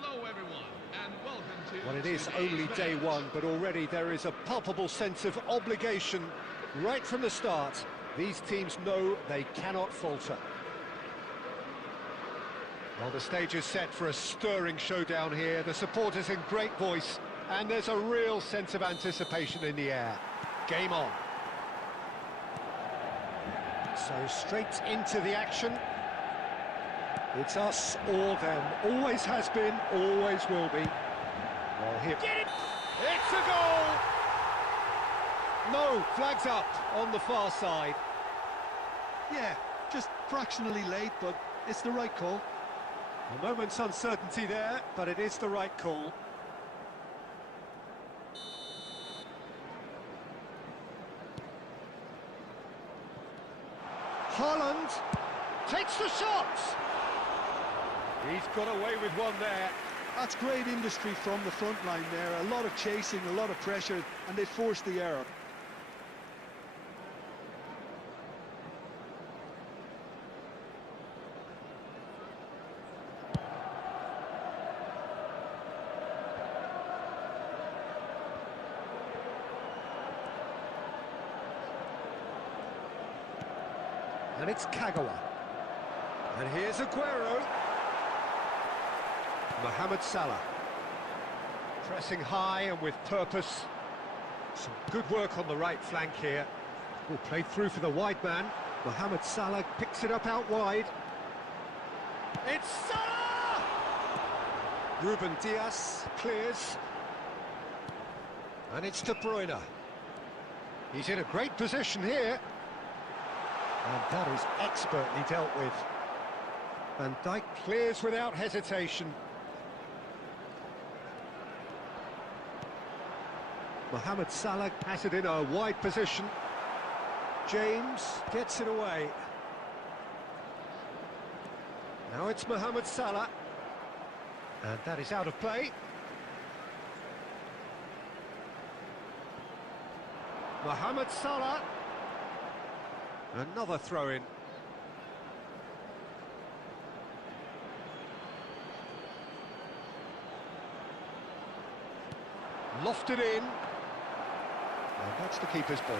Hello everyone, and welcome to... Well, it is only day one, but already there is a palpable sense of obligation right from the start. These teams know they cannot falter. Well, the stage is set for a stirring showdown here. The supporters in great voice, and there's a real sense of anticipation in the air. Game on. So straight into the action. It's us or them. Always has been, always will be. Well, here... Get it! It's a goal! No, flags up on the far side. Yeah, just fractionally late, but it's the right call. A moment's uncertainty there, but it is the right call. Haaland takes the shot! He's got away with one there. That's great industry from the front line there. A lot of chasing, a lot of pressure, and they forced the error. And it's Kagawa. And here's Aguero. Mohamed Salah. Pressing high and with purpose. Some good work on the right flank here. Will play through for the wide man. Mohamed Salah picks it up out wide. It's Salah! Ruben Dias clears. And it's De Bruyne. He's in a great position here. And that is expertly dealt with. Van Dijk clears without hesitation. Mohamed Salah has it in a wide position. James gets it away. Now it's Mohamed Salah. And that is out of play. Mohamed Salah. Another throw-in. Lofted in. And that's the keeper's ball.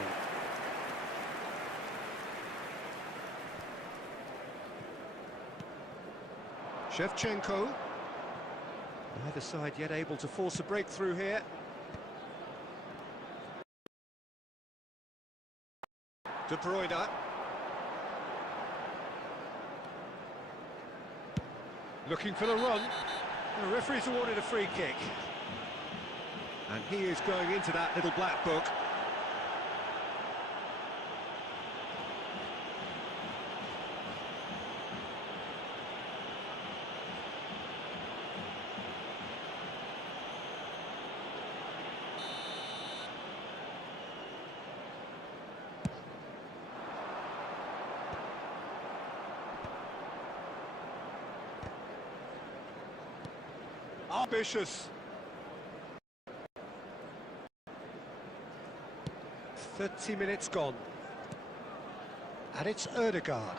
Shevchenko. Neither side yet able to force a breakthrough here. De Bruyne. Looking for the run. The referee's awarded a free kick. And he is going into that little black book. Ambitious. 30 minutes gone. And it's Ødegaard.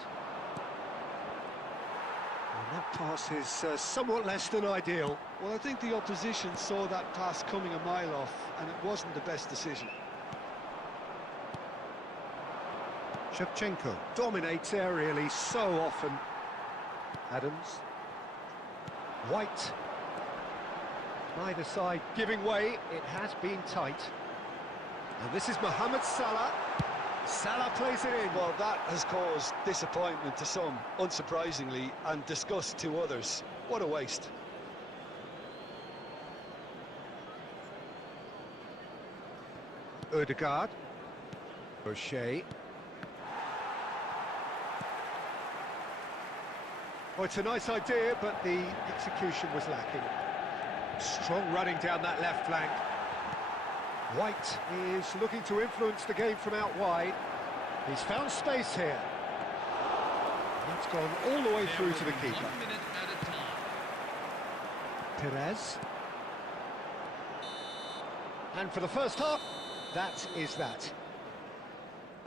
And that pass is somewhat less than ideal. Well, I think the opposition saw that pass coming a mile off, and it wasn't the best decision. Shevchenko dominates aerially so often. Adams. White. Neither side giving way. It has been tight. And this is Mohamed Salah. Salah plays it in. Well, that has caused disappointment to some, unsurprisingly, and disgust to others. What a waste. Ødegaard. O'Shea. Well, it's a nice idea, but the execution was lacking. Strong running down that left flank. White is looking to influence the game from out wide. He's found space here. That's gone all the way through to the keeper. 1 minute at a time. Perez. And for the first half, that is that.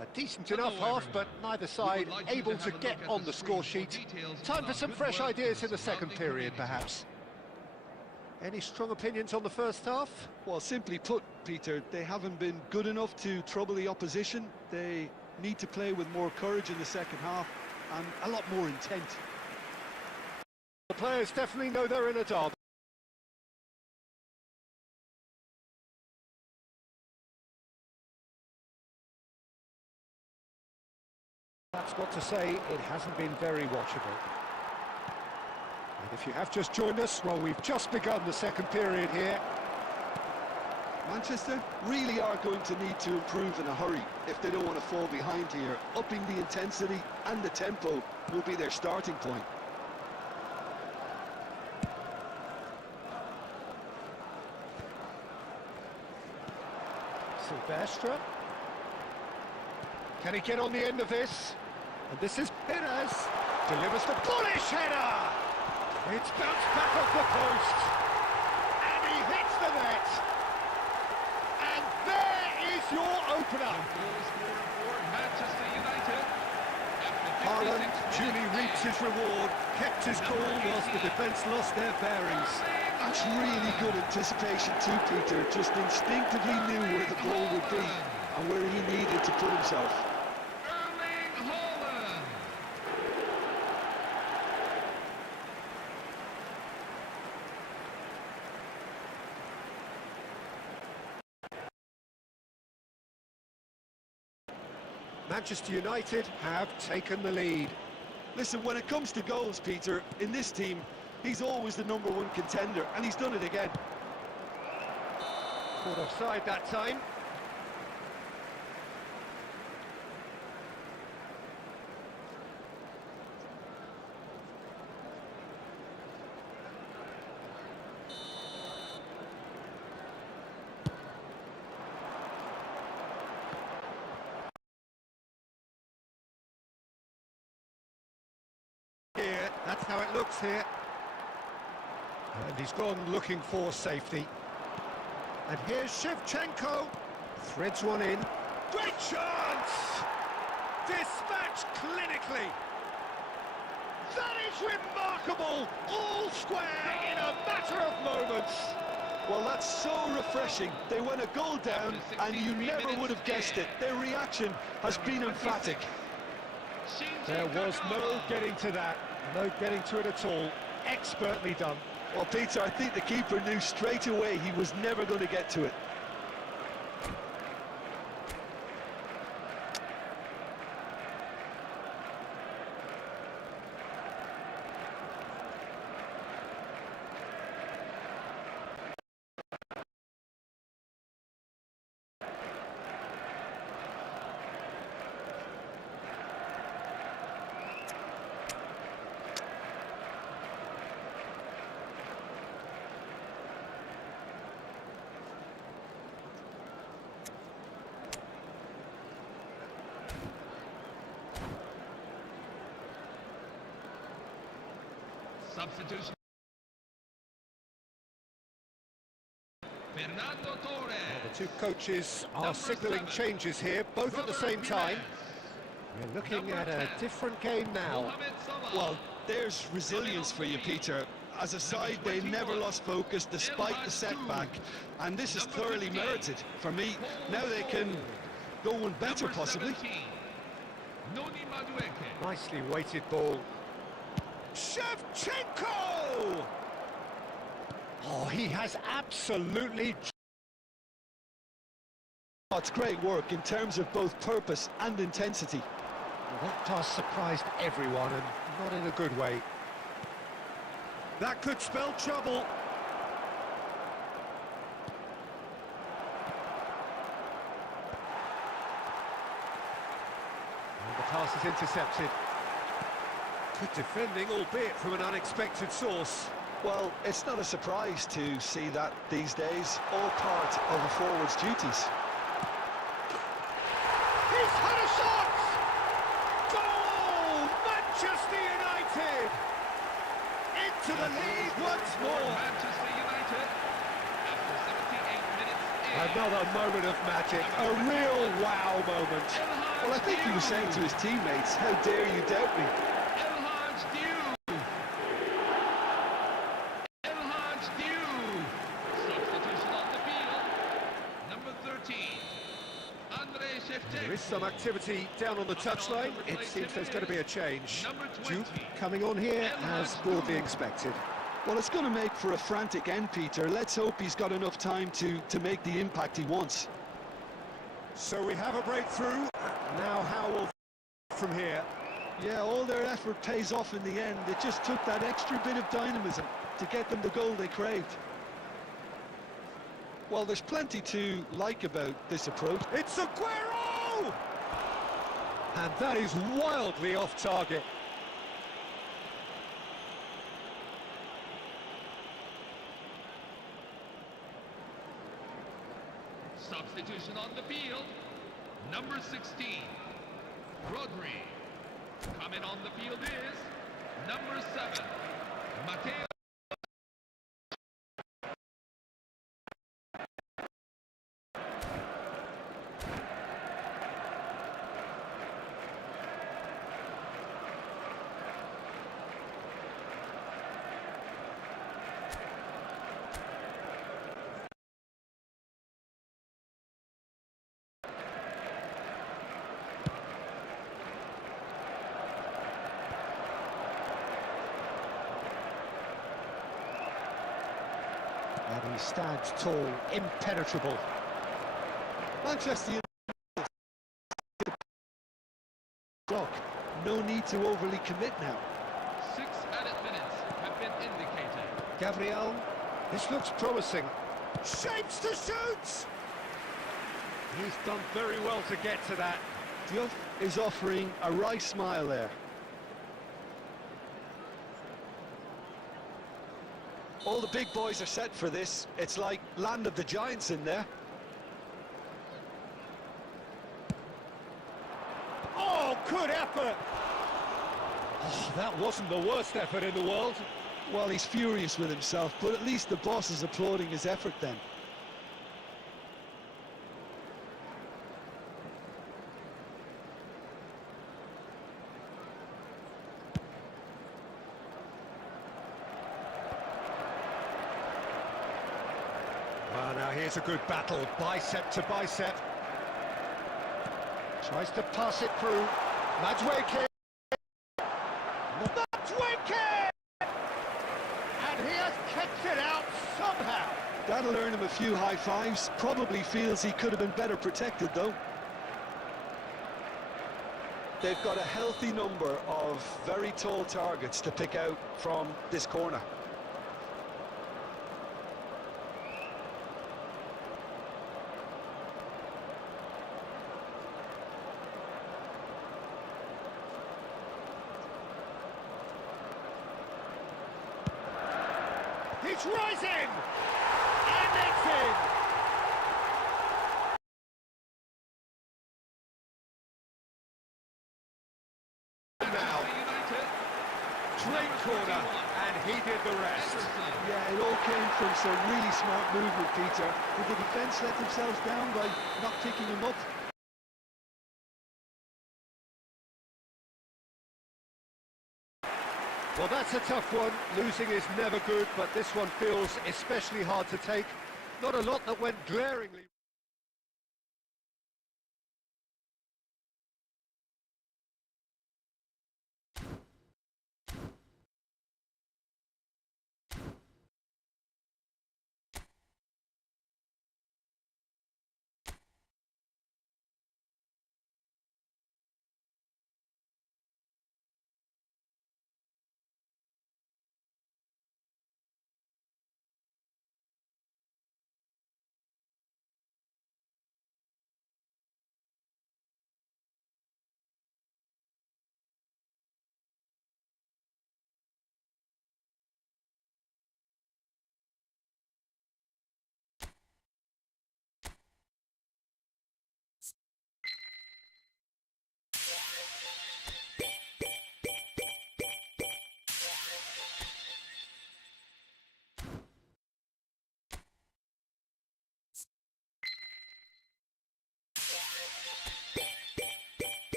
A decent enough half, but neither side able to get on the score sheet. Time for some fresh ideas in the second period, perhaps. Any strong opinions on the first half? Well, simply put, Peter, they haven't been good enough to trouble the opposition. They need to play with more courage in the second half and a lot more intent. The players definitely know they're in a derby. That's got to say, it hasn't been very watchable. And if you have just joined us, well, we've just begun the second period here. Manchester really are going to need to improve in a hurry if they don't want to fall behind here. Upping the intensity and the tempo will be their starting point. Silvestre. Can he get on the end of this? And this is Perez. Delivers the bullish header! It's bounced back off the post. And he hits the net. And there is your opener. Goal scorer for Manchester United. Haaland duly reaps his reward, kept his cool whilst the defence lost their bearings. That's really good anticipation too, Peter. Just instinctively knew where the ball would be and where he needed to put himself. Manchester United have taken the lead. Listen, when it comes to goals, Peter, in this team, he's always the #1 contender, and he's done it again. Caught offside that time. Here, that's how it looks here. And he's gone looking for safety. And here's Shevchenko. Threads one in. Great chance! Dispatched clinically. That is remarkable! All square in a matter of moments. Well, that's so refreshing. They went a goal down, and you never would have guessed it. Their reaction has been emphatic. There was no getting to that. No getting to it at all. Expertly done. Well, Peter, I think the keeper knew straight away he was never going to get to it. Substitution. Fernando Torres. The two coaches are signalling changes here, both at the same time. We're looking at a different game now. Well, there's resilience for you, Peter. As a side, they never lost focus despite the setback, and this is thoroughly merited. For me, now they can go one better, possibly. Nicely weighted ball. Shevchenko! Oh, he has absolutely... Oh, it's great work in terms of both purpose and intensity. Well, that toss surprised everyone, and not in a good way. That could spell trouble. And the pass is intercepted. Good defending, albeit from an unexpected source. Well, it's not a surprise to see that these days, all part of a forward's duties. He's had a shot! Goal! Manchester United! Into the lead once more! Manchester United. After 78 minutes. Another moment of magic, a real wow moment. Well, I think he was saying to his teammates, how dare you doubt me? lifting. There is some activity down on the touchline. It seems there's going to be a change. Number 20. Duke coming on here as broadly expected. Well, it's going to make for a frantic end, Peter. Let's hope he's got enough time to make the impact he wants. So we have a breakthrough. Now how will from here? Yeah, all their effort pays off in the end. It just took that extra bit of dynamism to get them the goal they craved. Well, there's plenty to like about this approach. It's Aguero! And that is wildly off target. Substitution on the field. Number 16, Rodri. Coming on the field is number 7, Mateo. And he stands tall, impenetrable. Manchester United block. No need to overly commit now. 6 added minutes have been indicated. Gabriel, this looks promising. Shapes to shoot! He's done very well to get to that. Diop is offering a wry smile there. All the big boys are set for this. It's like land of the giants in there. Oh, good effort! Oh, that wasn't the worst effort in the world. Well, he's furious with himself, but at least the boss is applauding his effort then. Well, now here's a good battle, bicep to bicep. Tries to pass it through. Madweke. Madweke! And he has kicked it out somehow. That'll earn him a few high fives. Probably feels he could have been better protected, though. They've got a healthy number of very tall targets to pick out from this corner. It's rising! And it's in! Now, straight corner, and he did the rest. Yeah, it all came from some really smart movement, Peter. Did the defence let themselves down by not picking him up? Well, that's a tough one. Losing is never good, but this one feels especially hard to take. Not a lot that went glaringly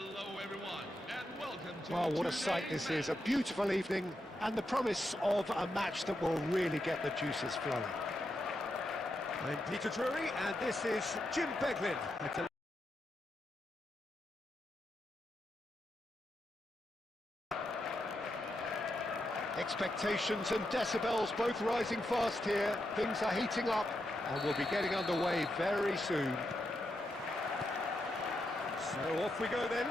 Hello, everyone, and welcome to Well, what a sight today's this is. A match. beautiful evening and the promise of a match that will really get the juices flowing. I'm Peter Drury and this is Jim Beglin. Expectations and decibels both rising fast here. Things are heating up and we'll be getting underway very soon. So off we go then.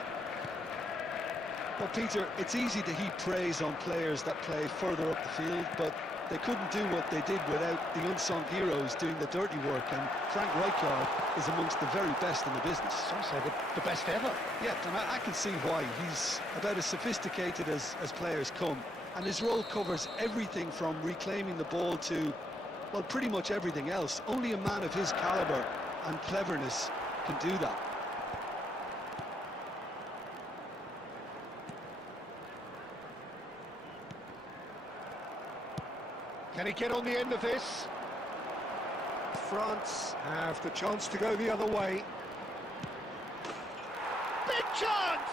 Well, Peter, it's easy to heap praise on players that play further up the field, but they couldn't do what they did without the unsung heroes doing the dirty work, and Frank Rijkaard is amongst the very best in the business. Some say the best ever. Yeah, and I can see why. He's about as sophisticated as players come, and his role covers everything from reclaiming the ball to, well, pretty much everything else. Only a man of his calibre and cleverness can do that. Can he get on the end of this? France have the chance to go the other way. Big chance!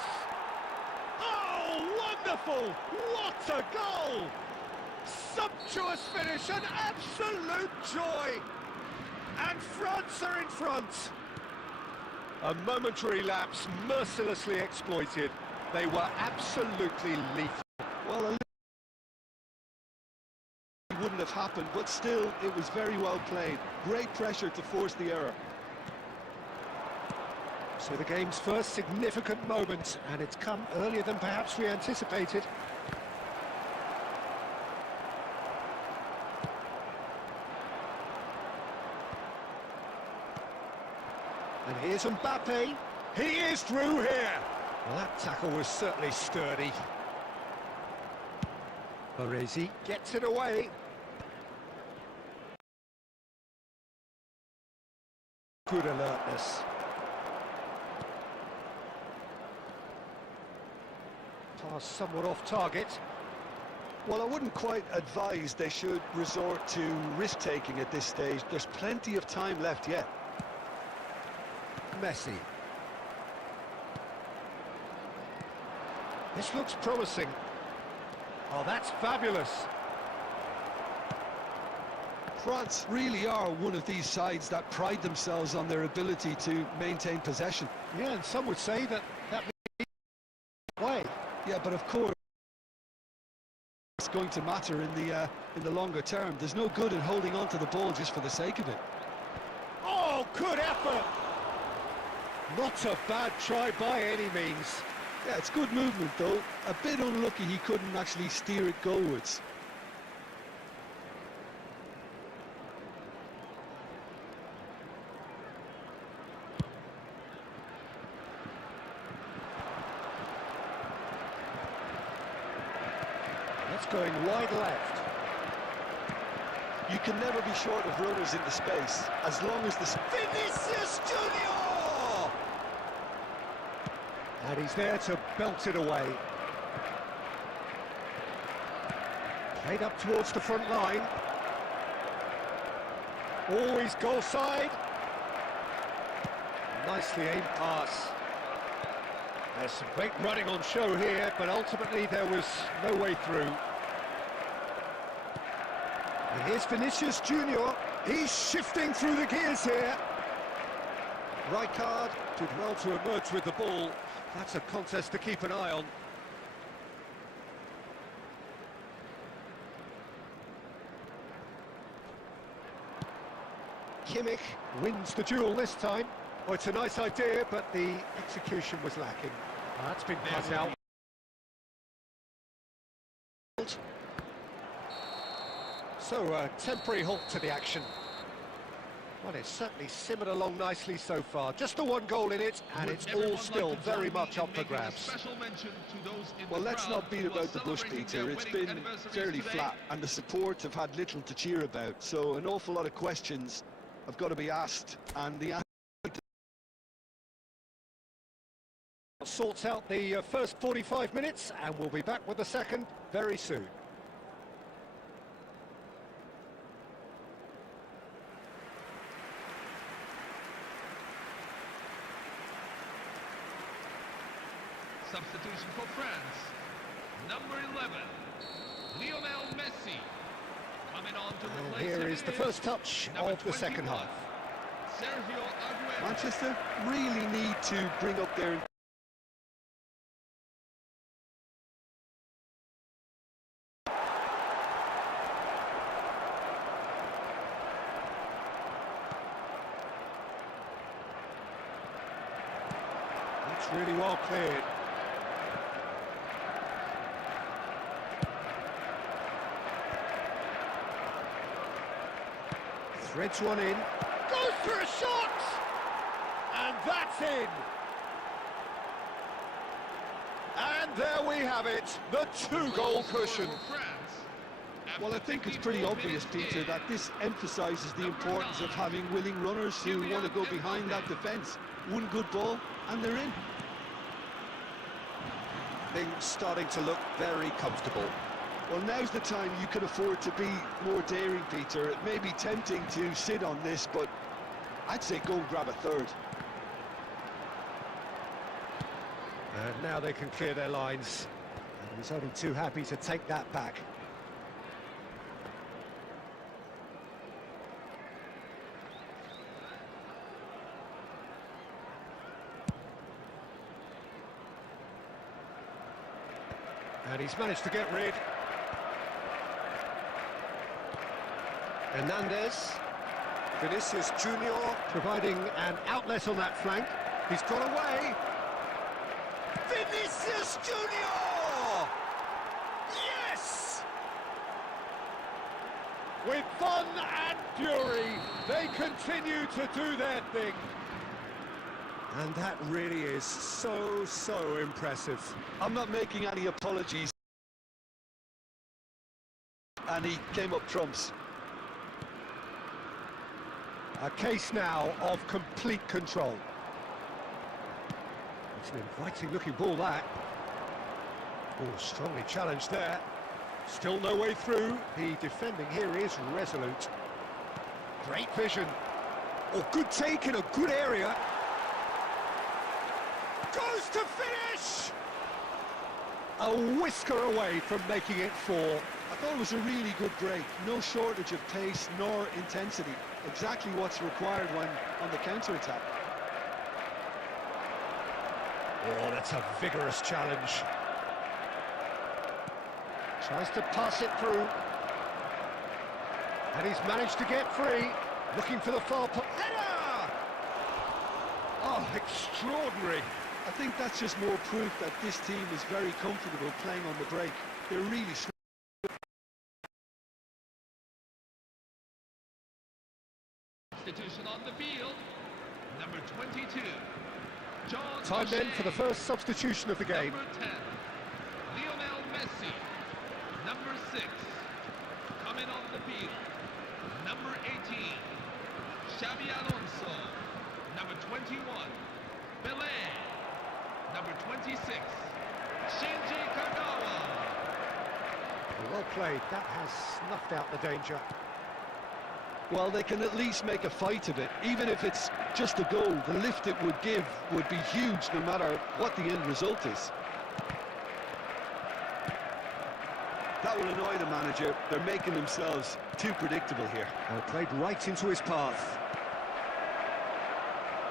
Oh, wonderful! What a goal! Sumptuous finish, an absolute joy! And France are in front. A momentary lapse mercilessly exploited. They were absolutely lethal. Well, wouldn't have happened, but still it was very well played. Great pressure to force the error. So the game's first significant moment, and it's come earlier than perhaps we anticipated. And here's Mbappe. He is through here. Well, that tackle was certainly sturdy. Baresi gets it away. Good alertness. Pass somewhat off target. Well, I wouldn't quite advise they should resort to risk-taking at this stage. There's plenty of time left yet. Messi. This looks promising. Oh, that's fabulous. France really are one of these sides that pride themselves on their ability to maintain possession. Yeah, and some would say that may be the way. Yeah, but of course it's going to matter in the longer term. There's no good in holding on to the ball just for the sake of it. Oh, good effort! Not a bad try by any means. Yeah, it's good movement though. A bit unlucky he couldn't actually steer it goalwards. That's going wide left. You can never be short of runners in the space, as long as the... Vinicius Junior! And he's there to belt it away. Played up towards the front line. Always goal side. Nicely aimed pass. There's some great running on show here, but ultimately there was no way through. And here's Vinicius Junior. He's shifting through the gears here. Rijkaard did well to emerge with the ball. That's a contest to keep an eye on. Kimmich wins the duel this time. Oh, it's a nice idea, but the execution was lacking. That's been cut out. So, a temporary halt to the action. Well, it's certainly simmered along nicely so far. Just the one goal in it, and it's all still very much up for grabs. Well, let's not beat about the bush, Peter. It's been fairly flat, and the support have had little to cheer about. So an awful lot of questions have got to be asked, and the sorts out the first 45 minutes, and we'll be back with the second very soon. Substitution for France. Number 11, Lionel Messi. Coming on to replace him. Here is the first touch of the second half. Sergio Aguero. Manchester really need to bring up their... It's really well cleared. Threads one in. Goes for a shot! And that's in! And there we have it, the two-goal cushion. Well, I think it's pretty obvious, Peter, that this emphasises the importance of having willing runners who want to go behind that defence. One good ball, and they're in. Things starting to look very comfortable. Well, now's the time you can afford to be more daring, Peter. It may be tempting to sit on this, but I'd say go and grab a third. And now they can clear their lines. And he's only too happy to take that back. And he's managed to get rid. Hernandez. Vinicius Junior providing an outlet on that flank. He's got away. Vinicius Junior! Yes! With fun and fury, they continue to do their thing. And that really is so impressive. I'm not making any apologies. And he came up trumps. A case now of complete control. It's an inviting looking ball, that. Oh, strongly challenged there. Still no way through. The defending here is resolute. Great vision. Oh, good take in a good area. Goes to finish! A whisker away from making it 4. I thought it was a really good break. No shortage of pace nor intensity. Exactly what's required when on the counter-attack. Oh, that's a vigorous challenge. Tries to pass it through. And he's managed to get free. Looking for the far post. Header! Oh, extraordinary. I think that's just more proof that this team is very comfortable playing on the break. They're really strong. Substitution on the field. Number 22. John Time then for the first substitution of the game. Number 10. Lionel Messi. Number 6. Coming on the field. Number 18. Xabi Alonso. Number 21. Pelé. Number 26. Shinji Kagawa. Well played. That has snuffed out the danger. Well, they can at least make a fight of it. Even if it's just a goal, the lift it would give would be huge no matter what the end result is. That will annoy the manager. They're making themselves too predictable here. Well, played right into his path.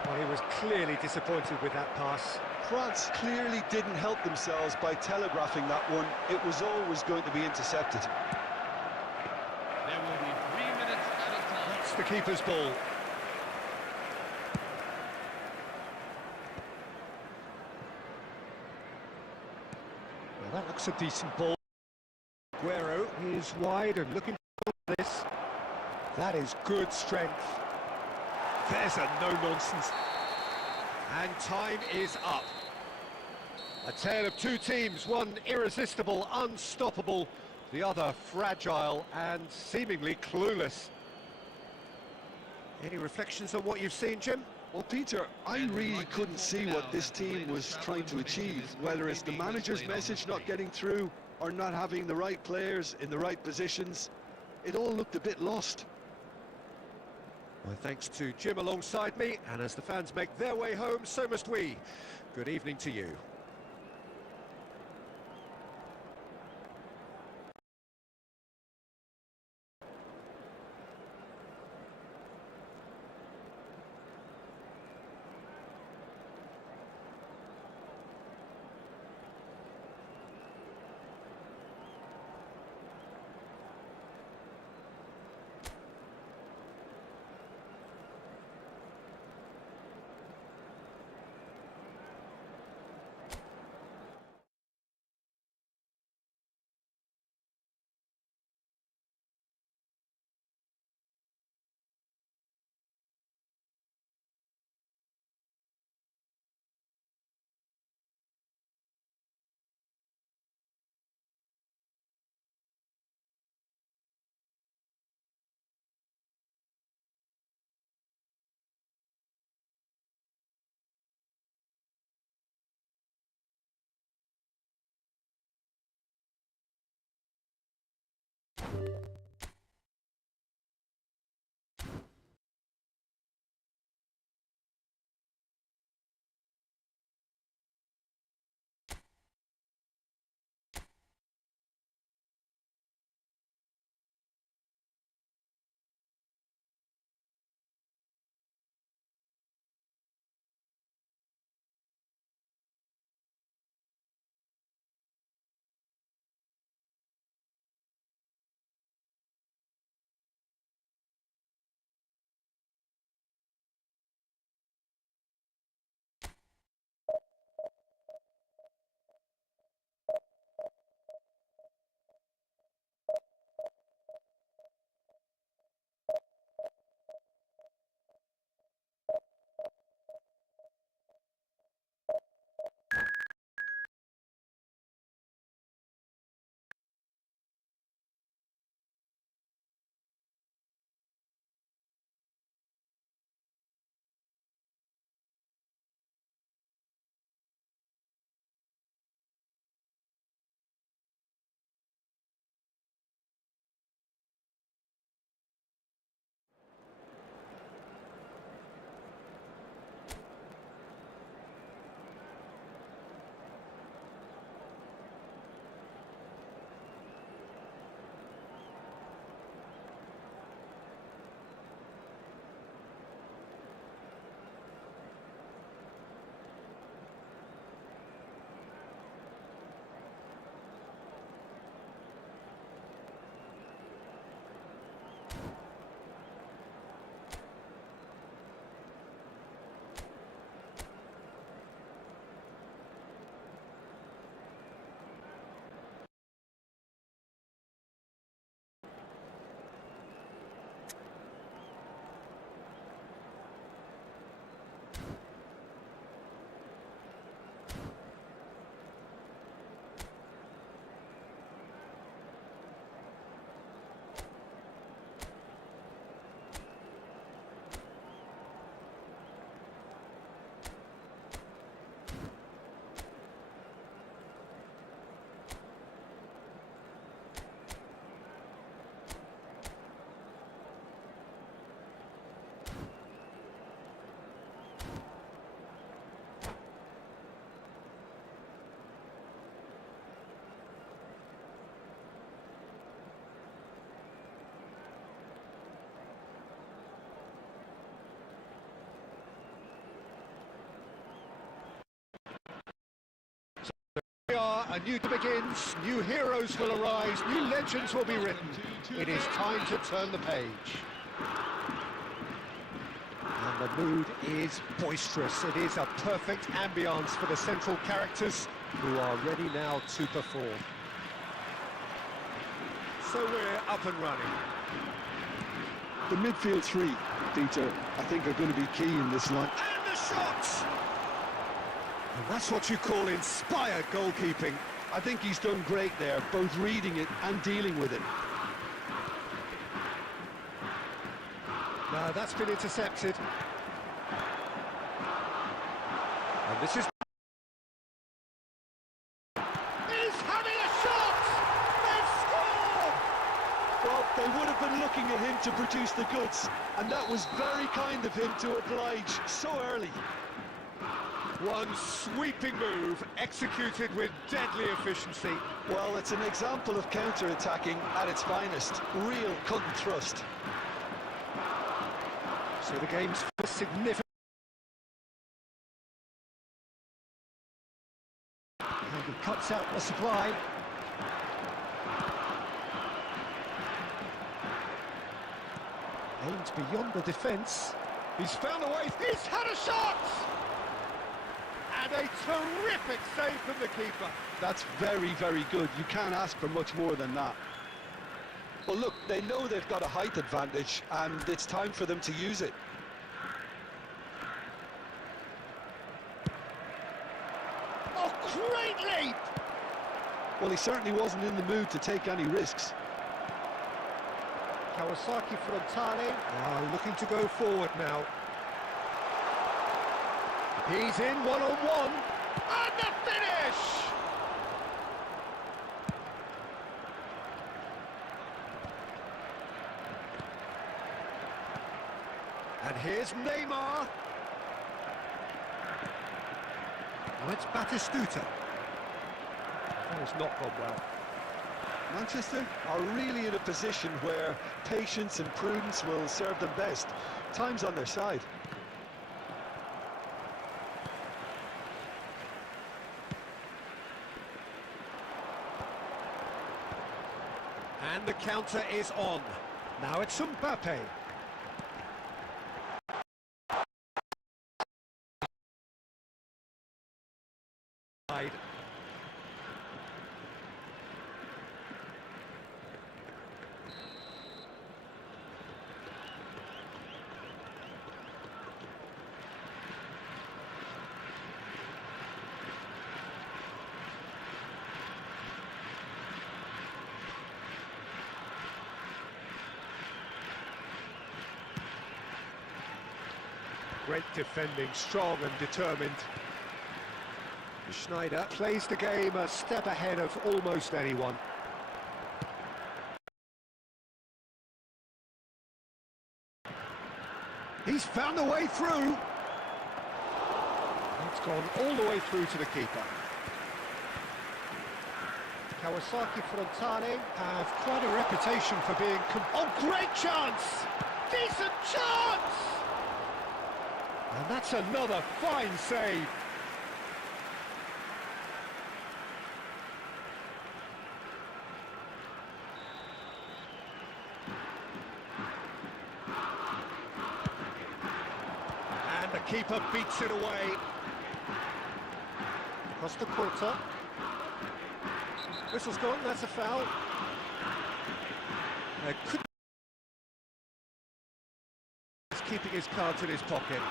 Well, he was clearly disappointed with that pass. France clearly didn't help themselves by telegraphing that one. It was always going to be intercepted. There will be 3 minutes at a time. It's the keeper's ball. Well, that looks a decent ball. Aguero is wide and looking for this. That is good strength. There's a no-nonsense. And time is up. A tale of two teams, one irresistible, unstoppable, the other fragile and seemingly clueless. Any reflections on what you've seen, Jim? Well, Peter, I really couldn't see what this team was trying to achieve, whether it's the manager's message not getting through or not having the right players in the right positions. It all looked a bit lost. Well, thanks to Jim alongside me, and as the fans make their way home, so must we. Good evening to you. A new begins, new heroes will arise, new legends will be written. It is time to turn the page. And the mood is boisterous. It is a perfect ambience for the central characters who are ready now to perform. So we're up and running. The midfield three, Peter, I think are going to be key in this line. And the shots! And that's what you call inspired goalkeeping. I think he's done great there, both reading it and dealing with it. No, that's been intercepted. And this is... He's having a shot! They've scored! Well, they would have been looking at him to produce the goods, and that was very kind of him to oblige so early. One sweeping move, executed with deadly efficiency. Well, it's an example of counter-attacking at its finest. Real cut and thrust. So the game's first significant. And he cuts out the supply. Aimed beyond the defence. He's found a way. He's had a shot! And a terrific save from the keeper. That's very, very good. You can't ask for much more than that. Well, look, they know they've got a height advantage, and it's time for them to use it. Oh, great leap! Well, he certainly wasn't in the mood to take any risks. Kawasaki Frontale, looking to go forward now. He's in one-on-one, and the finish! And here's Neymar. Now it's Batistuta. That has not gone well. Manchester are really in a position where patience and prudence will serve them best. Time's on their side. And the counter is on. Now it's Mbappe. Great defending, strong and determined. Schneider plays the game a step ahead of almost anyone. He's found a way through. It's gone all the way through to the keeper. Kawasaki Frontale have quite a reputation for being... Oh, great chance! Decent chance! And that's another fine save. And the keeper beats it away. Across the quarter. Whistle's gone, that's a foul. He's keeping his cards in his pocket.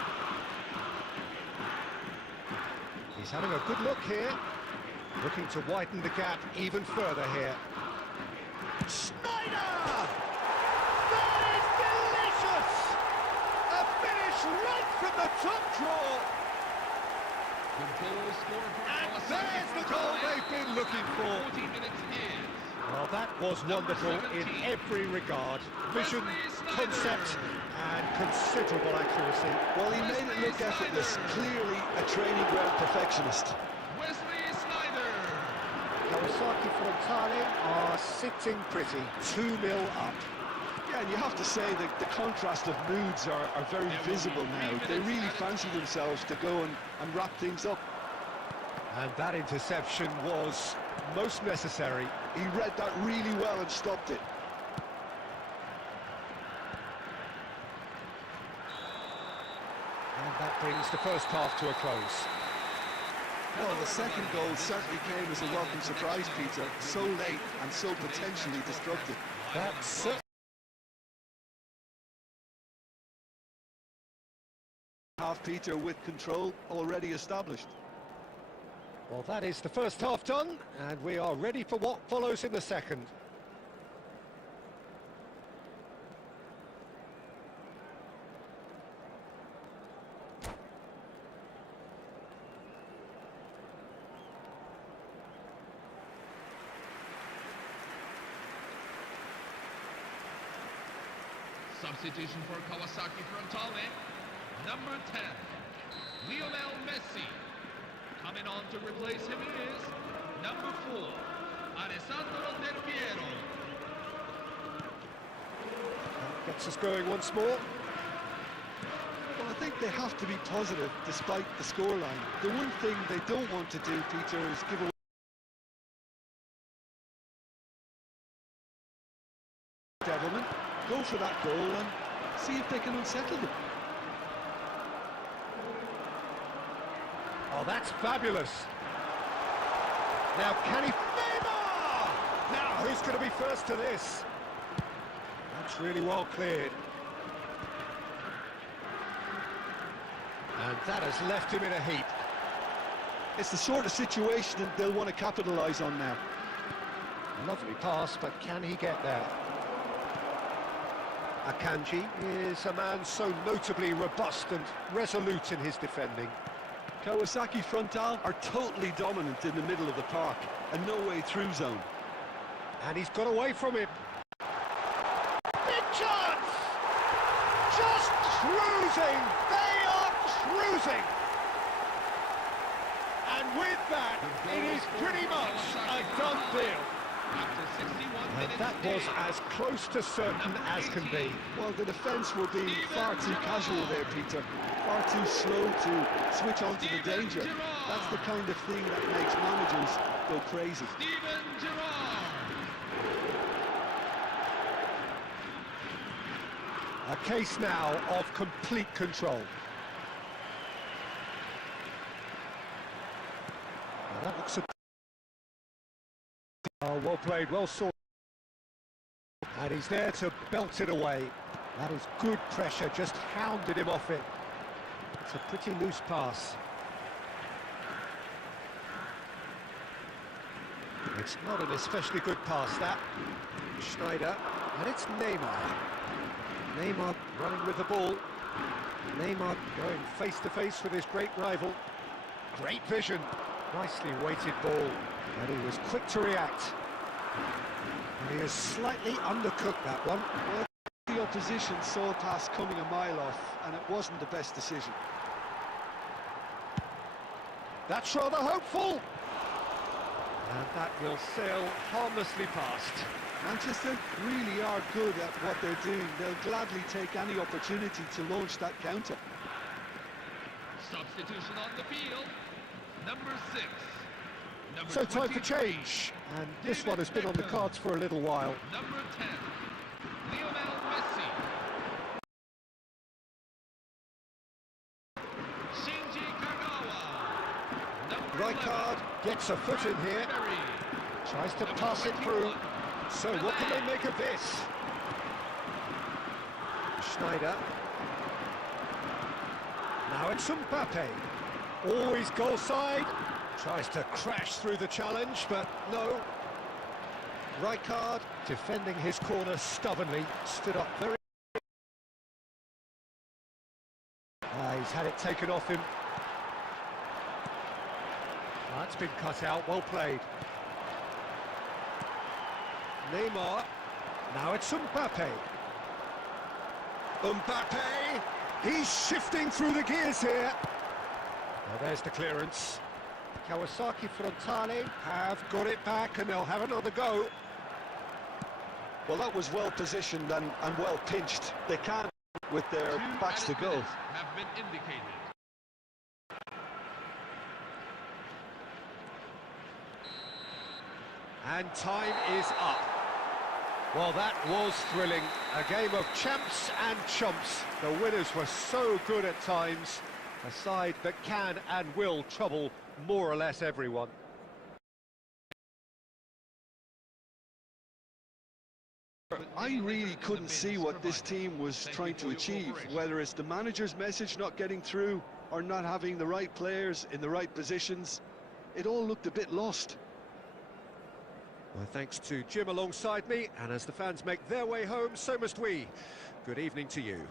He's having a good look here, looking to widen the gap even further here. Schneider! That is delicious! A finish right from the top draw! And there's the goal they've been looking for. 14 minutes in. Well, that was wonderful in every regard. Vision, concept, and considerable accuracy. Well, he made it look effortless. Clearly a training ground perfectionist. Wesley Sneijder. Kawasaki Frontale are sitting pretty, 2-0 up. Yeah, and you have to say that the contrast of moods are very visible now. They really fancy themselves to go and wrap things up. And that interception was most necessary. He read that really well and stopped it. And that brings the first half to a close. Well, the second goal certainly came as a welcome surprise, Peter. So late and so potentially destructive. That's Half, Peter, with control already established. well, that is the first half done, and we are ready for what follows in the second. Substitution for Kawasaki Frontale. Number 10, Lionel Messi. Coming on to replace him is number 4, Alessandro Del Piero. Gets us going once more. Well, I think they have to be positive despite the scoreline. The one thing they don't want to do, Peter, is give away Devilman. Go for that goal and see if they can unsettle them. Oh, that's fabulous. Now, can he... Neymar! Now, who's going to be first to this? That's really well cleared. And that has left him in a heap. It's the sort of situation that they'll want to capitalise on now. Lovely pass, but can he get there? Akanji is a man so notably robust and resolute in his defending. Kawasaki Frontale are totally dominant in the middle of the park and no way through zone. And he's got away from him. Big chance! Just cruising! They are cruising! And with that, it is pretty much a done deal. After 61 And minutes that was as close to certain as can be. Well, the defence will be far too casual there, Peter. Far too slow to switch on to the danger. That's the kind of thing that makes managers go crazy. Steven Gerrard. A case now of complete control. Well, that looks a... Oh, well played, well sorted. And he's there to belt it away. That is good pressure, just hounded him off it. It's a pretty loose pass. It's not an especially good pass, that. Schneider, and it's Neymar. Neymar running with the ball. Neymar going face-to-face with his great rival. Great vision. Nicely weighted ball. And he was quick to react. And he has slightly undercooked that one. Well, the opposition saw a pass coming a mile off, and it wasn't the best decision. That's rather hopeful. And that will sail harmlessly past. Manchester really are good at what they're doing. They'll gladly take any opportunity to launch that counter. Substitution on the field. Number 6. Number So time for 23, change. And this one has been on the cards for a little while. Number 10, Lionel Messi. Shinji Kagawa. Number 11, Rijkaard gets a foot in here. Berry. Tries to Number pass it through. 21, So what can they make of this? Schneider. Now it's Mbappe. Always goal side. Tries to crash through the challenge, but no. Rijkaard defending his corner stubbornly. Stood up very... he's had it taken off him. That's been cut out. Well played. Neymar. Now it's Mbappe. Mbappe! He's shifting through the gears here. Well, there's the clearance. Kawasaki Frontale have got it back and they'll have another go. Well, that was well positioned and well pinched. They can't with their 2 backs to added go. minutes have been indicated. And time is up. Well, that was thrilling. A game of champs and chumps. The winners were so good at times. A side that can and will trouble more or less everyone. I really couldn't see what this team was trying to achieve, whether it's the manager's message not getting through or not having the right players in the right positions. It all looked a bit lost. Well, thanks to Jim alongside me, and as the fans make their way home, so must we. Good evening to you.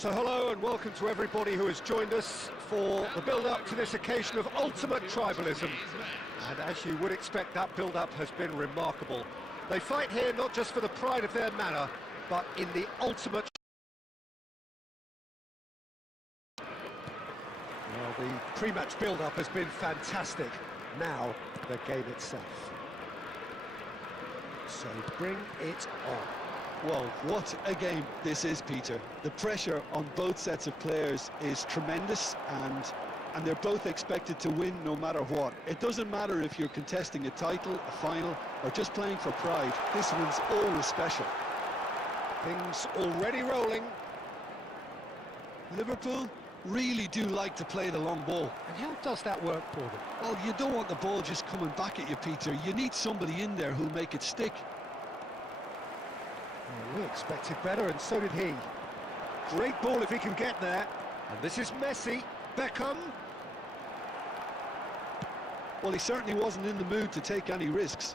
So hello and welcome to everybody who has joined us for the build-up to this occasion of ultimate tribalism. And as you would expect, that build-up has been remarkable. They fight here not just for the pride of their manor, but in the ultimate... Well, the pre-match build-up has been fantastic. Now, the game itself. So bring it on. Well, what a game this is, Peter. The pressure on both sets of players is tremendous, and they're both expected to win no matter what. It doesn't matter if you're contesting a title, a final, or just playing for pride. This one's always special. Things already rolling. Liverpool really do like to play the long ball. And how does that work for them? Well, you don't want the ball just coming back at you, Peter. You need somebody in there who'll make it stick. Well, we expected better, and so did he. Great ball if he can get there. And this is Messi. Beckham. Well, he certainly wasn't in the mood to take any risks.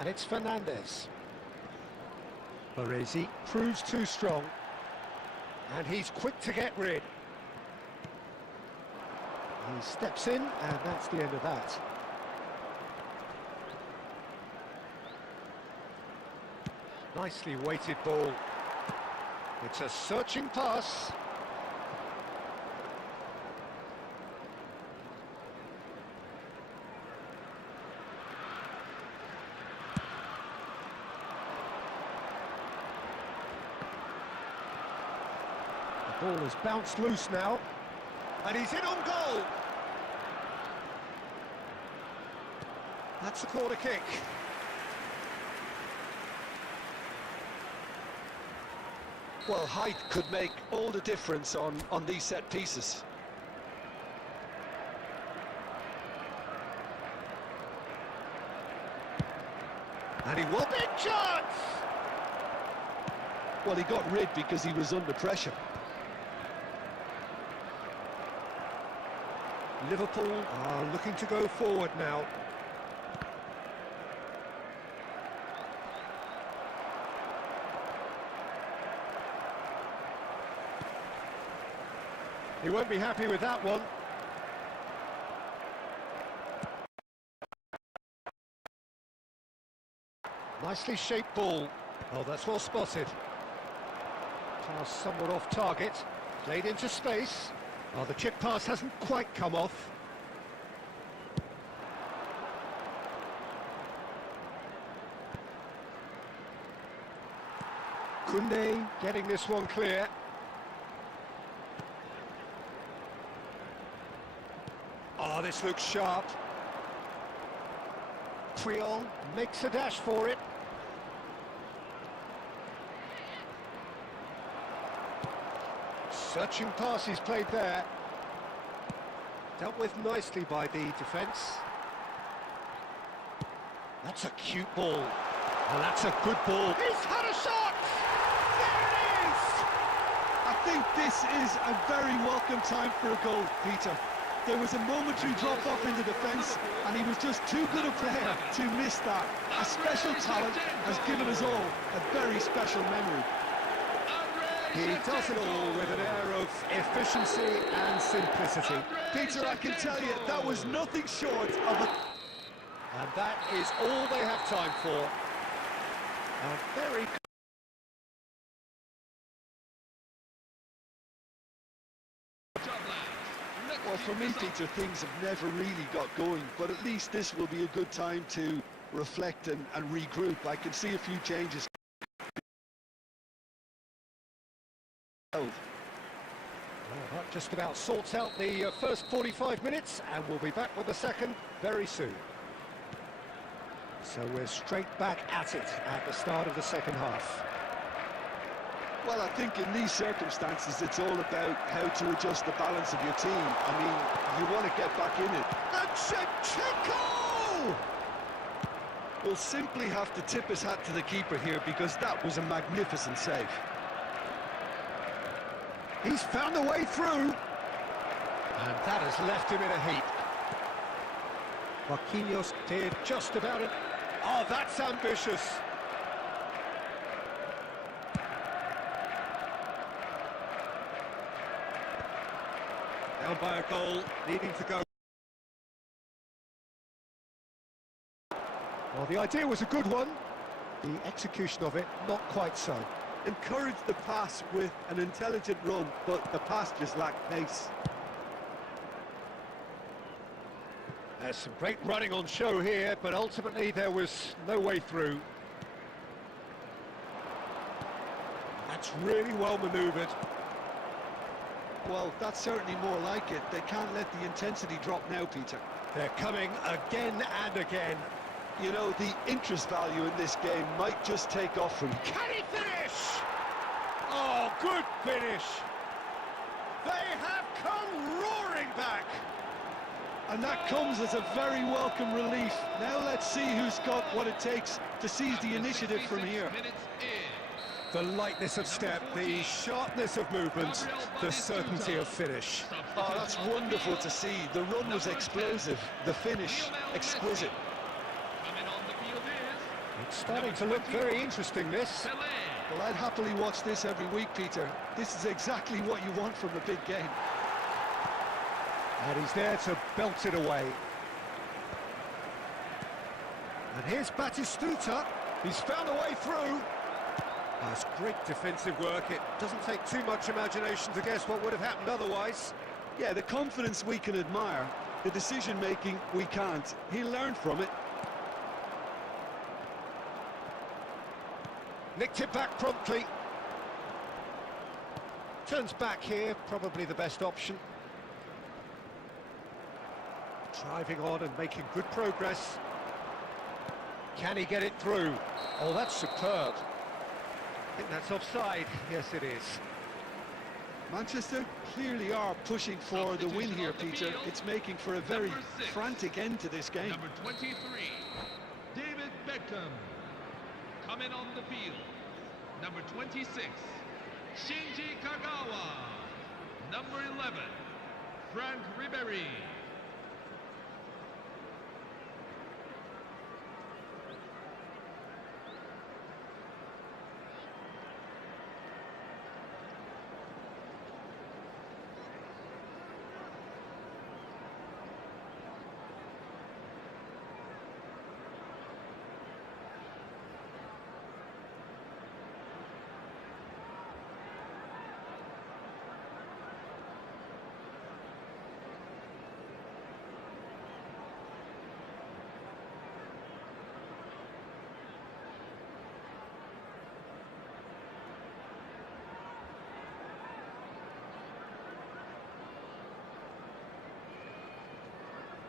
And it's Fernandez. Baresi proves too strong. And he's quick to get rid. He steps in, and that's the end of that. Nicely weighted ball. It's a searching pass. The ball has bounced loose now. And he's in on goal. That's a corner kick. Well, height could make all the difference on these set pieces. And he will big chance! Well, he got rid because he was under pressure. Liverpool are looking to go forward now. He won't be happy with that one. Nicely shaped ball. Oh, that's well spotted. Pass somewhat off target. Played into space. Oh, the chip pass hasn't quite come off. Koundé getting this one clear. Oh, this looks sharp. Puyol makes a dash for it. Searching pass he's played there. Dealt with nicely by the defence. That's a cute ball. Well, that's a good ball. He's had a shot! There it is! I think this is a very welcome time for a goal, Peter. There was a momentary drop-off in the defence, and he was just too good a player to miss that. A special talent has given us all a very special memory. He does it all with an air of efficiency and simplicity. Peter, I can tell you, that was nothing short of a... And that is all they have time for. A very... Well, for me, Peter, things have never really got going, but at least this will be a good time to reflect and regroup. I can see a few changes. Well, that just about sorts out the first 45 minutes, and we'll be back with the second very soon. So we're straight back at it at the start of the second half. Well, I think in these circumstances, it's all about how to adjust the balance of your team. I mean, you want to get back in it. And Shevchenko! We'll simply have to tip his hat to the keeper here, because that was a magnificent save. He's found a way through. And that has left him in a heap. Marquinhos did just about it. Oh, that's ambitious. Down by a goal, needing to go. Well, the idea was a good one. The execution of it, not quite so. Encouraged the pass with an intelligent run, but the pass just lacked pace. There's some great running on show here, but ultimately there was no way through. That's really well manoeuvred. Well, that's certainly more like it. They can't let the intensity drop now, Peter. They're coming again and again. You know, the interest value in this game might just take off from... Can he finish? Oh, good finish. They have come roaring back. And that comes as a very welcome relief. Now let's see who's got what it takes to seize the initiative from here. The lightness of step, the sharpness of movement, the certainty of finish. Oh, that's wonderful to see. The run was explosive, the finish exquisite. It's starting to look very interesting, this. Well, I'd happily watch this every week, Peter. This is exactly what you want from a big game. And he's there to belt it away. And here's Batistuta. He's found a way through. That's great defensive work. It doesn't take too much imagination to guess what would have happened otherwise. Yeah, the confidence we can admire. The decision-making we can't. He'll learn from it. Nicked it back promptly. Turns back here, probably the best option. Driving on and making good progress. Can he get it through? Oh, that's superb. I think that's offside. Yes, it is. Manchester clearly are pushing for the win here, Peter. It's making for a very frantic end to this game. Number 23, David Beckham. Coming on the field, number 26, Shinji Kagawa. Number 11, Frank Ribery.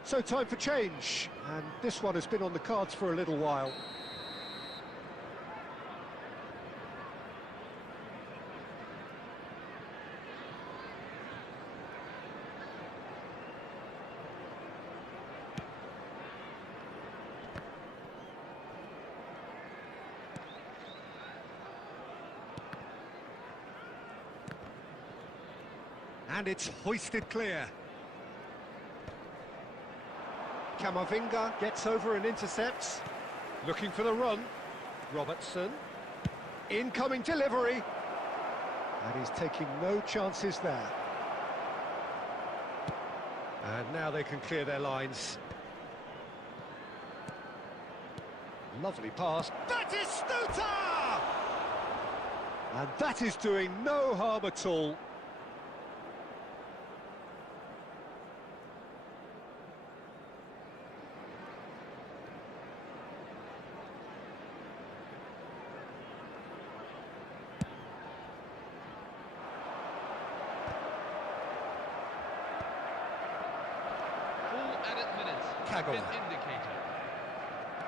So time for change, and this one has been on the cards for a little while. And it's hoisted clear. Camavinga gets over and intercepts. Looking for the run. Robertson. Incoming delivery. And he's taking no chances there. And now they can clear their lines. Lovely pass. That is Stuta! And that is doing no harm at all. Kagawa.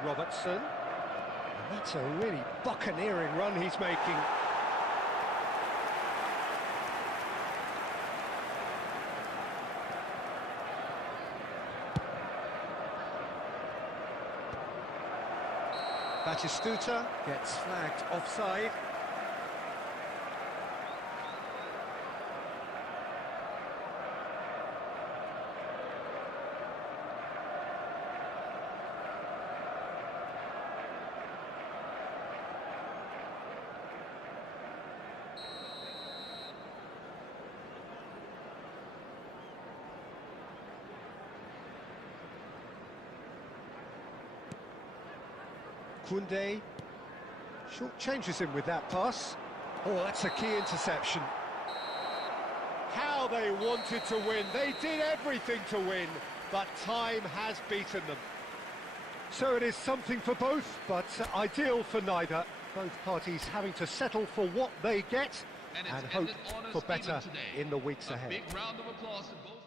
Robertson. And that's a really buccaneering run he's making. Batistuta gets flagged offside. Koundé. Short changes him with that pass. Oh, that's a key interception. How they wanted to win. They did everything to win, but time has beaten them. So it is something for both, but ideal for neither. Both parties having to settle for what they get and hope for better in the weeks ahead. Big round of applause to both.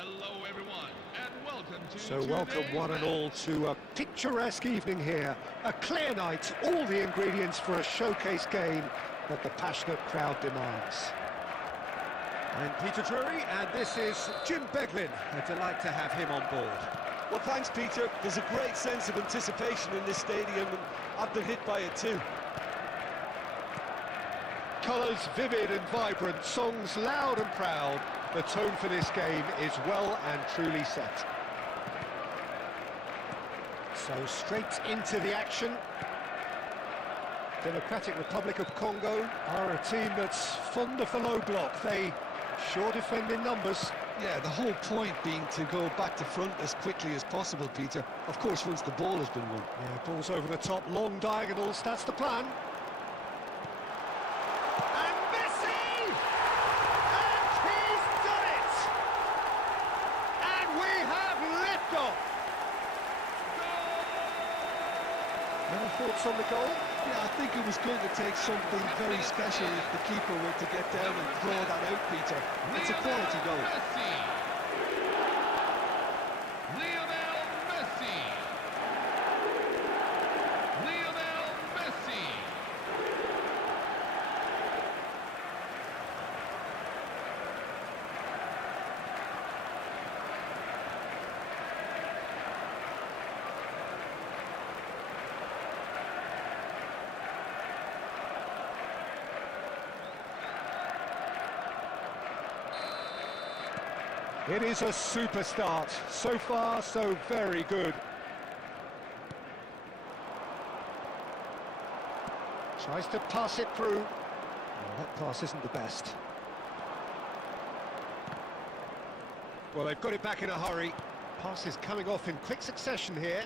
Hello, everyone, and welcome to So welcome today's one and match. all to a picturesque evening here. A clear night, all the ingredients for a showcase game that the passionate crowd demands. I'm Peter Drury, and this is Jim Beglin. A delight to have him on board. Well, thanks, Peter. There's a great sense of anticipation in this stadium, and I've been hit by it too. Colours vivid and vibrant, songs loud and proud. The tone for this game is well and truly set. So straight into the action. Democratic Republic of Congo are a team that's fond of the low block. They sure defend in numbers. Yeah, the whole point being to go back to front as quickly as possible, Peter. Of course, once the ball has been won. Yeah, ball's over the top, long diagonals, that's the plan. And Messi! And he's done it! And we have liftoff! Any thoughts on the goal? Yeah, I think it was going to take something very special if the keeper were to get down and throw that out, Peter. It's a quality goal. Messi. Lionel Messi. Lionel Messi. It is a super start. So far, so very good. Tries to pass it through. Oh, that pass isn't the best. Well, they've got it back in a hurry. Pass is coming off in quick succession here.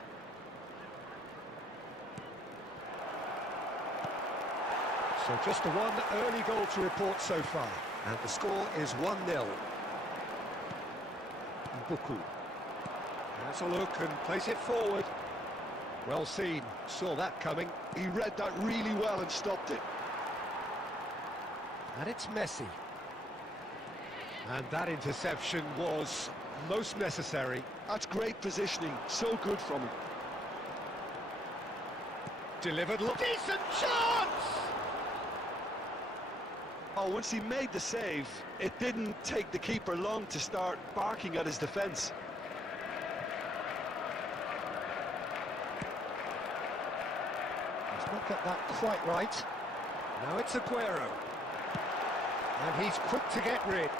So just the one early goal to report so far. And the score is 1-0. Buku. Has a look and plays it forward. Well seen, saw that coming. He read that really well and stopped it. And it's Messi. And that interception was most necessary. That's great positioning, so good from him. Delivered, decent chance! Oh, once he made the save, it didn't take the keeper long to start barking at his defence. He's not got that quite right. Now it's Aguero. And he's quick to get rid.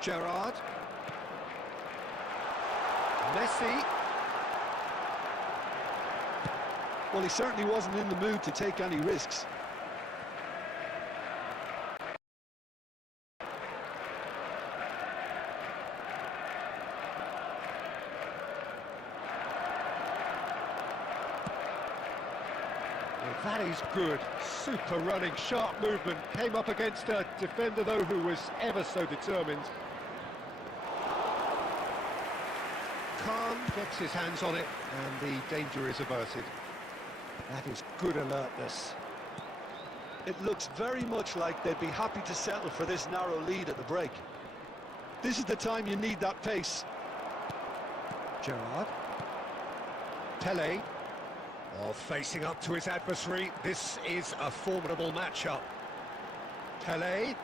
Gerrard. Messi. Well, he certainly wasn't in the mood to take any risks. That is good. Super running, sharp movement. Came up against a defender, though, who was ever so determined. Khan gets his hands on it, and the danger is averted. That is good alertness. It looks very much like they'd be happy to settle for this narrow lead at the break. This is the time you need that pace. Gerrard. Pele. Oh, facing up to his adversary. This is a formidable matchup. Pele.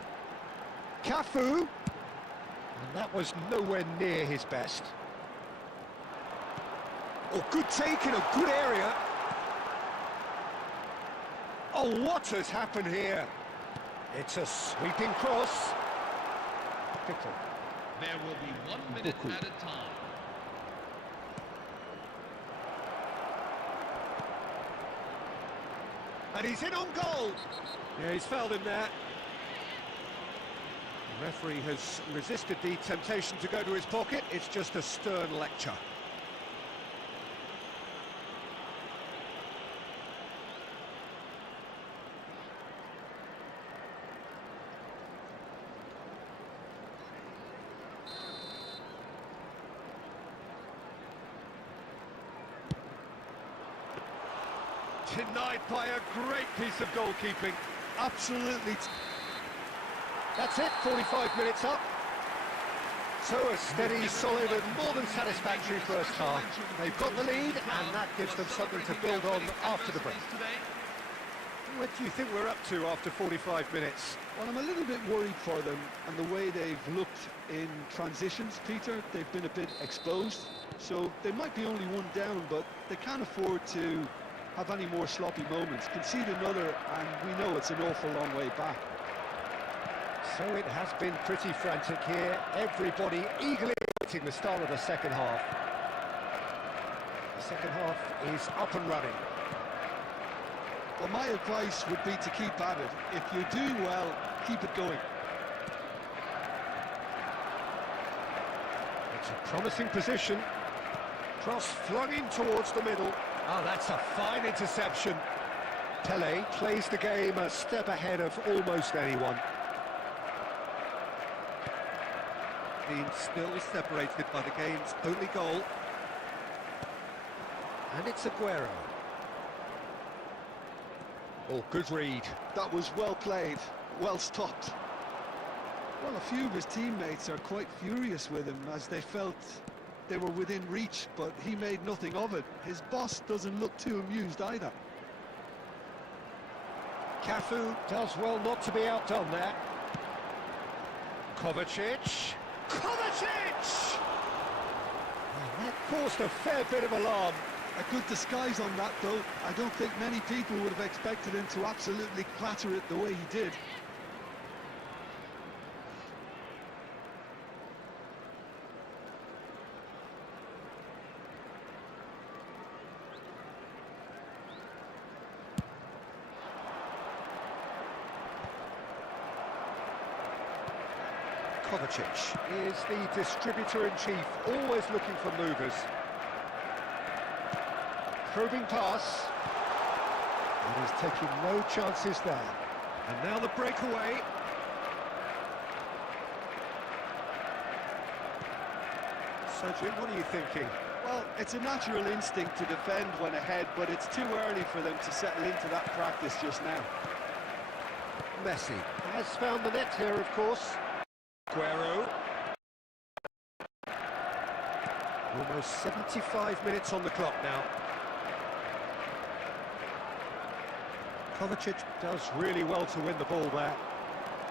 Cafu. And that was nowhere near his best. Oh, good take in a good area. Oh, what has happened here? It's a sweeping cross. Pickle. There will be 1 minute Buku. at a time. And he's in on goal. Yeah, he's fouled him there. The referee has resisted the temptation to go to his pocket. It's just a stern lecture. Denied by a great piece of goalkeeping. Absolutely. That's it, 45 minutes up. So a steady, solid and more than satisfactory first half. They've got the lead and that gives them something to build on after the break. What do you think we're up to after 45 minutes? Well, I'm a little bit worried for them and the way they've looked in transitions, Peter. They've been a bit exposed, so they might be only one down, but they can't afford to have any more sloppy moments. Concede another and we know it's an awful long way back. So it has been pretty frantic here. Everybody eagerly awaiting the start of the second half. The second half is up and running. Well, my advice would be to keep at it. If you're doing well, keep it going. It's a promising position. Cross flung in towards the middle. Oh, that's a fine interception. Pele plays the game a step ahead of almost anyone. Being still separated by the game's only goal. And it's Aguero. Oh, good read. That was well played, well stopped. Well, a few of his teammates are quite furious with him as they felt they were within reach, but he made nothing of it. His boss doesn't look too amused either. Cafu does well not to be outdone there. Kovacic. Kovacic! Well, that caused a fair bit of alarm. A good disguise on that, though. I don't think many people would have expected him to absolutely clatter it the way he did. Kovacic is the distributor-in-chief, always looking for movers. Probing pass. And he's taking no chances there. And now the breakaway. So, Jim, what are you thinking? Well, it's a natural instinct to defend when ahead, but it's too early for them to settle into that practice just now. Messi has found the net here, of course. Aguero. Almost 75 minutes on the clock now. Kovacic does really well to win the ball there.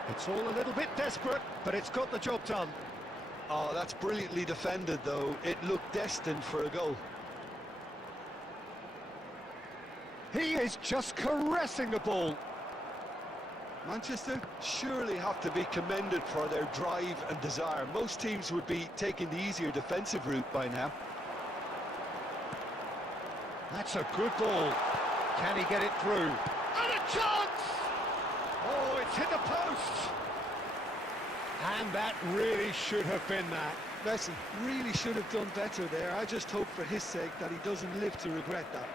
It's all a little bit desperate, but it's got the job done. Oh, that's brilliantly defended, though. It looked destined for a goal. He is just caressing the ball. Manchester surely have to be commended for their drive and desire. Most teams would be taking the easier defensive route by now. That's a good ball. Can he get it through? And a chance! Oh, it's hit the post! And that really should have been that. Messi really should have done better there. I just hope for his sake that he doesn't live to regret that.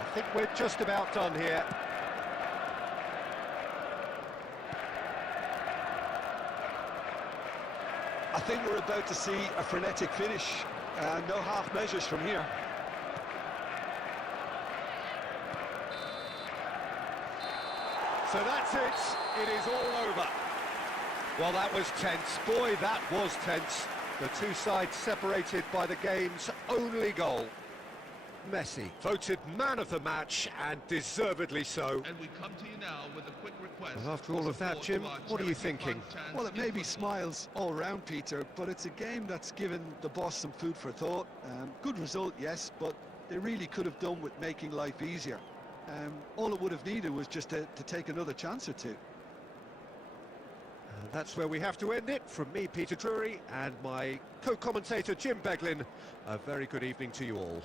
I think we're just about done here. I think we're about to see a frenetic finish. No half measures from here. So that's it. It is all over. Well, that was tense. Boy, that was tense. The two sides separated by the game's only goal. Messi voted man of the match, and deservedly so. And we come to you now with a quick request. Well, after all of that, Jim, what are you thinking? Well, it may be smiles all round, Peter, but it's a game that's given the boss some food for thought. Good result, yes, but they really could have done with making life easier. All it would have needed was just to take another chance or two. And that's where we have to end it. From me, Peter Drury, and my co-commentator, Jim Beglin, a very good evening to you all.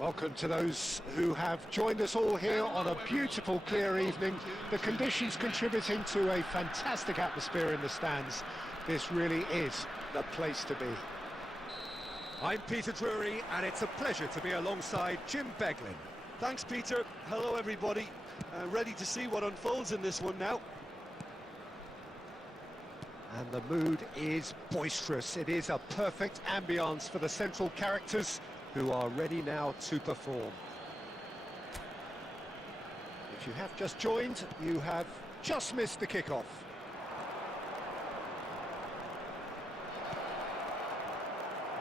Welcome to those who have joined us all here on a beautiful, clear evening. The conditions contributing to a fantastic atmosphere in the stands. This really is the place to be. I'm Peter Drury, and it's a pleasure to be alongside Jim Beglin. Thanks, Peter. Hello, everybody. Ready to see what unfolds in this one now. And the mood is boisterous. It is a perfect ambience for the central characters who are ready now to perform. If you have just joined, you have just missed the kickoff.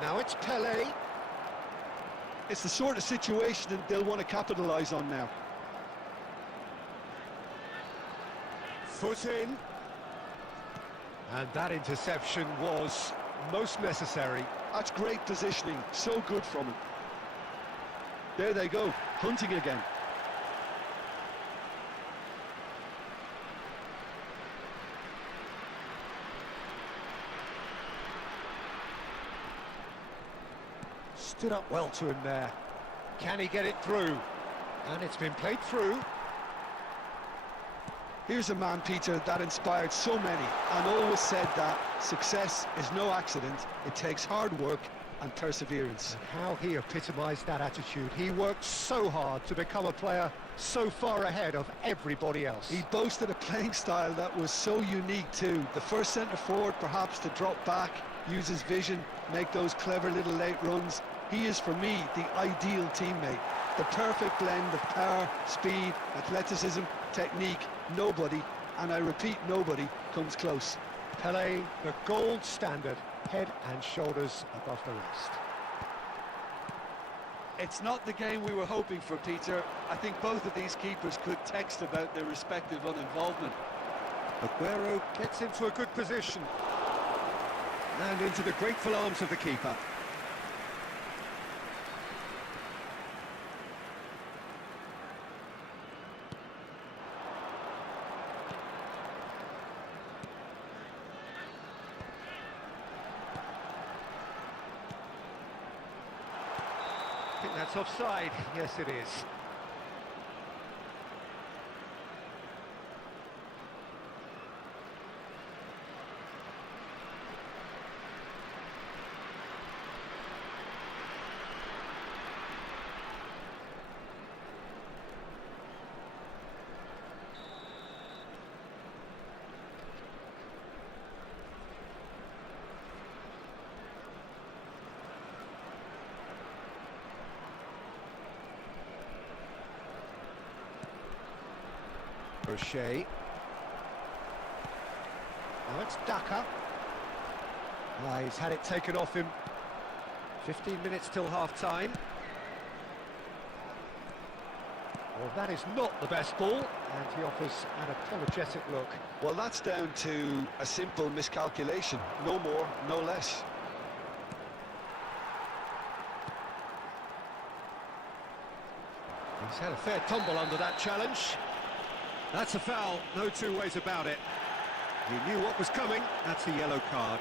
Now it's Pele. It's the sort of situation that they'll want to capitalise on now. Foot in. And that interception was most necessary. That's great positioning, so good from him. There they go, hunting again. Stood up well to him there. Can he get it through? And it's been played through. Here's a man, Peter, that inspired so many and always said that success is no accident. It takes hard work and perseverance. And how he epitomised that attitude. He worked so hard to become a player so far ahead of everybody else. He boasted a playing style that was so unique too. The first centre-forward perhaps to drop back, use his vision, make those clever little late runs. He is, for me, the ideal teammate. The perfect blend of power, speed, athleticism, technique. Nobody, and I repeat, nobody, comes close. Pele, the gold standard, head and shoulders above the rest. It's not the game we were hoping for, Peter. I think both of these keepers could text about their respective uninvolvement. Aguero gets into a good position. And into the grateful arms of the keeper. that's offside. Yes, it is. O'Shea. Now it's Daka. He's had it taken off him. 15 minutes till half-time. Well, that is not the best ball, and he offers an apologetic look. Well, that's down to a simple miscalculation. No more, no less. He's had a fair tumble under that challenge. That's a foul, no two ways about it. He knew what was coming, that's a yellow card.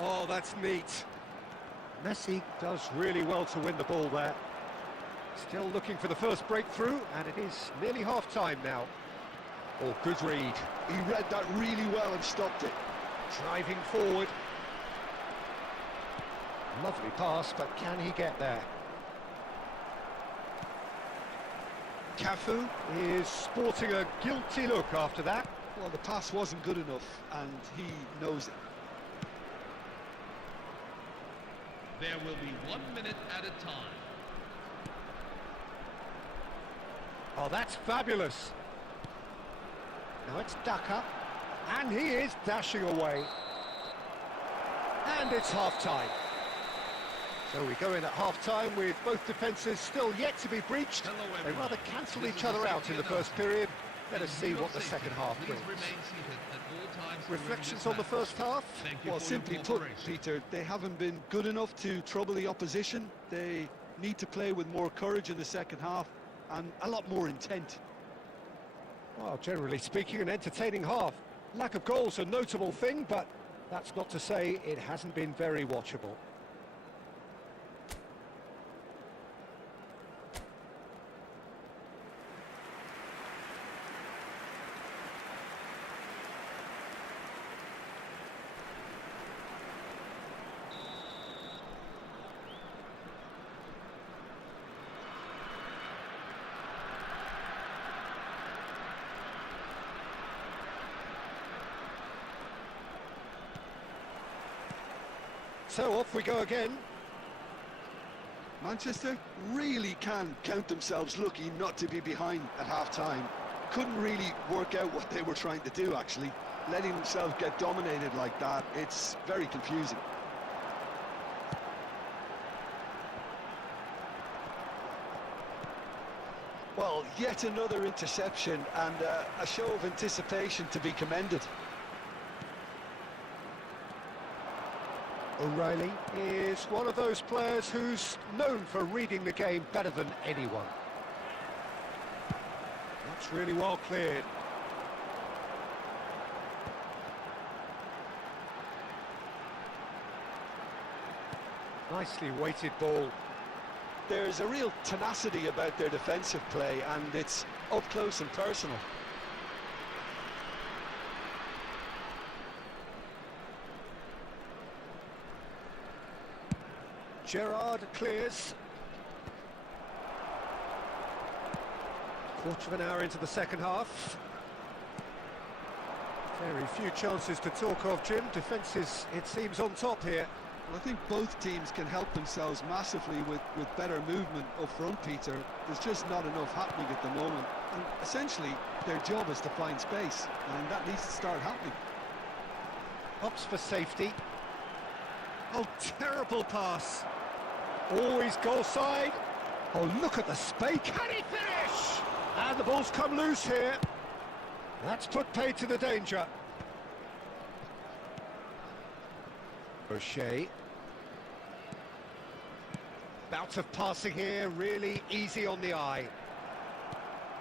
Oh, that's neat. Messi does really well to win the ball there. Still looking for the first breakthrough, and it is nearly half-time now. Oh, good read. He read that really well and stopped it. Driving forward. Lovely pass, but can he get there? Cafu is sporting a guilty look after that. Well, the pass wasn't good enough, and he knows it. There will be 1 minute at a time. Oh, that's fabulous. Now it's Daka, and he is dashing away. And it's half-time. So we go in at half-time with both defences still yet to be breached. They rather cancelled each other out in the first period. Let us see what the second half brings. Reflections on the first half? Well, simply put, Peter, they haven't been good enough to trouble the opposition. They need to play with more courage in the second half and a lot more intent. Well, generally speaking, an entertaining half. Lack of goals a notable thing, but that's not to say it hasn't been very watchable. So off we go again. Manchester really can count themselves lucky not to be behind at half-time. Couldn't really work out what they were trying to do, actually. Letting themselves get dominated like that, it's very confusing. Well, yet another interception and a show of anticipation to be commended. O'Reilly is one of those players who's known for reading the game better than anyone. That's really well cleared. Nicely weighted ball. There's a real tenacity about their defensive play, and it's up close and personal. Gerrard clears. Quarter of an hour into the second half. Very few chances to talk of, Jim. Defence is, it seems, on top here. Well, I think both teams can help themselves massively with better movement up front, Peter. There's just not enough happening at the moment. And essentially, their job is to find space, and that needs to start happening. Opts for safety. Oh, terrible pass. Always goal side. Oh, look at the space. Can he finish? And the ball's come loose here. That's put paid to the danger. O'Shea. Bout of passing here, really easy on the eye.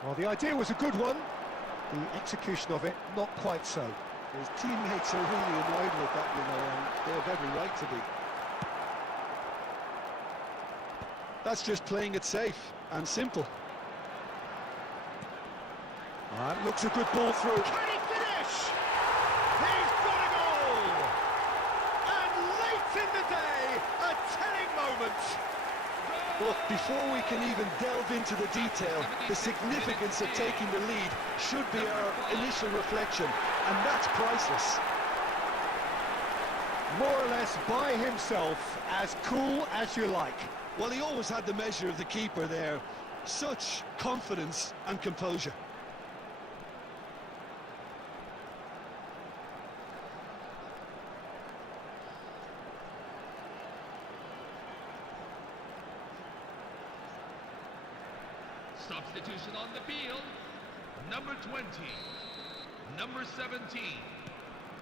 Well, the idea was a good one. The execution of it, not quite so. His teammates are really annoyed with that, you know, and they have every right to be. That's just playing it safe and simple. Looks a good ball through. Can he finish? He's got a goal! And late in the day, a telling moment. Look, before we can even delve into the detail, the significance of taking the lead should be our initial reflection, and that's priceless. More or less by himself, as cool as you like. Well, he always had the measure of the keeper there. Such confidence and composure. Substitution on the field. Number 20. Number 17.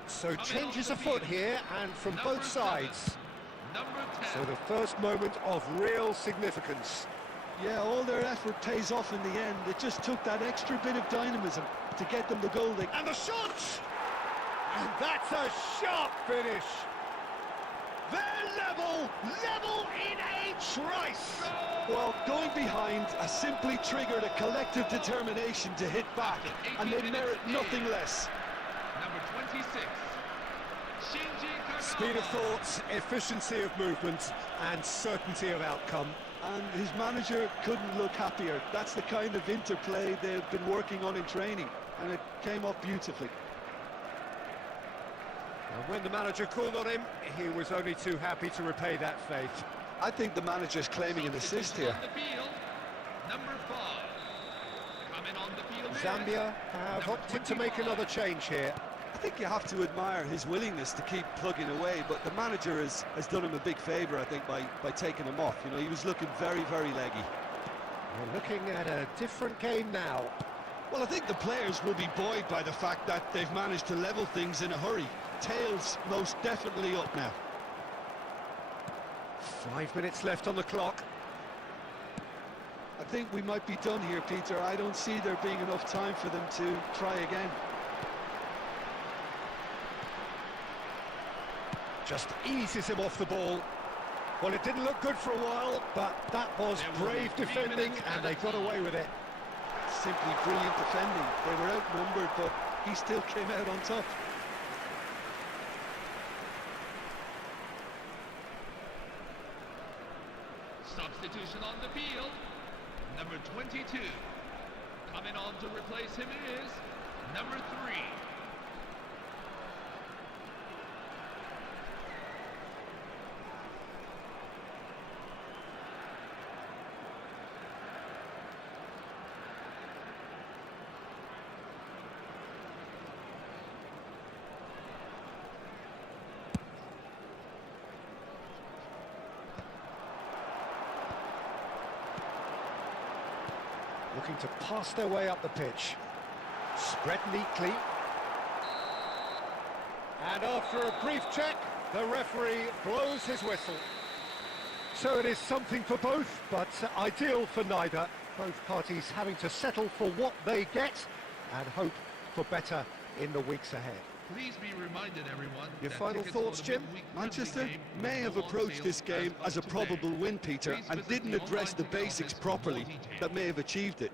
So changes afoot here, and from both sides. Number 10. So the first moment of real significance. Yeah, all their effort pays off in the end. It just took that extra bit of dynamism to get them the goal. And the shot! And that's a sharp finish. They're level in a trice. Well, going behind has simply triggered a collective determination to hit back, and they merit nothing less. Number 26. Shinji Kagawa. Speed of thoughts, efficiency of movement, and certainty of outcome. And his manager couldn't look happier. That's the kind of interplay they've been working on in training, and it came off beautifully. And when the manager called on him, he was only too happy to repay that faith. I think the manager's claiming an assist here. On the field. Number 5. Coming on the field. Zambia have opted to make another change here. I think you have to admire his willingness to keep plugging away, but the manager has done him a big favour, I think, by taking him off. You know, he was looking very, very leggy. We're looking at a different game now. Well, I think the players will be buoyed by the fact that they've managed to level things in a hurry. Tails most definitely up now. 5 minutes left on the clock. I think we might be done here, Peter. I don't see there being enough time for them to try again. Just eases him off the ball. Well, it didn't look good for a while, but that was brave defending, and they got away with it. Simply brilliant defending. They were outnumbered, but he still came out on top. Substitution on the field. Number 22. Coming on to replace him is number 3. Looking to pass their way up the pitch. Spread neatly. And after a brief check, the referee blows his whistle. So it is something for both, but ideal for neither. Both parties having to settle for what they get and hope for better in the weeks ahead. Please be reminded, everyone. Your that final tickets for thoughts, the Jim? midweek Manchester friendly game may have will go on approached sale this game as a of probable today. win, Peter, Please and visit didn't the address the online ticket basics office for more properly details. that may have achieved it.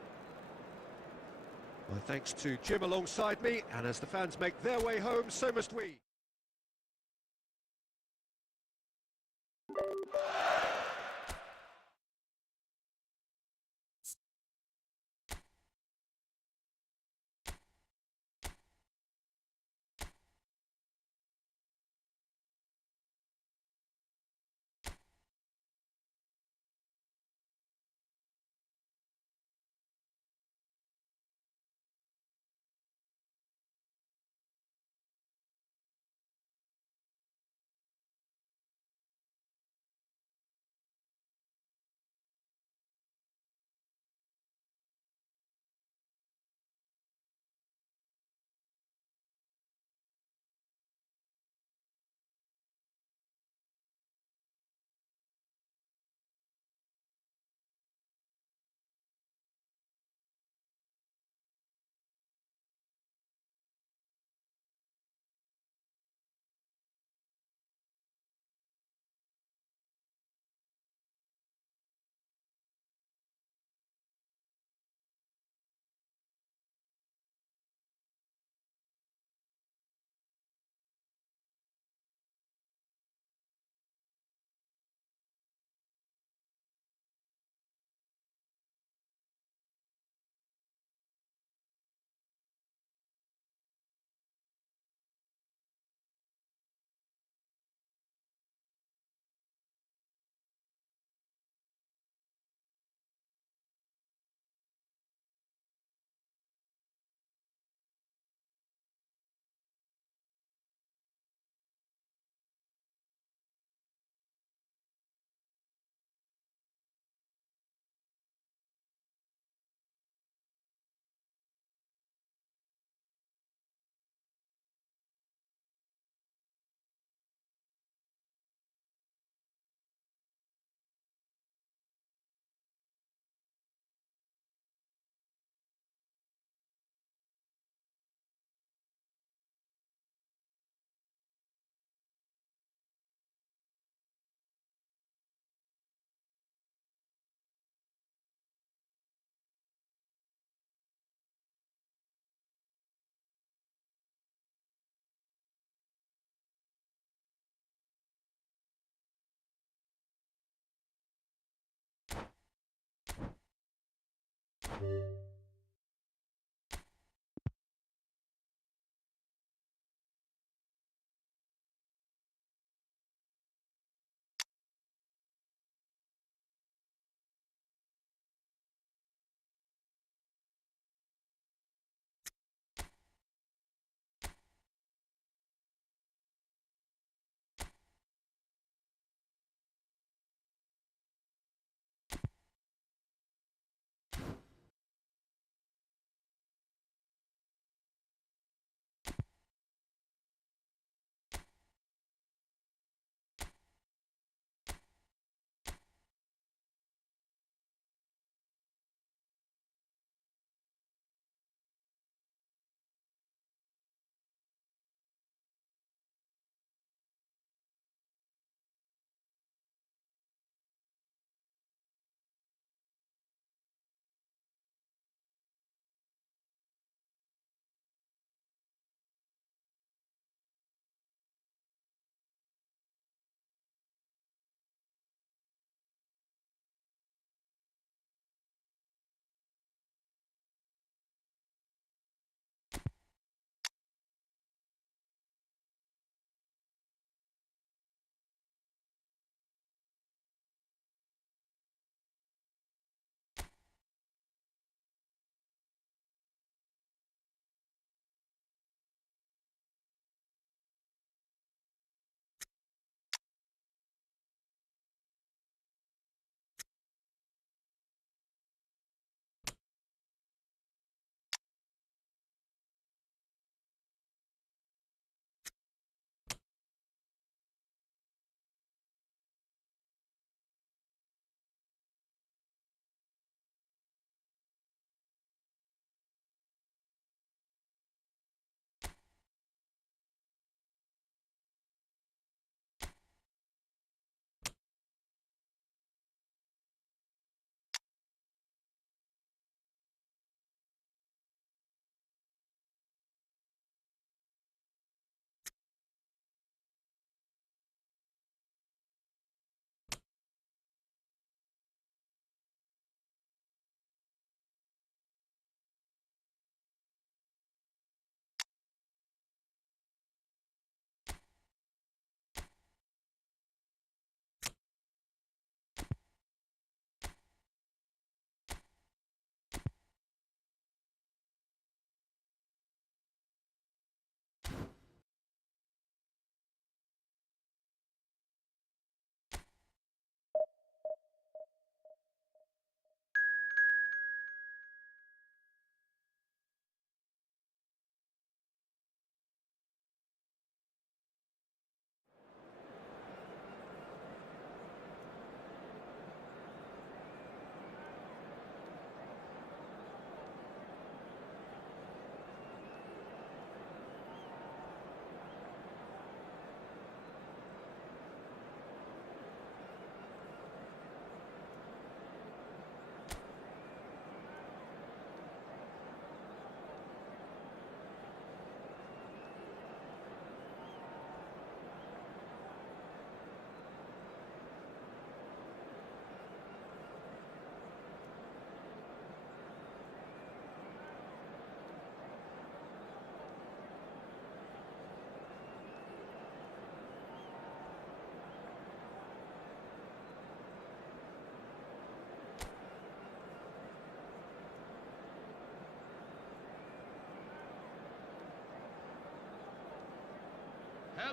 Well, thanks to Jim alongside me, and as the fans make their way home, so must we.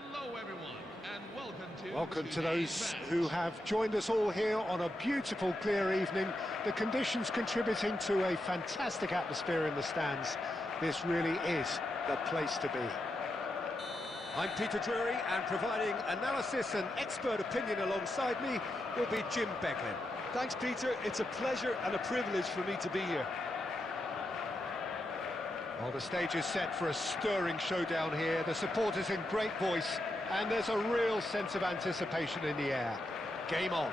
Hello, everyone, and Welcome to today's those match. who have joined us all here on a beautiful, clear evening. The conditions contributing to a fantastic atmosphere in the stands. This really is the place to be. I'm Peter Drury, and providing analysis and expert opinion alongside me will be Jim Beglin. Thanks, Peter. It's a pleasure and a privilege for me to be here. Well, the stage is set for a stirring showdown here. The supporters in great voice, and there's a real sense of anticipation in the air. Game on.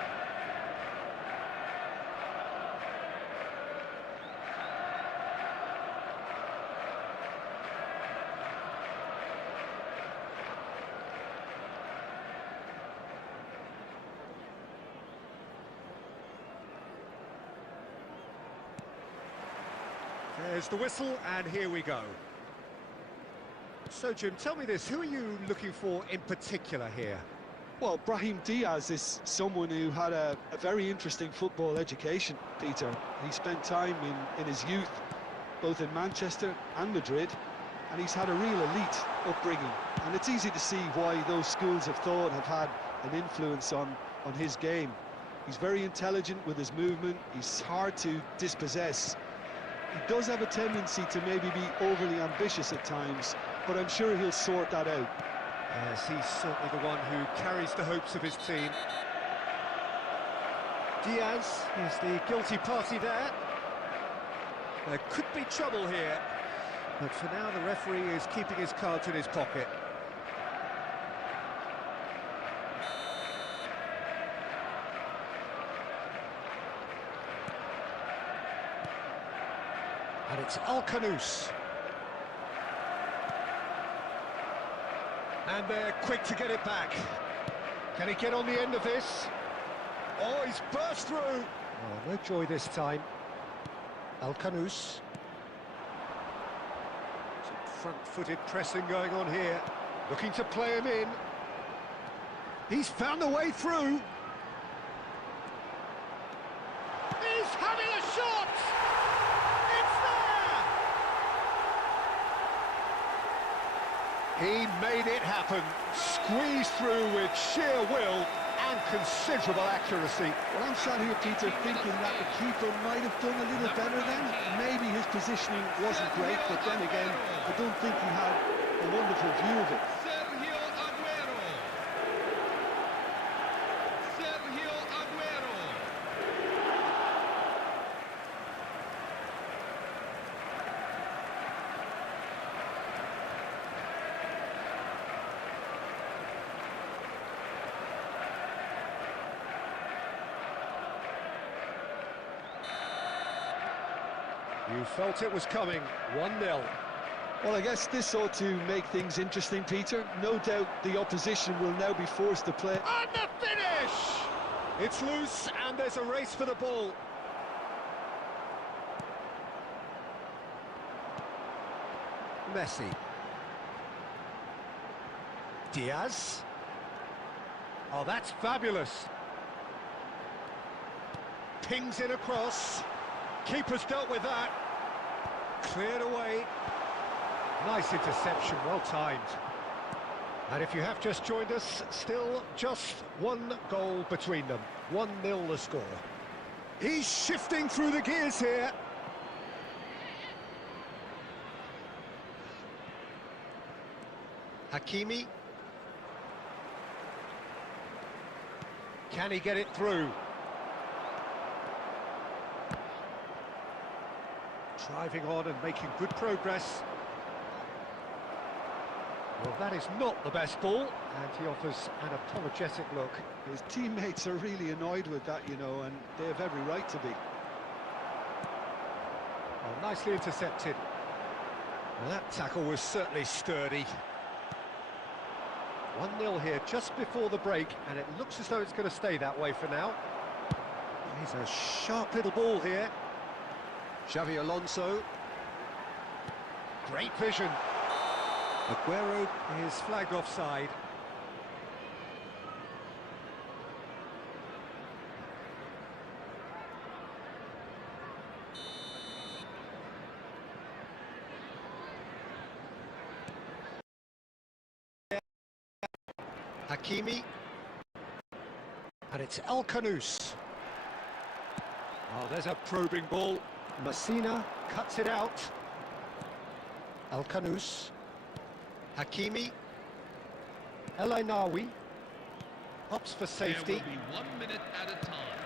There's the whistle, and here we go. So, Jim, tell me this, who are you looking for in particular here? Well, Brahim Diaz is someone who had a very interesting football education, Peter. He spent time in his youth, both in Manchester and Madrid, and he's had a real elite upbringing. And it's easy to see why those schools of thought have had an influence on his game. He's very intelligent with his movement, he's hard to dispossess. He does have a tendency to maybe be overly ambitious at times, but I'm sure he'll sort that out. Yes, he's certainly the one who carries the hopes of his team. Diaz is the guilty party there. There could be trouble here, but for now the referee is keeping his cards in his pocket. And it's Al-Khanous. And they're quick to get it back. Can he get on the end of this? Oh, he's burst through. Oh, no joy this time. Al-Khanous. Some front-footed pressing going on here. Looking to play him in. He's found the way through. He's having a shot! It's there! He made it happen. Squeezed through with sheer will and considerable accuracy. Well, I'm sat here, Peter, thinking that the keeper might have done a little better then. Maybe his positioning wasn't great, but then again, I don't think he had a wonderful view of it. Sergio Aguero. Sergio Aguero. You felt it was coming. 1-0. Well, I guess this ought to make things interesting, Peter. No doubt the opposition will now be forced to play. And the finish! It's loose, and there's a race for the ball. Messi. Diaz. Oh, that's fabulous. Pings it across. Keeper's dealt with that. Cleared away. Nice interception, well timed. And if you have just joined us, still just one goal between them. 1-0 the score. He's shifting through the gears here. Hakimi. Can he get it through? Driving on and making good progress. Well, that is not the best ball, and he offers an apologetic look. His teammates are really annoyed with that, you know, and they have every right to be. Oh, nicely intercepted. Well, that tackle was certainly sturdy. 1-0 here just before the break, and it looks as though it's going to stay that way for now. He's a sharp little ball here. Xavi Alonso. Great vision. Aguero is flagged offside. Hakimi. And it's Al-Khanous. Oh, there's a probing ball. Messina cuts it out. Al-Khanous. Hakimi. El Ainawi. Opts for safety. There will be 1 minute at a time.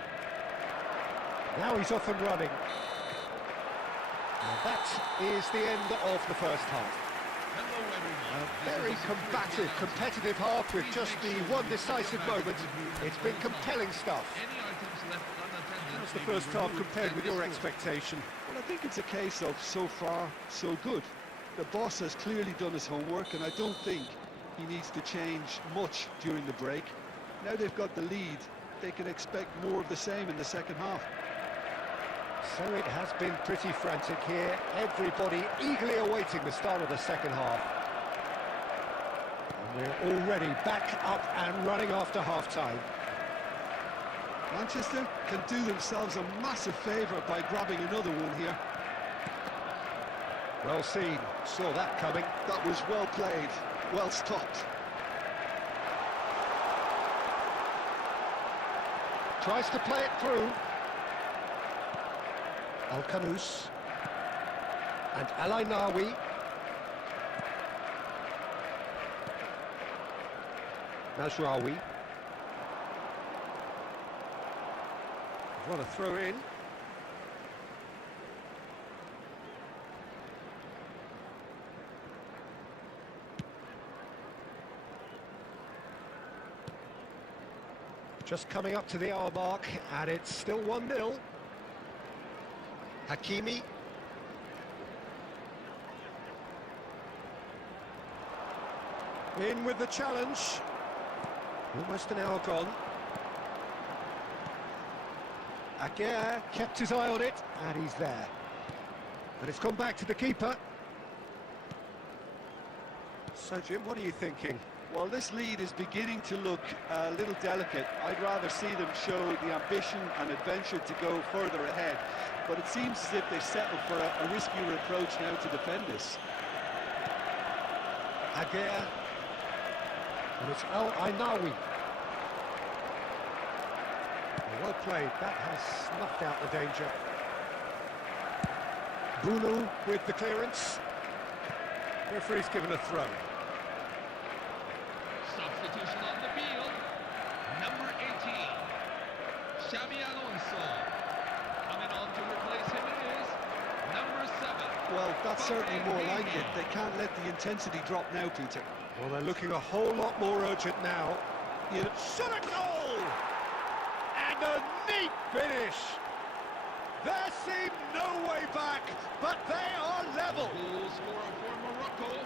Now he's off and running. And that is the end of the first half. Hello, everyone. A very combative, competitive half with just the one decisive moment. It's been compelling stuff. Any items left unattended. How's the may be first half removed compared and with your destroyed. expectation? Well, I think it's a case of so far, so good. The boss has clearly done his homework, and I don't think he needs to change much during the break. Now they've got the lead, they can expect more of the same in the second half. So it has been pretty frantic here. Everybody eagerly awaiting the start of the second half. And we're already back up and running after half-time. Manchester can do themselves a massive favour by grabbing another one here. Well seen, saw that coming. That was well played, well stopped. Tries to play it through. Al-Kanous. And Al-Ainawi. Najraoui. Want to throw in. Just coming up to the hour mark, and it's still 1-0. Hakimi. In with the challenge. Almost an hour gone. Aguirre kept his eye on it, and he's there. And it's gone back to the keeper. So, Jim, what are you thinking? Well, this lead is beginning to look a little delicate. I'd rather see them show the ambition and adventure to go further ahead. But it seems as if they settled for a riskier approach now to defend this. Aguirre. And it's Al-Ainawi. Well played, that has snuffed out the danger. Bruno with the clearance. Referee's given a throw. Substitution on the field. Number 18, Xabi Alonso. Coming on to replace him is number 7. Well, that's certainly more like it. They can't let the intensity drop now, Peter. Well, they're looking a whole lot more urgent now. You know, Shot a goal! And a neat finish! There seemed no way back, but they are level. Goal scorer for Morocco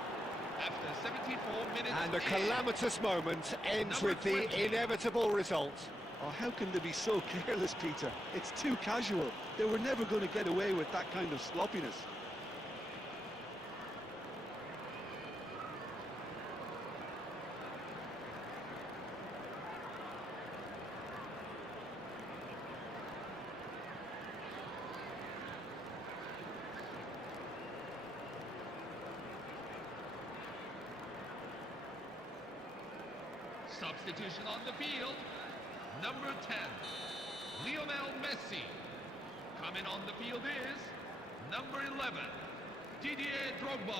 after 74 minutes. And the calamitous moment ends with the inevitable result. oh, how can they be so careless, Peter? It's too casual. They were never going to get away with that kind of sloppiness. Substitution on the field. Number 10, Lionel Messi. Coming on the field is number 11, Didier Drogba.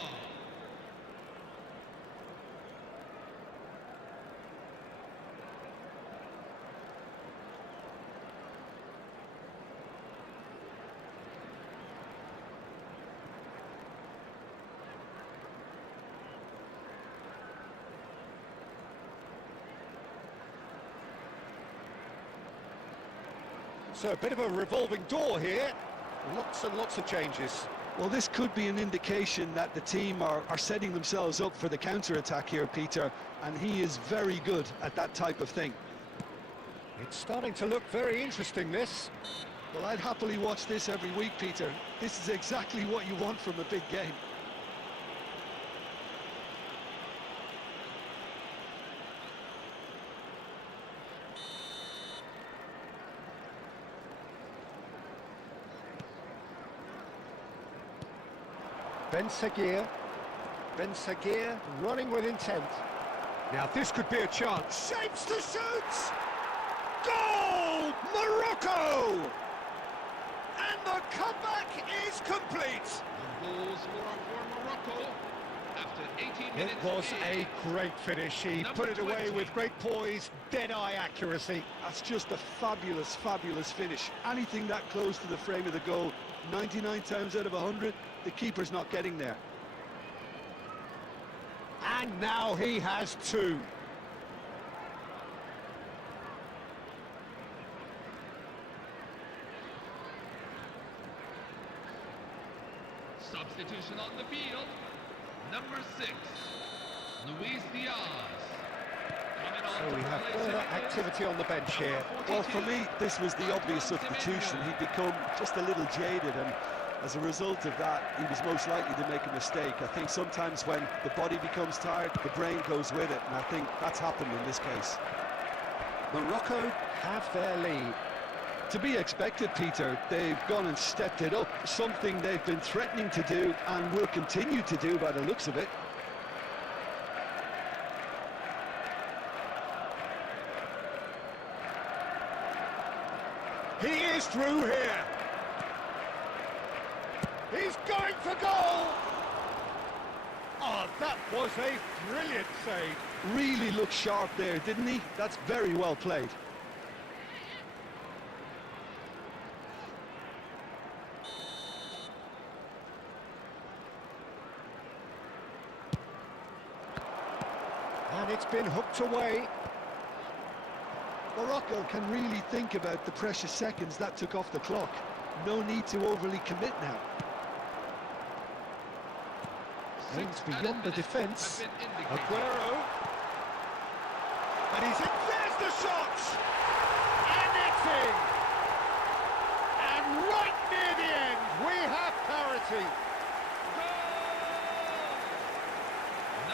So a bit of a revolving door here. Lots and lots of changes. Well, this could be an indication that the team are setting themselves up for the counter-attack here, Peter, and he is very good at that type of thing. It's starting to look very interesting, this. Well, I'd happily watch this every week, Peter. This is exactly what you want from a big game. Ben Seguir running with intent. Now this could be a chance. Shapes to shoot! Goal! Morocco! And the comeback is complete. The goal scorer for Morocco after 18 minutes. It was a great finish. He put it away with great poise, dead-eye accuracy. That's just a fabulous, fabulous finish. Anything that close to the frame of the goal, 99 times out of 100, the keeper's not getting there. And now he has two. Substitution on the field. Number 6, Luis Diaz. Coming So we have further activity on the bench here. Well, for me, this was the obvious substitution. He'd become just a little jaded, and as a result of that, he was most likely to make a mistake. I think sometimes when the body becomes tired, the brain goes with it, and I think that's happened in this case. Morocco have their lead. To be expected, Peter. They've gone and stepped it up, something they've been threatening to do and will continue to do by the looks of it. He is through here. He's going for goal. Oh, that was a brilliant save. Really looked sharp there, didn't he? That's very well played. And it's been hooked away. Morocco can really think about the precious seconds that took off the clock. No need to overly commit now. Aims beyond the defence. Aguero. And he's in. There's the shot! And it's in! And right near the end, we have parity.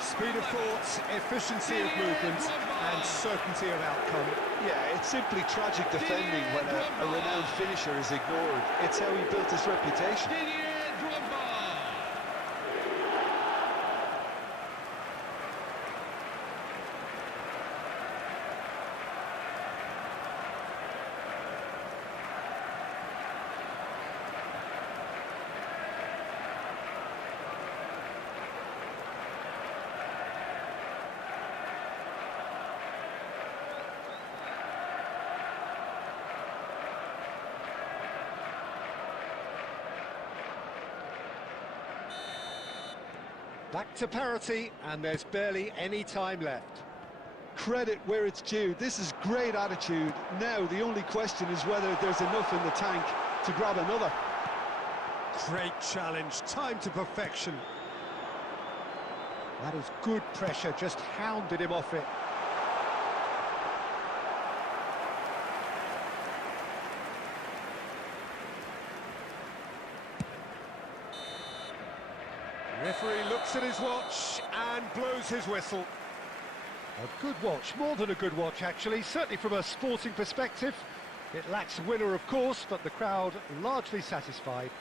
Speed of thought, efficiency of movement, and certainty of outcome. Yeah, it's simply tragic defending when a renowned finisher is ignored. It's how he built his reputation. Back to parity, and there's barely any time left. Credit where it's due. This is great attitude. Now the only question is whether there's enough in the tank to grab another. Great challenge, time to perfection. That is good pressure, just hounded him off it. Referee looks at his watch and blows his whistle. A good watch, more than a good watch actually, certainly from a sporting perspective. It lacks a winner of course, but the crowd largely satisfied.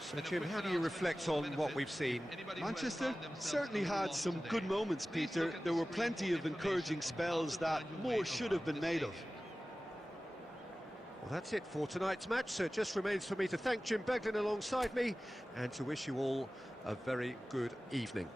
So Jim, how do you reflect on what we've seen? Manchester certainly had some good moments, Peter. There were plenty of encouraging spells that more should have been made of. Well, that's it for tonight's match, so it just remains for me to thank Jim Beglin alongside me and to wish you all a very good evening.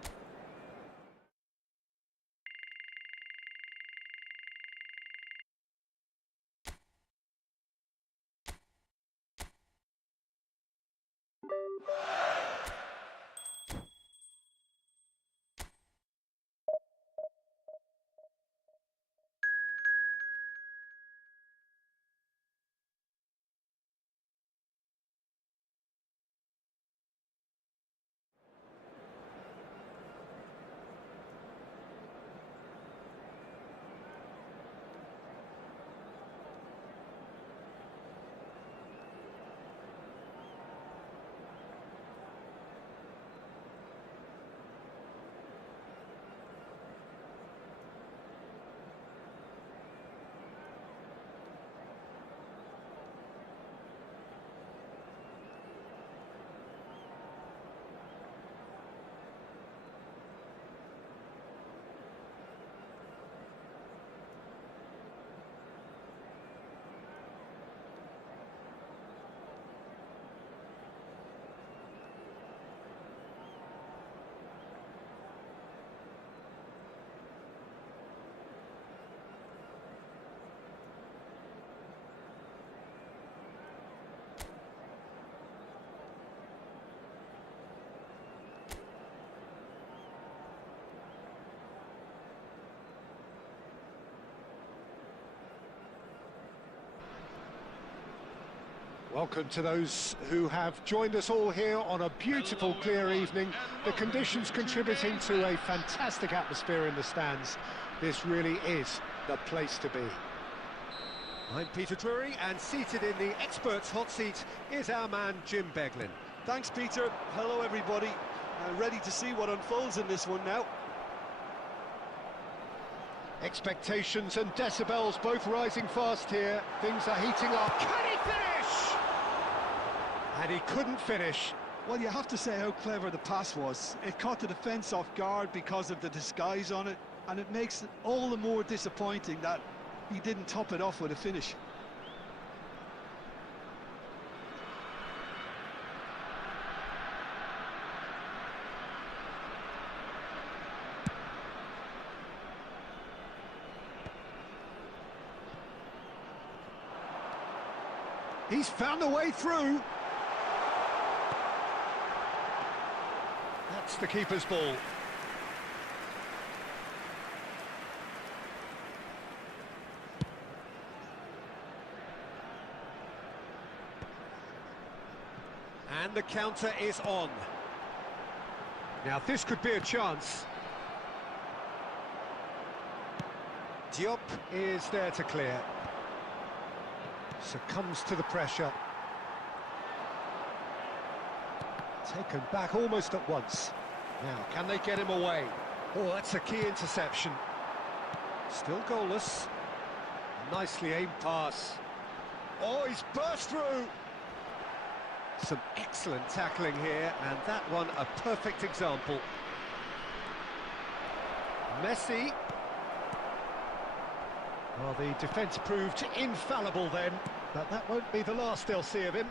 Welcome to those who have joined us all here on a beautiful, clear evening. The conditions contributing to a fantastic atmosphere in the stands. This really is the place to be. I'm Peter Drury, and seated in the experts' hot seat is our man Jim Beglin. Thanks, Peter. Hello, everybody. Ready to see what unfolds in this one now. Expectations and decibels both rising fast here. Things are heating up. Can he finish? And he couldn't finish. Well, you have to say how clever the pass was. It caught the defence off guard because of the disguise on it, and it makes it all the more disappointing that he didn't top it off with a finish. He's found a way through. That's the keeper's ball. And the counter is on. Now this could be a chance. Diop is there to clear. Succumbs to the pressure. Taken back almost at once. Now, can they get him away? Oh, that's a key interception. Still goalless. Nicely aimed pass. Oh, he's burst through. Some excellent tackling here, and that one a perfect example. Messi. Well, the defence proved infallible then, but that won't be the last they'll see of him.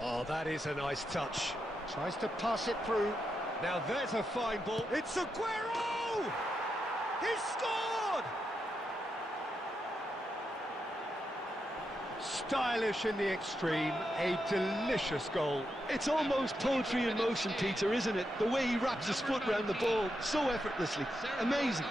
Oh, that is a nice touch. Tries to pass it through. Now there's a fine ball. It's Aguero! He's scored! Stylish in the extreme, a delicious goal. It's almost poetry in motion, Peter, isn't it? The way he wraps his foot around the ball so effortlessly. Amazing.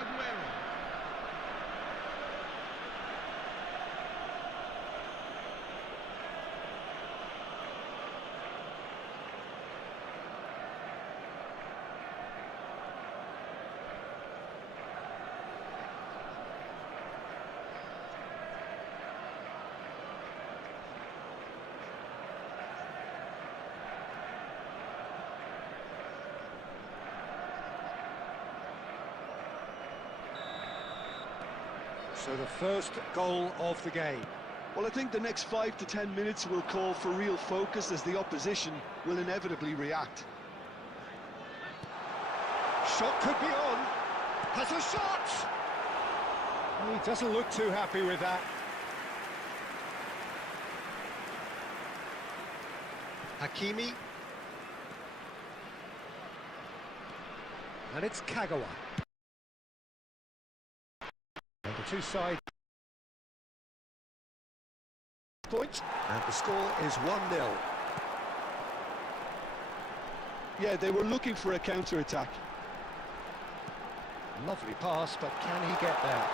So the first goal of the game. Well, I think the next 5 to 10 minutes will call for real focus as the opposition will inevitably react. Shot could be on. Has a shot! He doesn't look too happy with that. Hakimi. And it's Kagawa. And the two sides point, and the score is 1-0. Yeah, they were looking for a counter-attack. Lovely pass, but can he get there?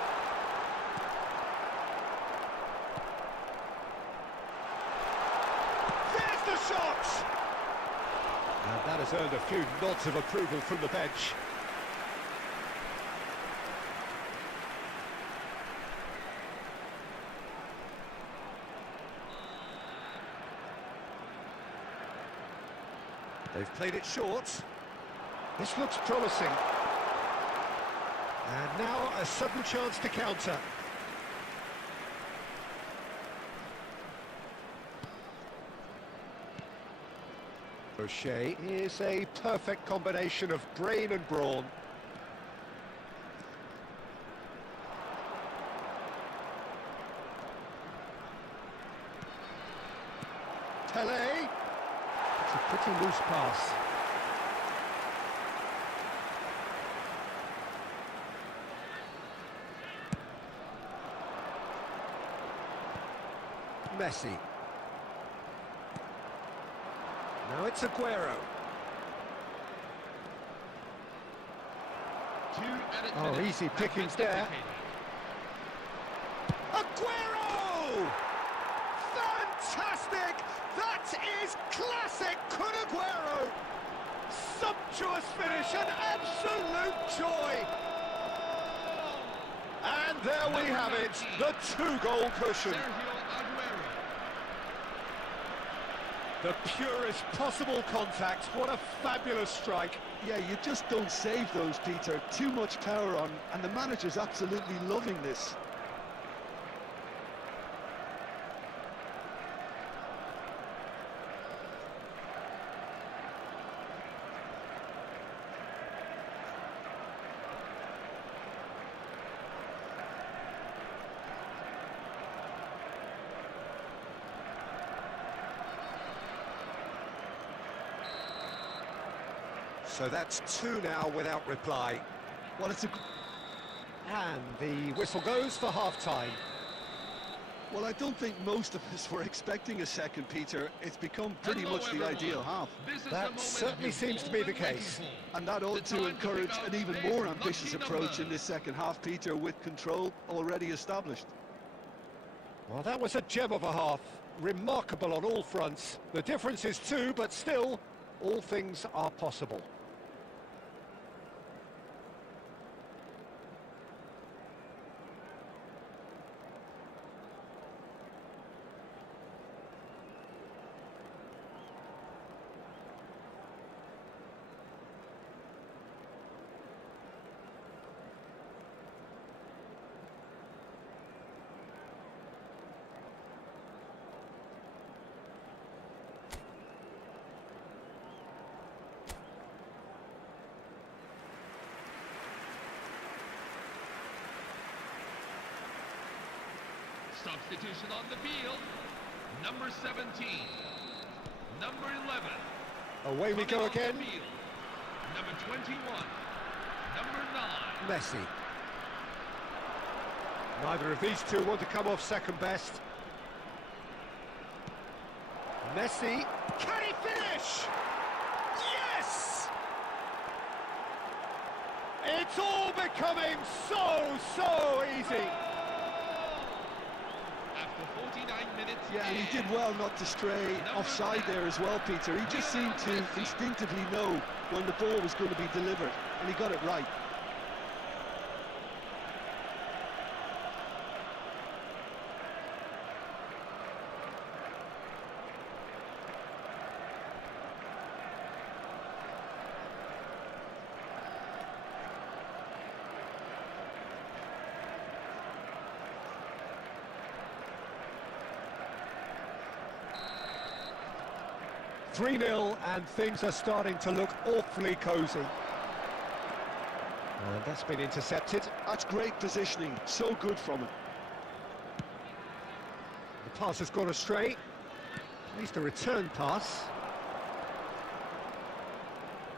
There's the shot! And that has earned a few nods of approval from the bench. They've played it short. This looks promising. And now a sudden chance to counter. O'Shea is a perfect combination of brain and brawn. Tele. It's a pretty loose pass. Messi. Now it's Aguero. Oh, easy pickings there. Aguero! Fantastic! That is classic Kun Aguero! Sumptuous finish, an absolute joy! And there we have it, the two-goal cushion. The purest possible contact, what a fabulous strike. Yeah, you just don't save those, Peter. Too much power on, and the manager's absolutely loving this. So that's two now without reply. Well, it's a... And the whistle goes for half-time. Well, I don't think most of us were expecting a second, Peter. It's become pretty much the ideal half. That certainly seems to be the case. And that ought to encourage an even more ambitious approach in this second half, Peter, with control already established. Well, that was a gem of a half. Remarkable on all fronts. The difference is two, but still, all things are possible. Substitution on the field. Number 17. Number 11. Away we go again. Number 21. Number 9. Messi. Neither of these two want to come off second best. Messi. Can he finish? Yes! It's all becoming so easy. After 49 minutes. Yeah, and he did well not to stray offside there as well, Peter. He just seemed to instinctively know when the ball was going to be delivered, and he got it right. Three 0 and things are starting to look awfully cosy. And that's been intercepted. That's great positioning, so good from him. The pass has gone astray. At least a return pass.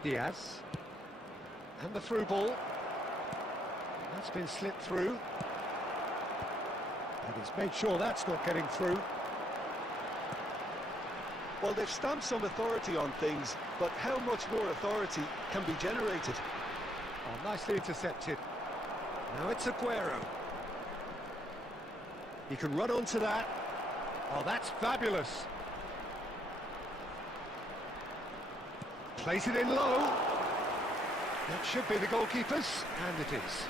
Diaz. And the through ball. That's been slipped through. And he's made sure that's not getting through. Well, they've stamped some authority on things, but how much more authority can be generated? Oh, nicely intercepted. Now it's Aguero. He can run onto that. Oh, that's fabulous. Plays it in low. That should be the goalkeeper's, and it is.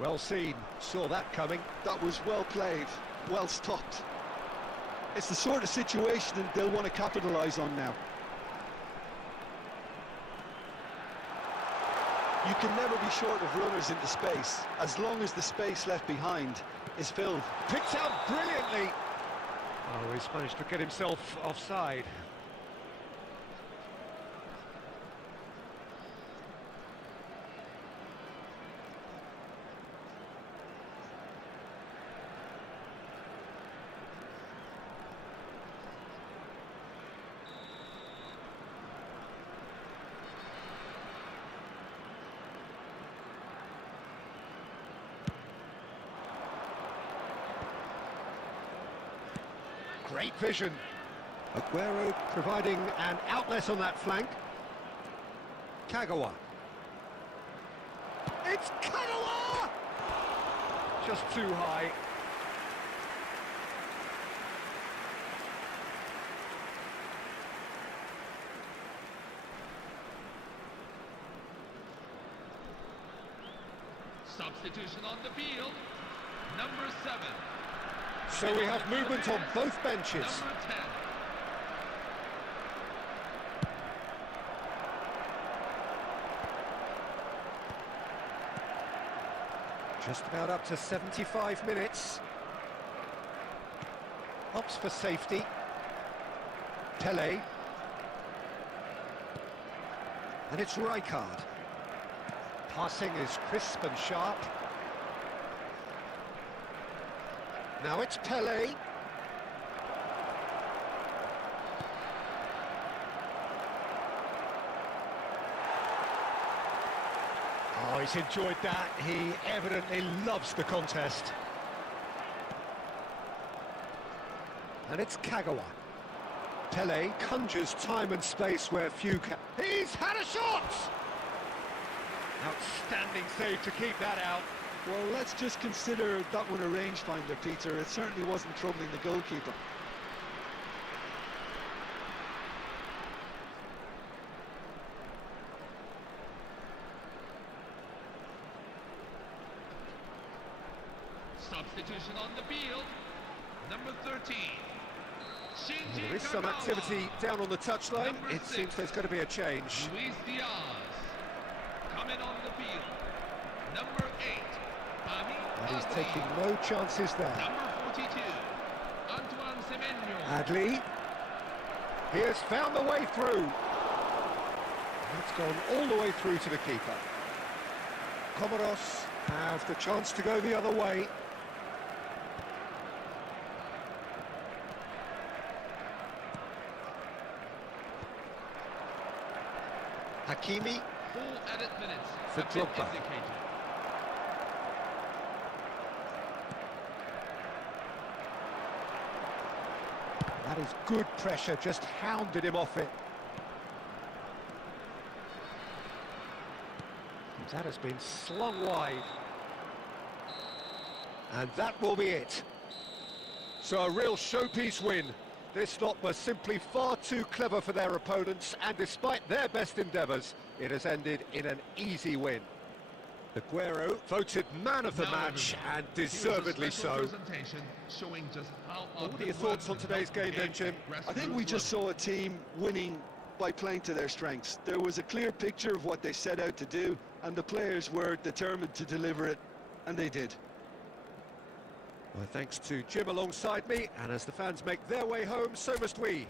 Well seen, saw that coming. That was well played, well stopped. It's the sort of situation that they'll want to capitalise on now. You can never be short of runners into space, as long as the space left behind is filled. Picked out brilliantly. Oh, he's managed to get himself offside. Great vision. Aguero providing an outlet on that flank. Kagawa. It's Kagawa! Just too high. Substitution on the field. Number 7. So we have movement on both benches. Number 10. Just about up to 75 minutes. Opts for safety. Pele. And it's Rijkaard. Passing is crisp and sharp. Now it's Pele. Oh, he's enjoyed that. He evidently loves the contest. And it's Kagawa. Pele conjures time and space where few can. He's had a shot! Outstanding save to keep that out. Well, let's just consider that one a rangefinder, Peter. It certainly wasn't troubling the goalkeeper. Substitution on the field. Number 13. Shinji There is some Kagawa. activity down on the touchline. Number It 6. seems there's going to be a change. Luis Diaz. Coming on the field. Number 8. Bami And he's Adli. taking no chances there. Number 42. Antoine Semenyo. Adli. He has found the way through. It's gone all the way through to the keeper. Comoros have the chance to go the other way. Hakimi 4 added minutes for have been Drogba. indicated. That is good pressure, just hounded him off it. That has been slung wide. And that will be it. So a real showpiece win. This lot was simply far too clever for their opponents, and despite their best endeavours, it has ended in an easy win. Aguero voted man of the Now, match, everyone, and here's a deservedly special so. presentation showing just how What are your thoughts on today's game then, Jim? I think we just saw a team winning by playing to their strengths. There was a clear picture of what they set out to do, and the players were determined to deliver it, and they did. Well, thanks to Jim alongside me, and as the fans make their way home, so must we.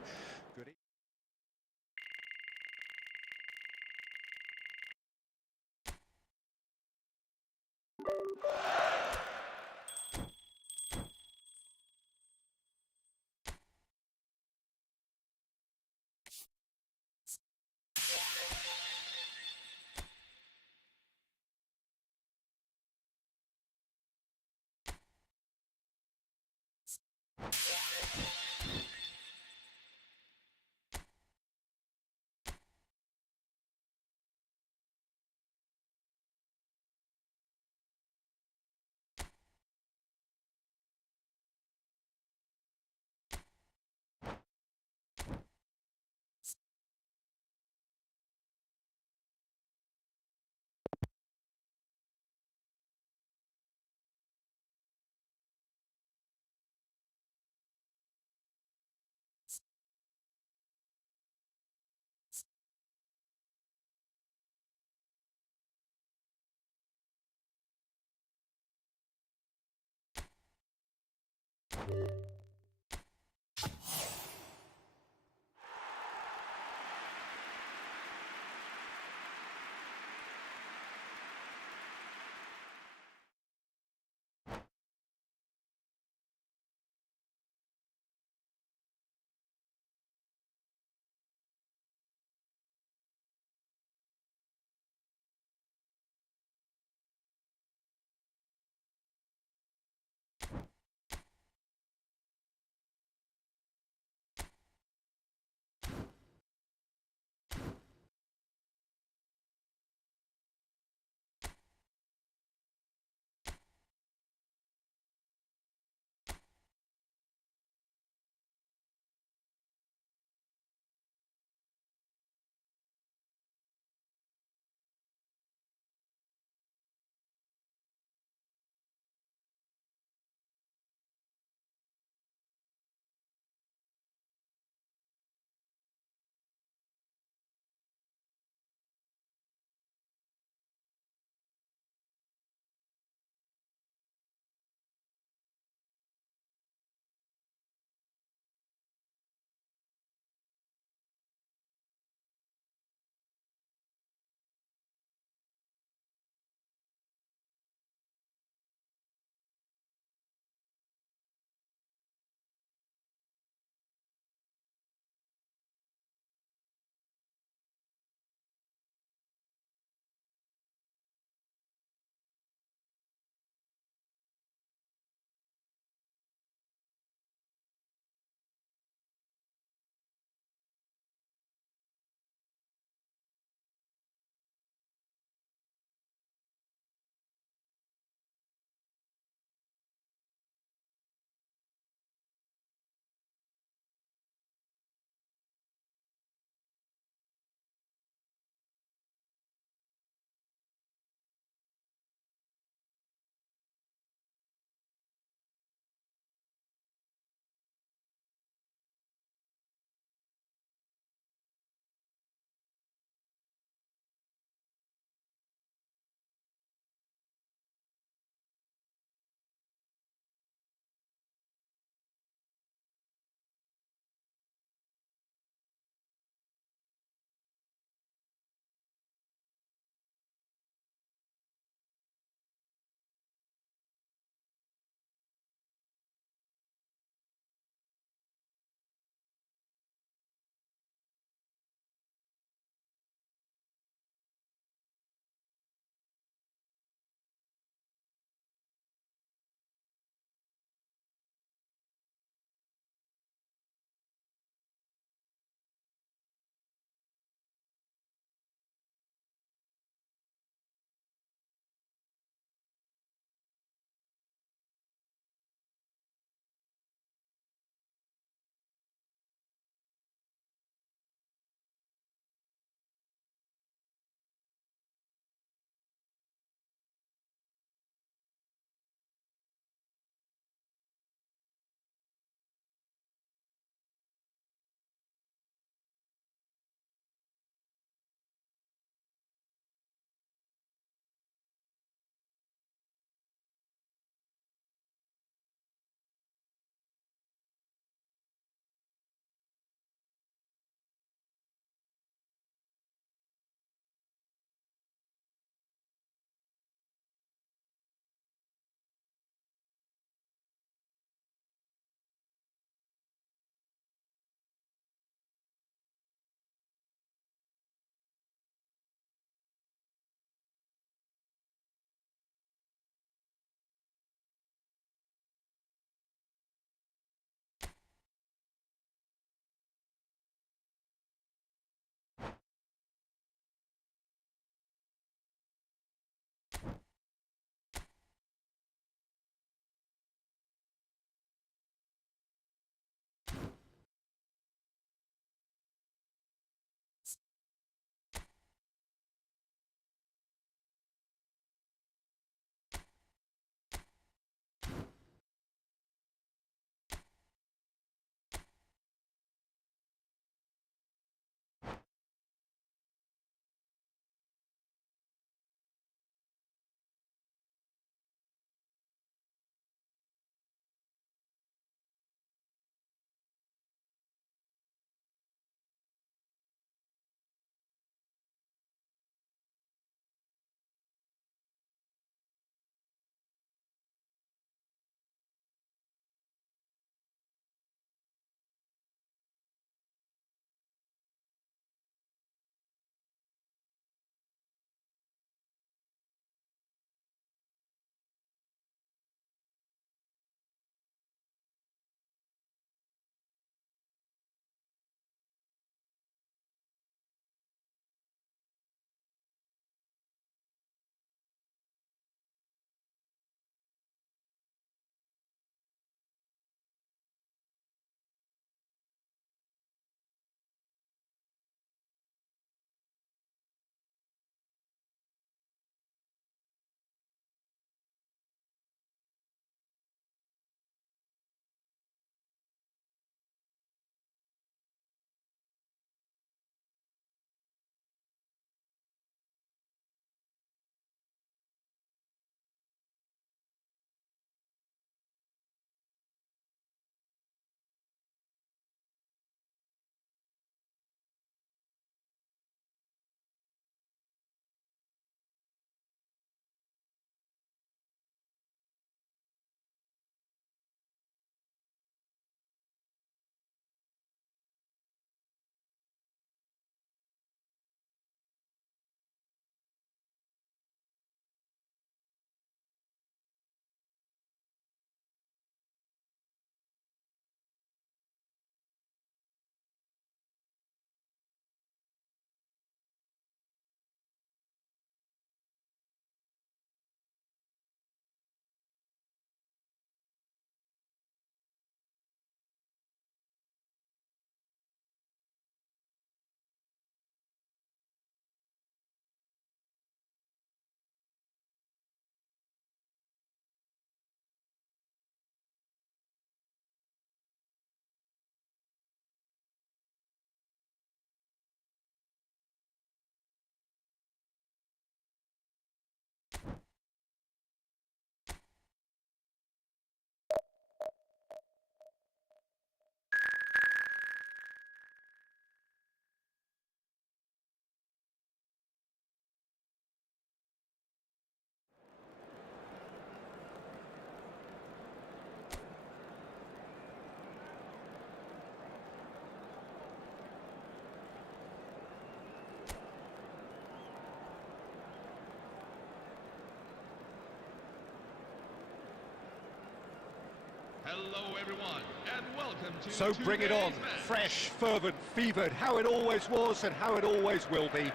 Hello, everyone, and welcome to So bring it on, today's match. fresh, fervent, fevered, how it always was and how it always will be.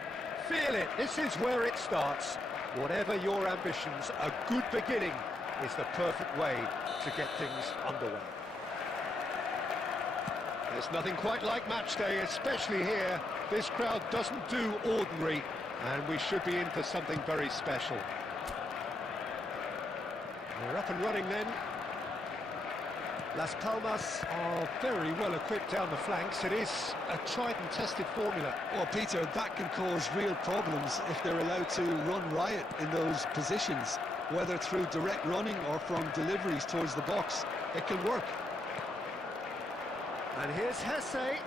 Feel it, this is where it starts. Whatever your ambitions, a good beginning is the perfect way to get things underway. There's nothing quite like match day, especially here. This crowd doesn't do ordinary, and we should be in for something very special. We're up and running then. Las Palmas are very well equipped down the flanks. It is a tried and tested formula. Well, Peter, that can cause real problems if they're allowed to run riot in those positions, whether through direct running or from deliveries towards the box. It can work. And here's Hesse.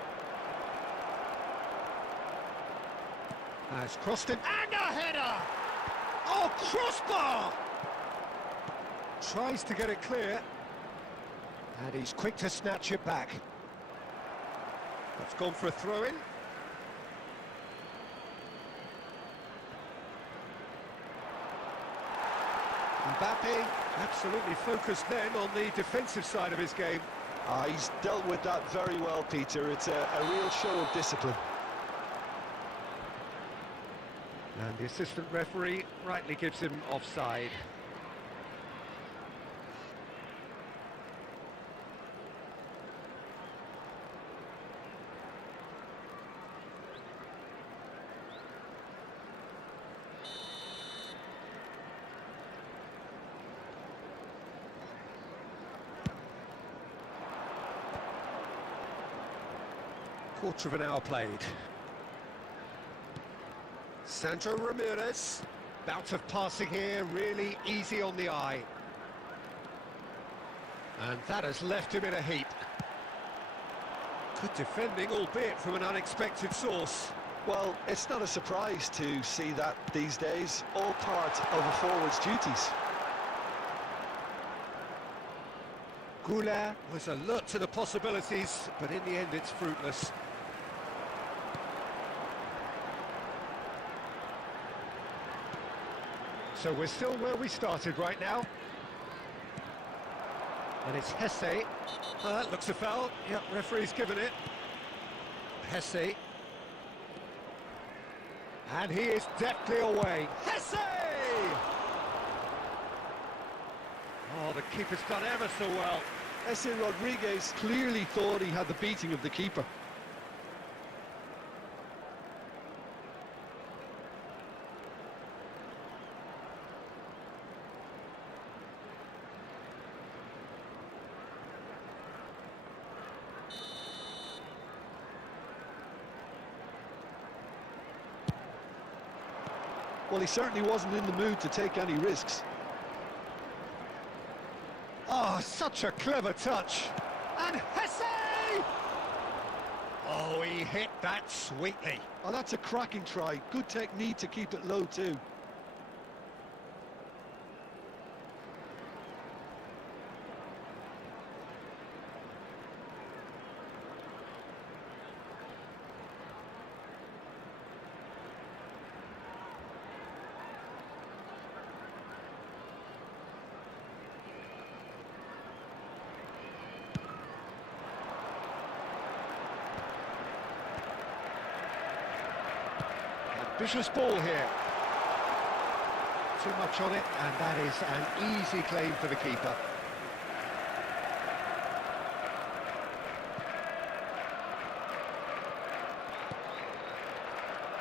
Has crossed him, and a header! Oh, crossbar! Tries to get it clear. And he's quick to snatch it back. That's gone for a throw-in. Mbappe absolutely focused then on the defensive side of his game. He's dealt with that very well, Peter. It's a real show of discipline. And the assistant referee rightly gives him offside. Quarter of an hour played. Sandro Ramirez, bout of passing here, really easy on the eye. And that has left him in a heap. Good defending, albeit from an unexpected source. Well, it's not a surprise to see that these days, all part of a forward's duties. Goulart was alert to the possibilities, but in the end it's fruitless. So we're still where we started right now. And it's Hesse. Looks a foul. Yep, referee's given it. Hesse. And he is deftly away. Hesse! Oh, the keeper's done ever so well. Esse Rodriguez clearly thought he had the beating of the keeper. Well, he certainly wasn't in the mood to take any risks. Oh, such a clever touch. And Hesse! Oh, he hit that sweetly. Oh, that's a cracking try. Good technique to keep it low, too. Ambitious ball here. Too much on it, and that is an easy claim for the keeper.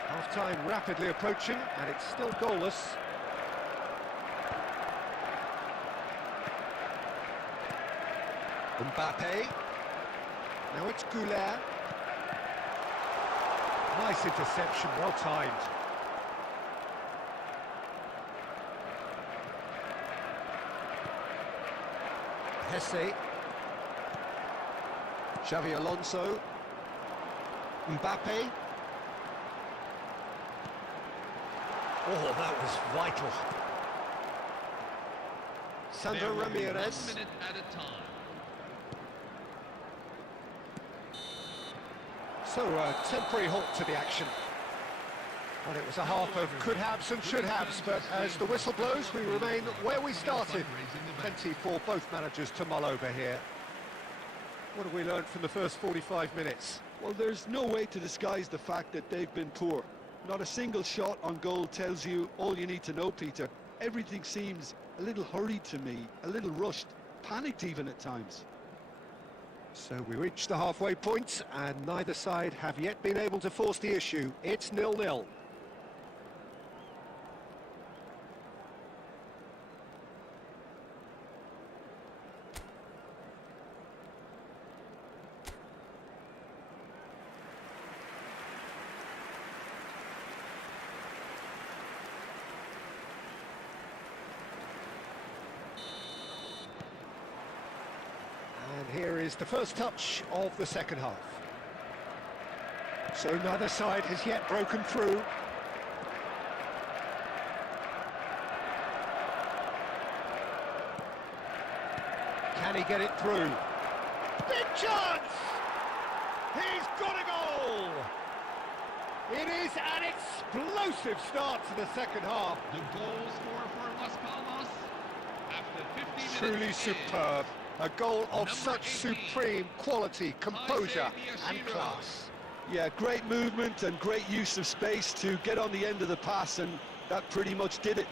Half-time rapidly approaching, and it's still goalless. Mbappe. Now it's Goulart. Nice interception, well timed. Hesse. Xavi Alonso. Mbappe. Oh, that was vital. Sandro Ramirez. 1 minute at a time. So a temporary halt to the action. Well, it was a half of could-haves and should-haves, but as the whistle blows, we remain where we started. Plenty for both managers to mull over here. What have we learned from the first 45 minutes? Well, there's no way to disguise the fact that they've been poor. Not a single shot on goal tells you all you need to know, Peter. Everything seems a little hurried to me, a little rushed, panicked even at times. So we reach the halfway point, and neither side have yet been able to force the issue. It's 0-0. And here is the first touch of the second half. So neither side has yet broken through. Can he get it through? Big chance! He's got a goal! It is an explosive start to the second half. The goal scorer for Las Palmas after 50 minutes. Truly is superb. A goal of number such 18, supreme quality, composure and Miyashiro. class. Yeah, great movement and great use of space to get on the end of the pass, and that pretty much did it.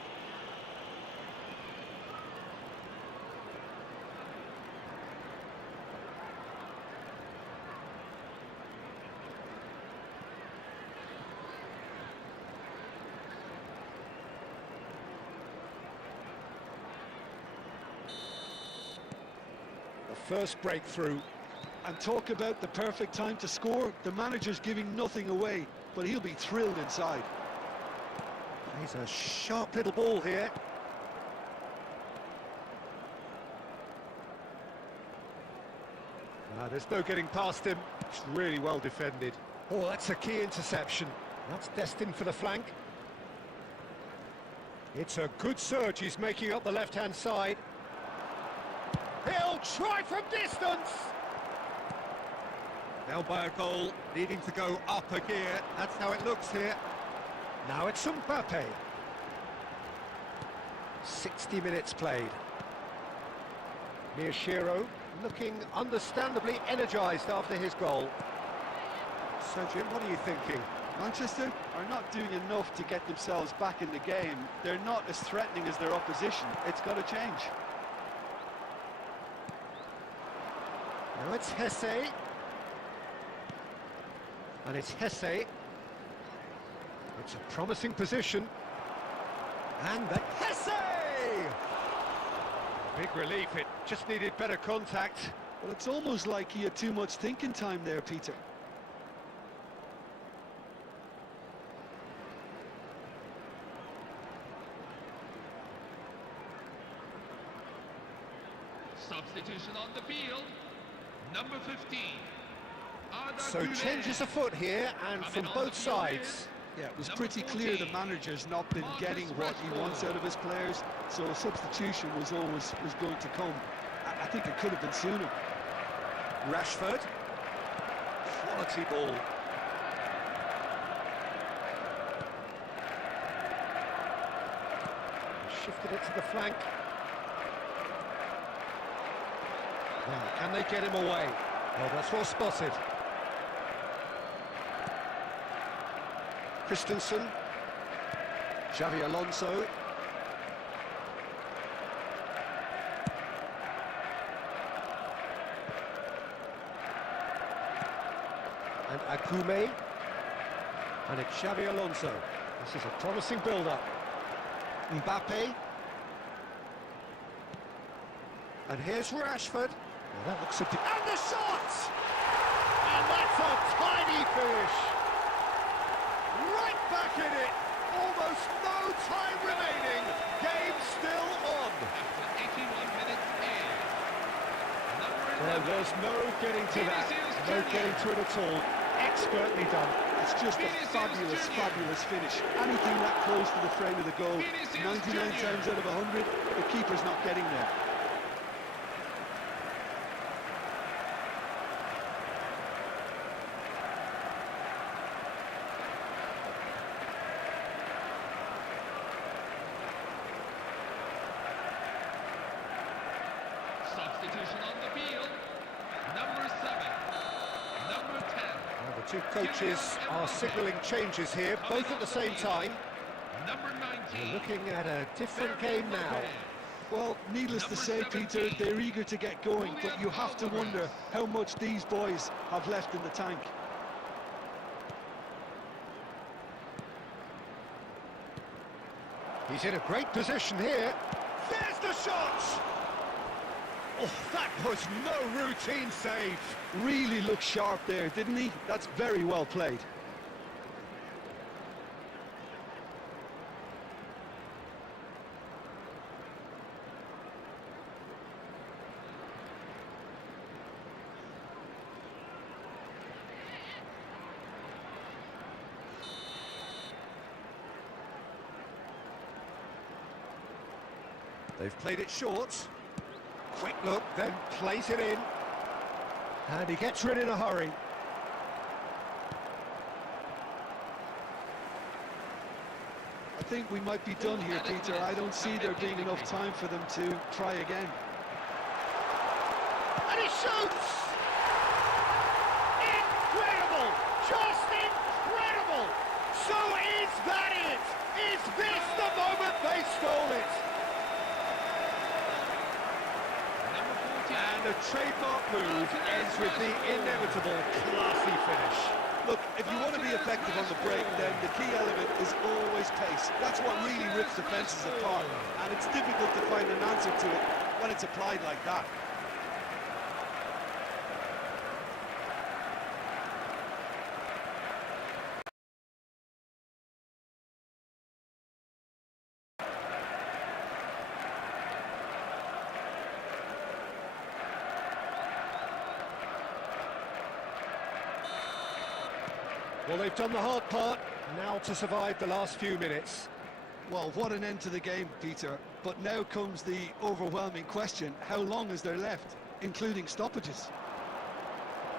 The first breakthrough. And talk about the perfect time to score. The manager's giving nothing away, but he'll be thrilled inside. He's a sharp little ball here. There's no getting past him. It's really well defended. Oh, that's a key interception. That's destined for the flank. It's a good surge he's making up the left-hand side. He'll try from distance! They'll buy a goal, needing to go up a gear. That's how it looks here. Now it's Mbappe. 60 minutes played. Miyashiro looking understandably energised after his goal. So Jim, what are you thinking? Manchester are not doing enough to get themselves back in the game. They're not as threatening as their opposition. It's got to change. Now it's Hesse. And it's Hesse. It's a promising position. And the Hesse! Big relief, it just needed better contact. Well, it's almost like he had too much thinking time there, Peter. Substitution on the field. Number 15. So changes afoot here, and from both sides. Yeah, it was pretty clear the manager's not been getting what he wants out of his players, so a substitution was going to come. I think it could have been sooner. Rashford. Quality ball. Shifted it to the flank. Now, can they get him away? Well, that's well spotted. Christensen. Xavi Alonso. And Akume. And it's Xavi Alonso. This is a promising build-up. Mbappe. And here's Rashford. Well, that looks and the shot! And that's a tiny finish. Right back in it. Almost no time remaining. Game still on. After 81 minutes in. Well, there's no getting to that. No getting to it at all. Expertly done. It's just a fabulous, fabulous finish. Anything that close to the frame of the goal, 99 times out of 100, the keeper's not getting there. Substitution on the field. Number 7. Number 10. Well, the two coaches are signalling changes here, both at the same time. Number 19. We're looking at a different game now. Well, needless to say, Peter, they're eager to get going, but you have to wonder how much these boys have left in the tank. He's in a great position here. There's the shot! Oh, that was no routine save. Really looked sharp there, didn't he? That's very well played. They've played it short. Quick look, then plays it in. And he gets rid in a hurry. I think we might be done here, Peter. I don't see there being enough time for them to try again. And he shoots! Incredible! Just incredible! So is that it? Is this the moment they stole it? And the trademark move ends with the inevitable classy finish. Look, if you want to be effective on the break, then the key element is always pace. That's what really rips defences apart, and it's difficult to find an answer to it when it's applied like that. Well, they've done the hard part, now to survive the last few minutes. Well, what an end to the game, Peter. But now comes the overwhelming question, how long is there left, including stoppages?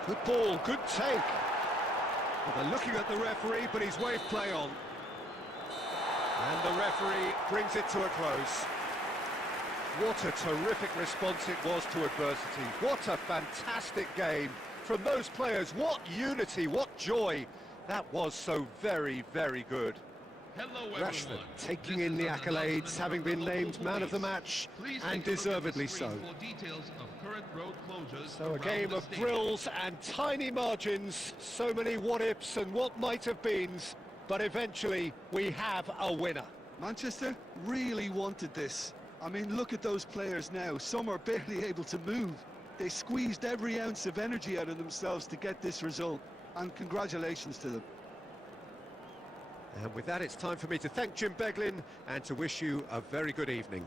Good ball, good take. Well, they're looking at the referee, but he's waved play on. And the referee brings it to a close. What a terrific response it was to adversity. What a fantastic game from those players. What unity, what joy. That was so very, very good. Hello, Rashford everyone. taking This in is the an accolades, announcement having from been the named local man of the police. match, Please and take a look at the deservedly so. screen for details of current road closures So a around game the of stadium. thrills and tiny margins, so many what-ifs and what might have beens, but eventually we have a winner. Manchester really wanted this. I mean, look at those players now. Some are barely able to move. They squeezed every ounce of energy out of themselves to get this result, and congratulations to them. And with that, it's time for me to thank Jim Beglin and to wish you a very good evening.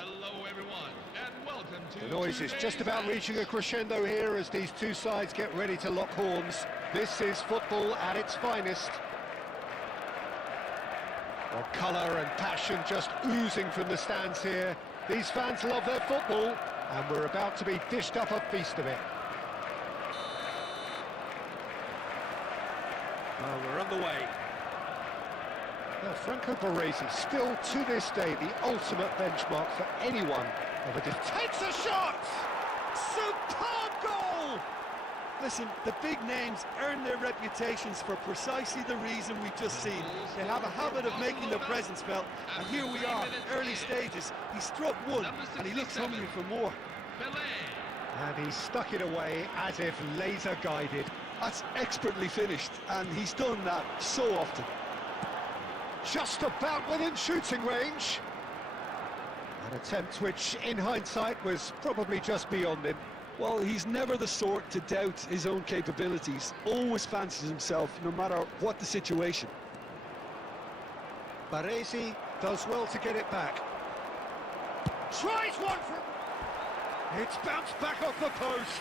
Hello, everyone, and welcome to The noise is just about reaching a crescendo here as these two sides get ready to lock horns. This is football at its finest. Well, colour and passion just oozing from the stands here. These fans love their football, and we're about to be dished up a feast of it. Well, we're on the way. Now, Franco Baresi, still to this day, the ultimate benchmark for anyone of a takes a shot! Superb goal! Listen, the big names earn their reputations for precisely the reason we've just seen. They have a habit of making their presence felt, and here we are, early stages. He struck one, and he looks hungry for more. And he stuck it away as if laser-guided. That's expertly finished, and he's done that so often. Just about within shooting range. An attempt which, in hindsight, was probably just beyond him. Well, he's never the sort to doubt his own capabilities. Always fancies himself, no matter what the situation. Baresi does well to get it back. Tries one from... It's bounced back off the post.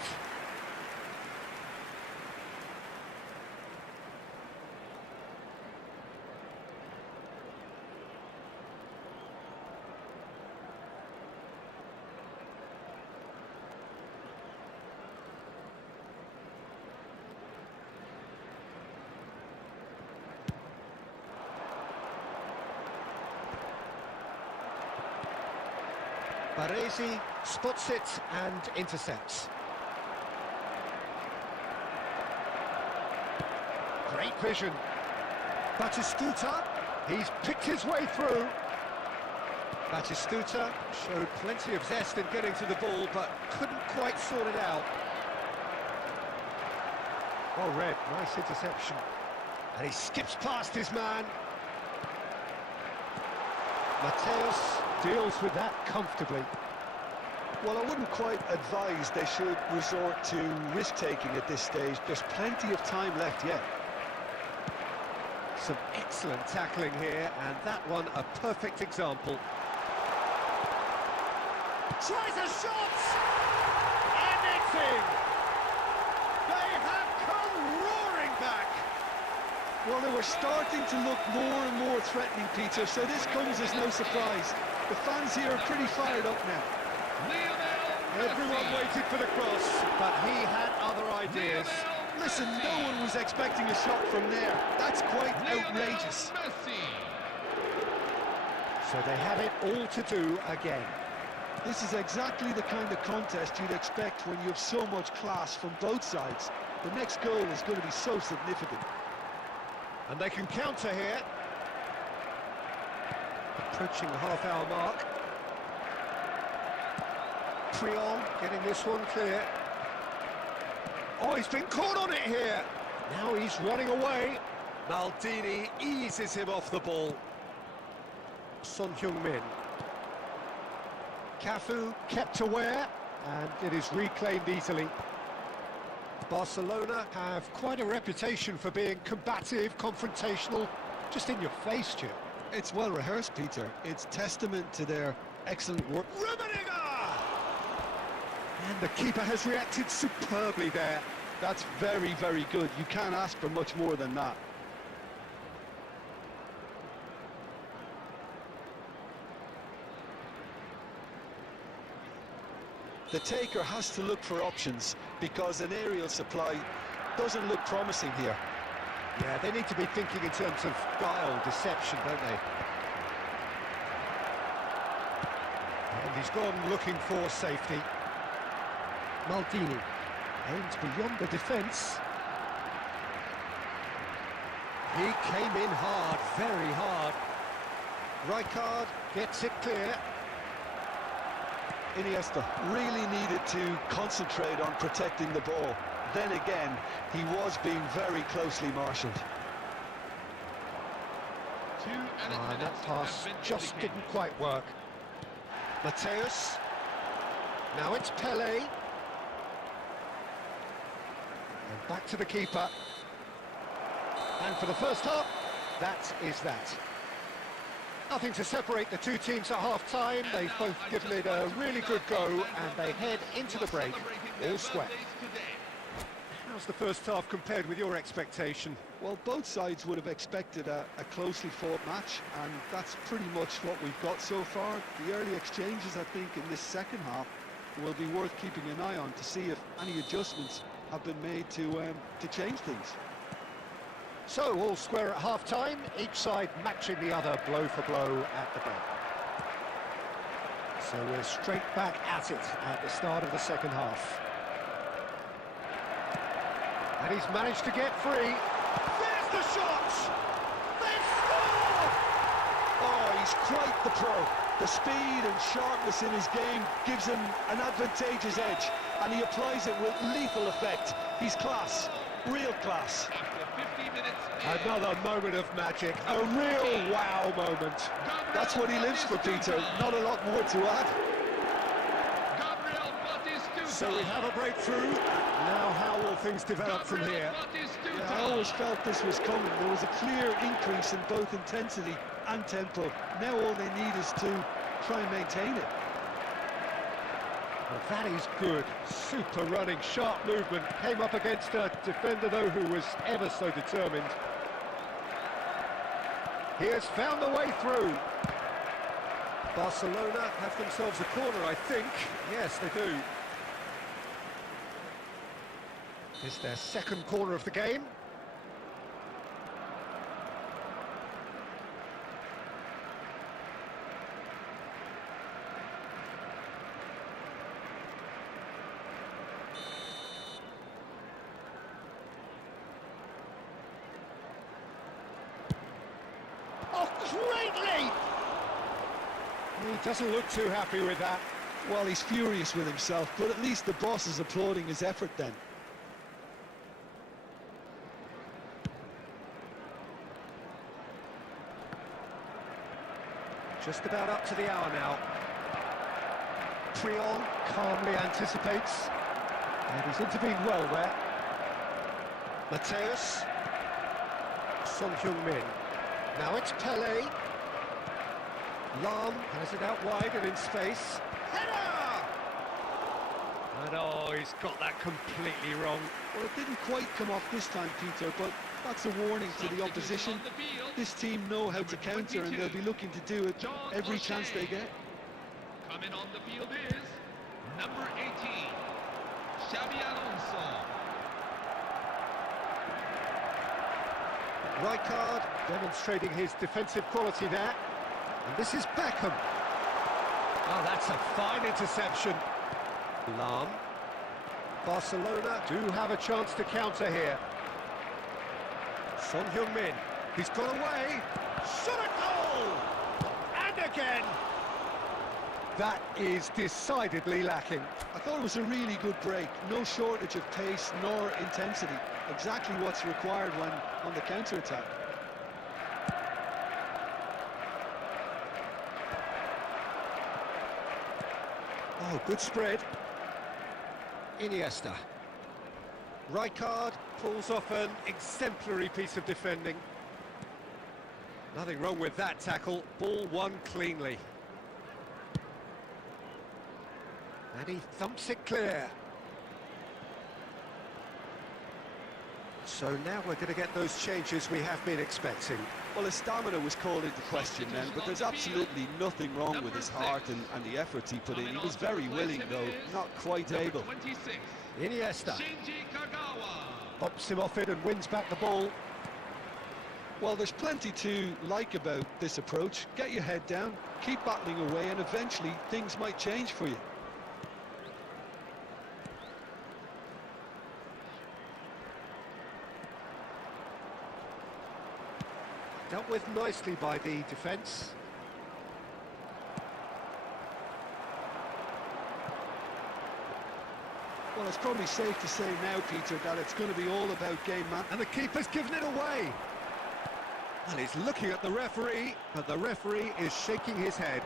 Baresi spots it and intercepts. Great vision. Batistuta, he's picked his way through. Batistuta showed plenty of zest in getting to the ball, but couldn't quite sort it out. Well read, nice interception. And he skips past his man. Mateus deals with that comfortably. Well, I wouldn't quite advise they should resort to risk-taking at this stage. There's plenty of time left yet. Some excellent tackling here, and that one a perfect example. Tries a shot! And it's in! They have come roaring back! Well, they were starting to look more and more threatening, Peter, so this comes as no surprise. The fans here are pretty fired up now. Everyone waited for the cross, but he had other ideas. Listen, no one was expecting a shot from there. That's quite outrageous. So they have it all to do again. This is exactly the kind of contest you'd expect when you have so much class from both sides. The next goal is going to be so significant. And they can counter here. Approaching the half-hour mark. Priol getting this one clear. Oh, he's been caught on it here. Now he's running away. Maldini eases him off the ball. Son Heung-min. Cafu kept aware, and it is reclaimed easily. Barcelona have quite a reputation for being combative, confrontational, just in your face, Jim. It's well rehearsed, Peter. It's testament to their excellent work. Rummenigge! And the keeper has reacted superbly there. That's very, very good. You can't ask for much more than that. The taker has to look for options because an aerial supply doesn't look promising here. Yeah, they need to be thinking in terms of guile, deception, don't they? And he's gone looking for safety. Maldini aims beyond the defence. He came in hard, very hard. Rijkaard gets it clear. Iniesta really needed to concentrate on protecting the ball. Then again, he was being very closely marshalled. And that pass just didn't quite work. Mateus. Now it's Pele. And back to the keeper. And for the first half, that is that. Nothing to separate the two teams at half-time. They've both given it a really good go, and they head into the break all sweat. How's the first half compared with your expectation? Well, both sides would have expected a closely fought match, and that's pretty much what we've got so far. The early exchanges, I think, in this second half will be worth keeping an eye on to see if any adjustments have been made to change things. So, all square at half-time, each side matching the other blow for blow at the break. So we're straight back at it at the start of the second half. And he's managed to get free. There's the shot! They've scored! Oh, he's quite the pro. The speed and sharpness in his game gives him an advantageous edge, and he applies it with lethal effect. He's class, real class. Another moment of magic, a real wow moment. That's what he lives for, Peter. Not a lot more to add. So we have a breakthrough. Now how will things develop from here? Yeah, I always felt this was coming. There was a clear increase in both intensity and tempo. Now all they need is to try and maintain it. Well, that is good. Super running, sharp movement. Came up against a defender, though, who was ever so determined. He has found the way through. Barcelona have themselves a corner, I think. Yes, they do. It's their second corner of the game. Oh, great leap! He doesn't look too happy with that. Well, he's furious with himself, but at least the boss is applauding his effort then. Just about up to the hour now. Prion calmly anticipates. And he's intervened well there. Mateus. Son Heung-min. Now it's Pele. Lam has it out wide and in space. Header! And oh, he's got that completely wrong. Well, it didn't quite come off this time, Peter, but that's a warning to the opposition. This team know how to counter, and they'll be looking to do it every chance they get. Coming on the field is number 18, Xabi Alonso. Rijkaard demonstrating his defensive quality there. And this is Beckham. Oh, that's a fine interception. Lam. Barcelona do have a chance to counter here. Son Heung-min. He's got away. Shot a goal! And again! That is decidedly lacking. I thought it was a really good break. No shortage of pace nor intensity. Exactly what's required when on the counter-attack. Oh, good spread. Iniesta. Rijkaard pulls off an exemplary piece of defending. Nothing wrong with that tackle. Ball won cleanly. And he thumps it clear. So now we're going to get those changes we have been expecting. Well, his stamina was called into question then, but there's absolutely nothing wrong with his heart and the efforts he put in. He was very willing, though, not quite able. Iniesta. Bops him off it and wins back the ball. Well, there's plenty to like about this approach. Get your head down, keep battling away, and eventually things might change for you. Dealt with nicely by the defence. Well, it's probably safe to say now, Peter, that it's going to be all about game man. And the keeper's given it away. Well, he's looking at the referee, but the referee is shaking his head.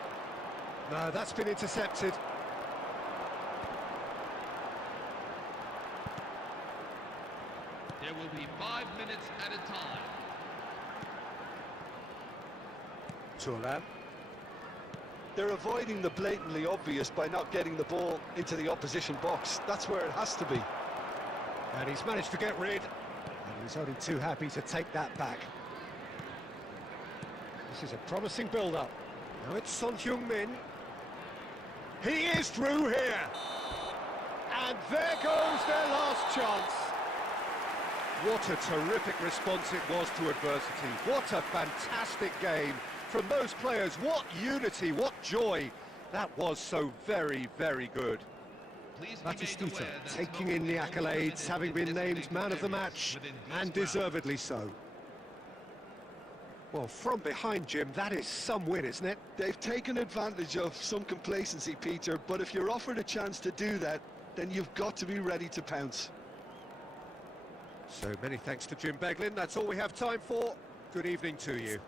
No, that's been intercepted. There will be 5 minutes at a time. to Alan. They're avoiding the blatantly obvious by not getting the ball into the opposition box. That's where it has to be. And he's managed to get rid. And he's only too happy to take that back. This is a promising build-up. Now it's Son Heung-min. He is through here. And there goes their last chance. What a terrific response it was to adversity. What a fantastic game from those players. What unity, what joy. That was so very, very good. Batistuta taking in the accolades, having been named man of the match, and deservedly so. Well, from behind, Jim, that is some win, isn't it? They've taken advantage of some complacency, Peter, but if you're offered a chance to do that, then you've got to be ready to pounce. So many thanks to Jim Beglin. That's all we have time for. Good evening to you.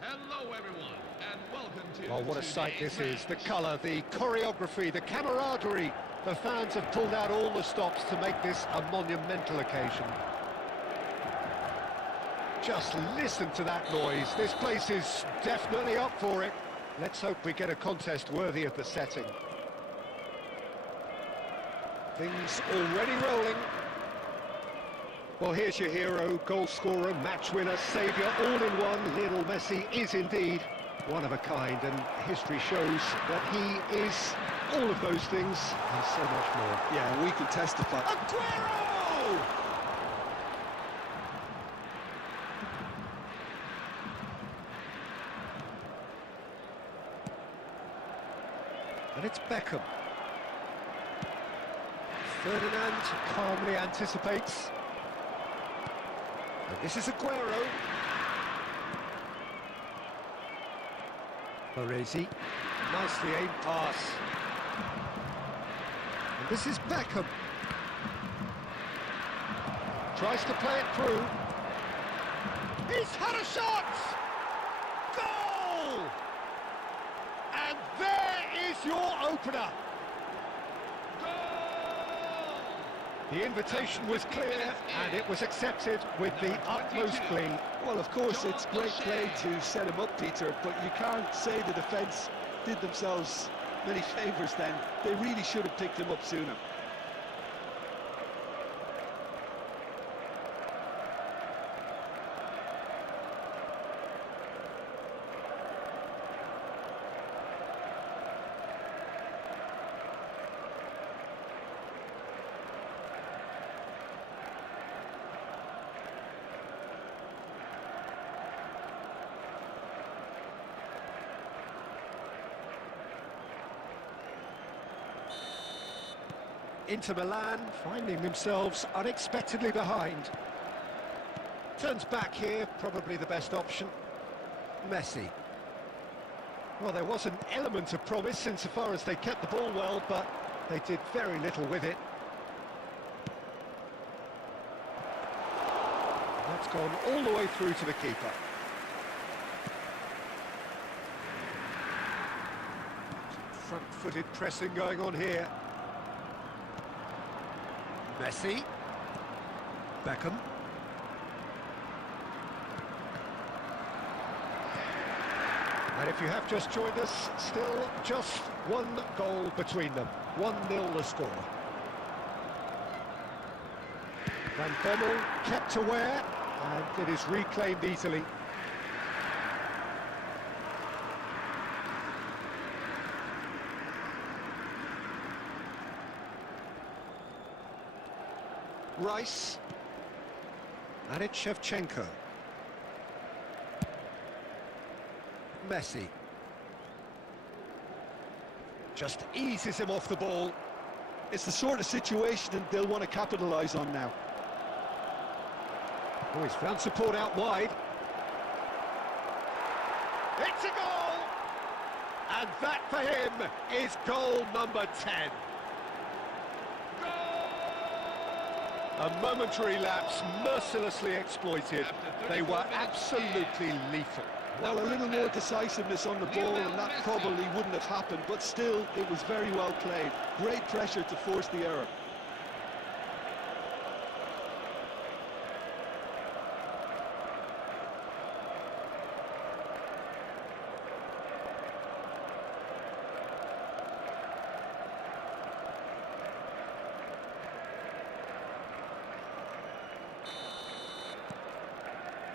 Hello, everyone, and welcome to. Oh, what a sight this is. The colour, the choreography, the camaraderie. The fans have pulled out all the stops to make this a monumental occasion. Just listen to that noise. This place is definitely up for it. Let's hope we get a contest worthy of the setting. Things already rolling. Well, here's your hero, goal scorer, match winner, saviour, all in one. Lionel Messi is indeed one of a kind, and history shows that he is all of those things and so much more. Yeah, we can testify. Aguero! And it's Beckham. Ferdinand calmly anticipates. And this is Aguero. Baresi. Nicely aimed pass. And this is Beckham. Tries to play it through. He's had a shot! Goal! And there is your opener. The invitation was clear and it was accepted with the utmost glee. Well, of course, it's great play to set him up, Peter, but you can't say the defence did themselves many favours then. They really should have picked him up sooner. Inter Milan finding themselves unexpectedly behind. Turns back here, probably the best option. Messi. Well, there was an element of promise insofar as they kept the ball well, but they did very little with it. That's gone all the way through to the keeper. Front-footed pressing going on here. Messi. Beckham. And if you have just joined us, still just one goal between them. 1-0 the score. Van Bommel kept aware, and it is reclaimed easily. Rice, and it's Shevchenko. Messi. Just eases him off the ball. It's the sort of situation that they'll want to capitalise on now. Oh, he's found support out wide. It's a goal! And that for him is goal number 10. A momentary lapse, mercilessly exploited. They were absolutely lethal. Well, a little more decisiveness on the ball and that probably wouldn't have happened, but still, it was very well played. Great pressure to force the error.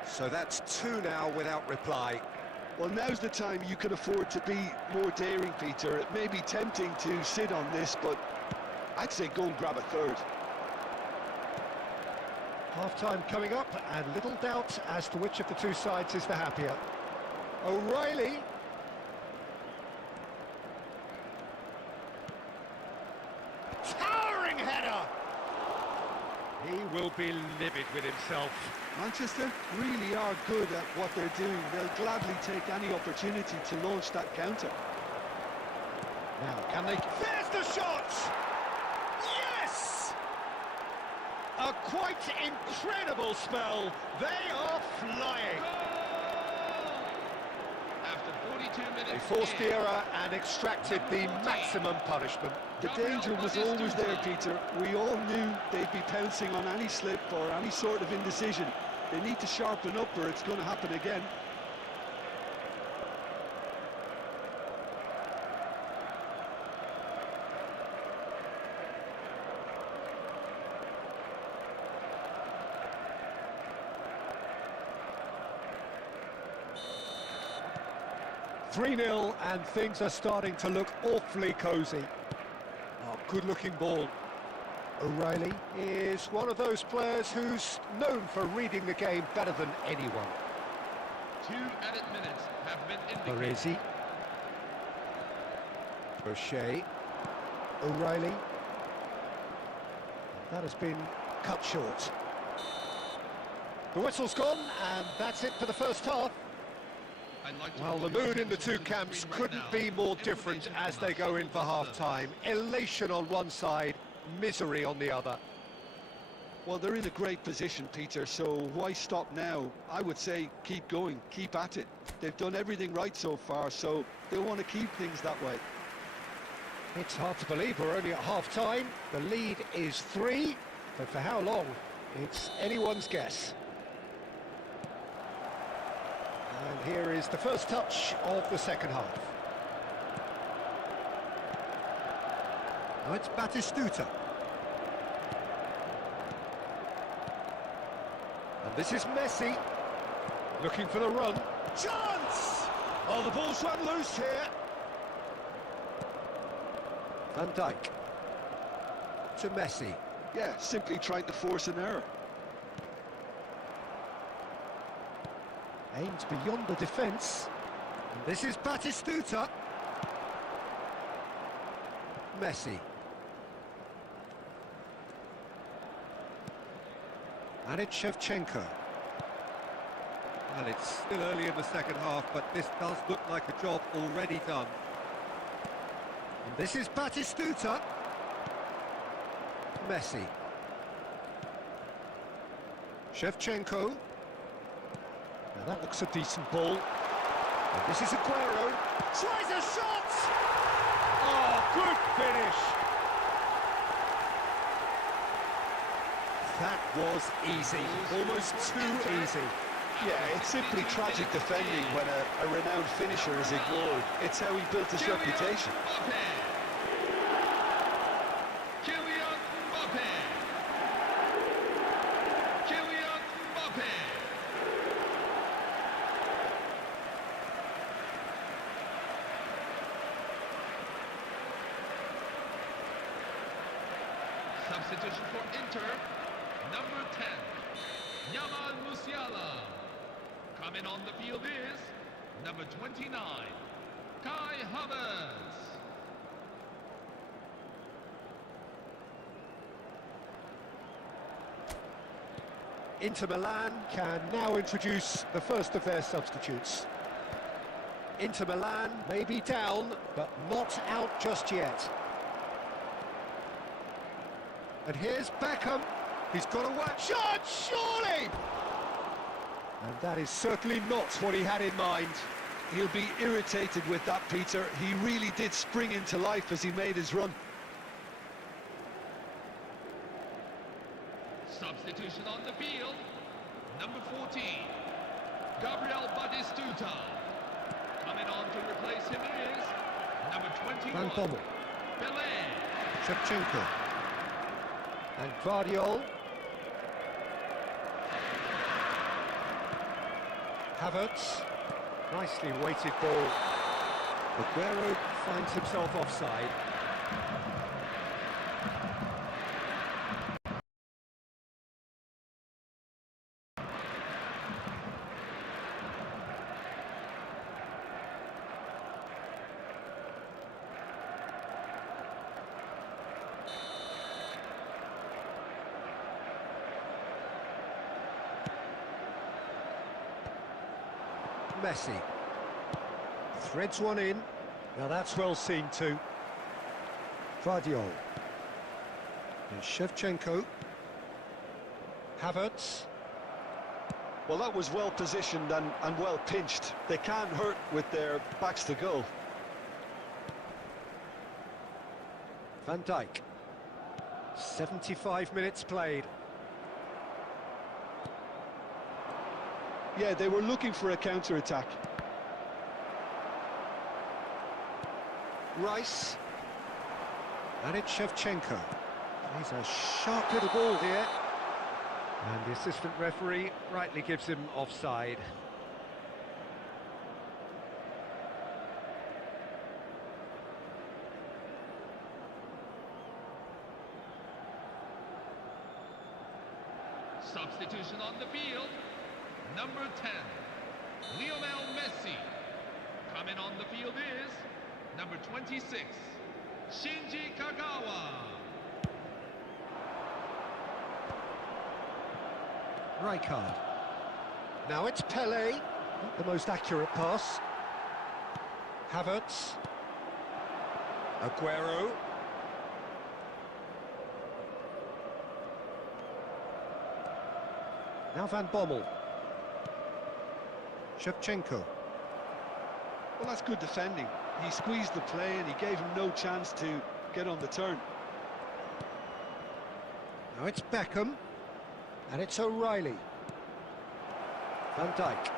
So that's 2 now without reply. Well, now's the time you can afford to be more daring, Peter. It may be tempting to sit on this, but I'd say go and grab a third. Half-time coming up, and little doubt as to which of the two sides is the happier. O'Reilly. Towering header! He will be livid with himself. Manchester really are good at what they're doing. They'll gladly take any opportunity to launch that counter. Now, can they... There's the shot! Yes! A quite incredible spell. They are flying. After 42 minutes, They forced the error and extracted the maximum punishment. The danger was always there, Peter. We all knew they'd be pouncing on any slip or any sort of indecision. They need to sharpen up or it's going to happen again. (3-0) and things are starting to look awfully cosy. Oh, good-looking ball. O'Reilly is one of those players who's known for reading the game better than anyone. 2 added minutes have been indicated. Baresi. O'Shea. O'Reilly. That has been cut short. The whistle's gone, and that's it for the first half. Well, the mood in the two camps couldn't be more different as they go in for half-time. Elation on one side, misery on the other. Well, they're in a great position, Peter, so why stop now? I would say keep going, keep at it. They've done everything right so far, so they'll want to keep things that way. It's hard to believe we're only at half-time. The lead is 3, but for how long? It's anyone's guess. And here is the first touch of the second half. Now it's Batistuta. And this is Messi, looking for the run. Chance! Oh, the ball's run loose here. Van Dijk. To Messi. Yeah, simply trying to force an error. Aimed beyond the defence. And this is Batistuta. Messi. And it's Shevchenko. Well, it's still early in the second half, but this does look like a job already done. And this is Batistuta. Messi. Shevchenko. Now that looks a decent ball. And this is Aguero. Tries a shot! Oh, good finish! That was easy, almost too easy. Yeah, it's simply tragic defending when a renowned finisher is ignored. It's how he built his reputation. Substitution for Inter, number 10, Yamal Musiala. Coming on the field is number 29, Kai Havertz. Inter Milan can now introduce the first of their substitutes. Inter Milan may be down, but not out just yet. And here's Beckham. He's got a whack shot, surely! And that is certainly not what he had in mind. He'll be irritated with that, Peter. He really did spring into life as he made his run. Substitution on the field, number 14, Gabriel Batistuta. Coming on to replace him is number 21, Van Bommel. Pelé. Shevchenko. And Guardiola. Havertz. Nicely weighted ball. Aguero finds himself offside. Messi threads one in. Now that's well seen too. Guardiola. And Shevchenko. Havertz. Well, that was well positioned and well pinched. They can't hurt with their backs to goal. Van Dijk. 75 minutes played. Yeah, they were looking for a counter-attack. Rice. And it's Shevchenko. He's a sharp little ball here. And the assistant referee rightly gives him offside. Substitution on the field, number 10, Lionel Messi. Coming on the field is Number 26, Shinji Kagawa. Rijkaard. Now it's Pele, not the most accurate pass. Havertz. Aguero. Now Van Bommel. Shevchenko. Well, that's good defending. He squeezed the play and he gave him no chance to get on the turn. Now it's Beckham. And it's O'Reilly. Van Dijk.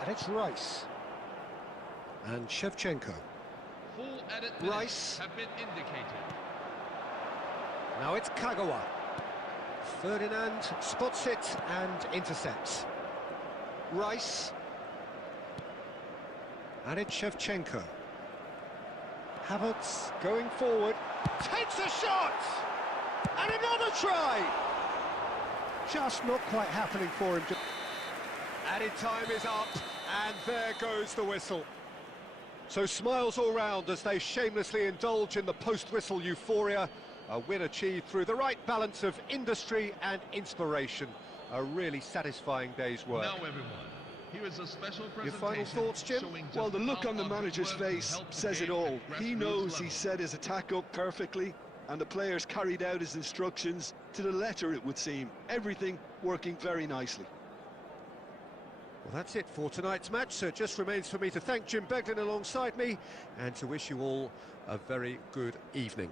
And it's Rice. And Shevchenko. Full edit minutes Rice. have been indicated. Now it's Kagawa. Ferdinand spots it and intercepts. Rice. And it's Shevchenko. Havertz going forward. Takes a shot! And another try! Just not quite happening for him. Added time is up, and there goes the whistle. So smiles all round as they shamelessly indulge in the post-whistle euphoria. A win achieved through the right balance of industry and inspiration. A really satisfying day's work. Now everyone, here is a special presentation. Your final thoughts, Jim? showing just Well, the look how on the hard manager's work can face help the says it game all. at He grassroots knows he level. set his attack up perfectly, and the players carried out his instructions to the letter, it would seem. Everything working very nicely. Well, that's it for tonight's match, so it just remains for me to thank Jim Beglin alongside me and to wish you all a very good evening.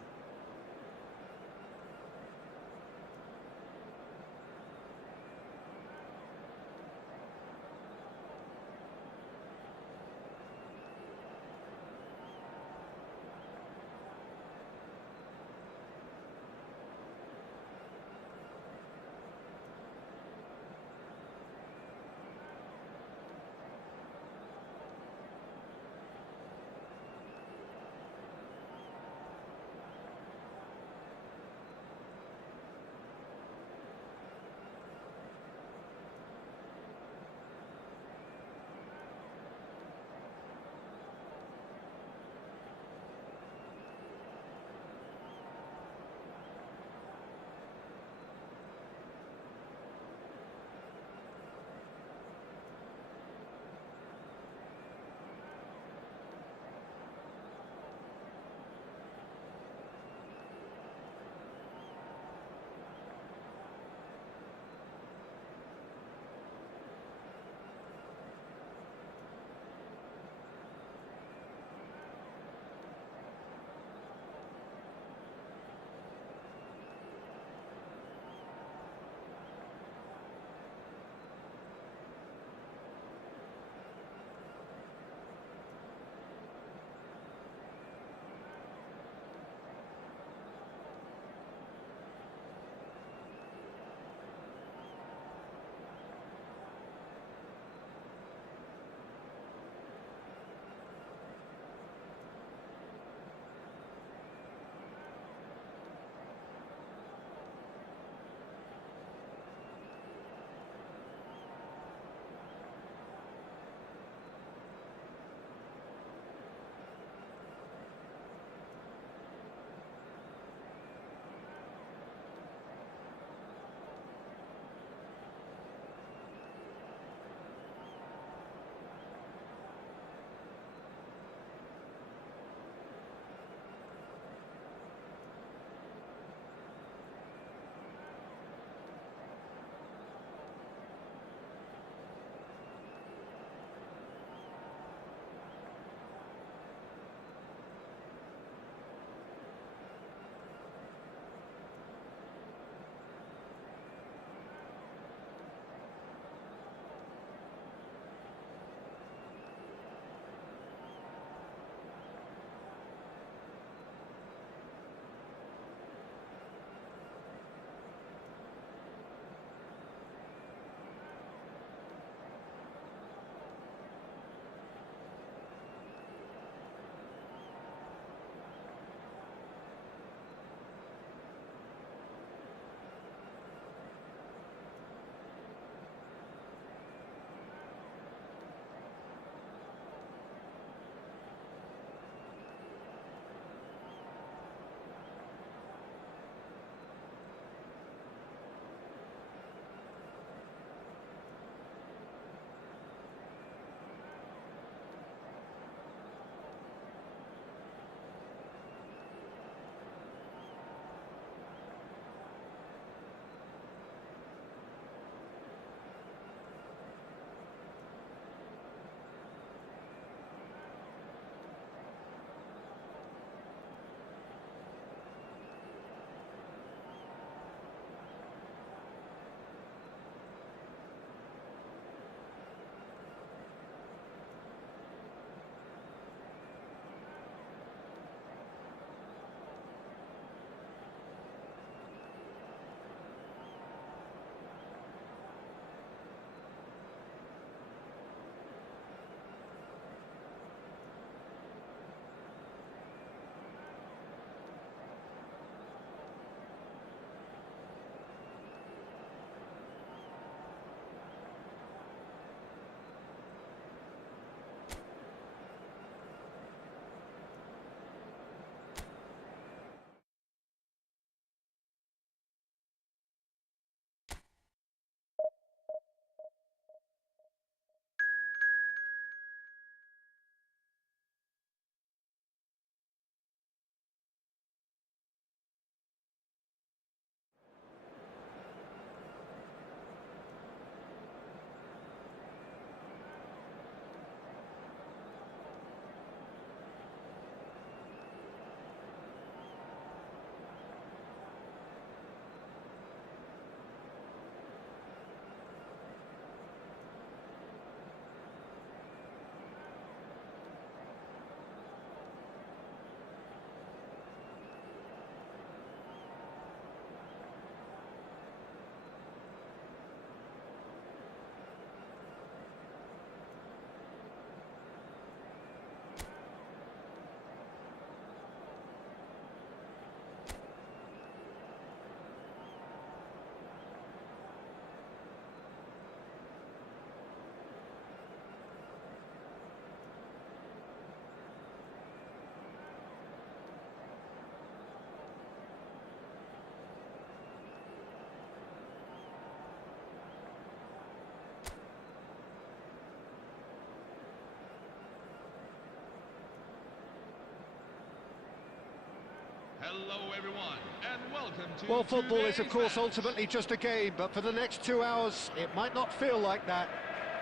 Hello everyone, and welcome to Well, football is, of today's course, match. ultimately just a game, but for the next 2 hours, it might not feel like that.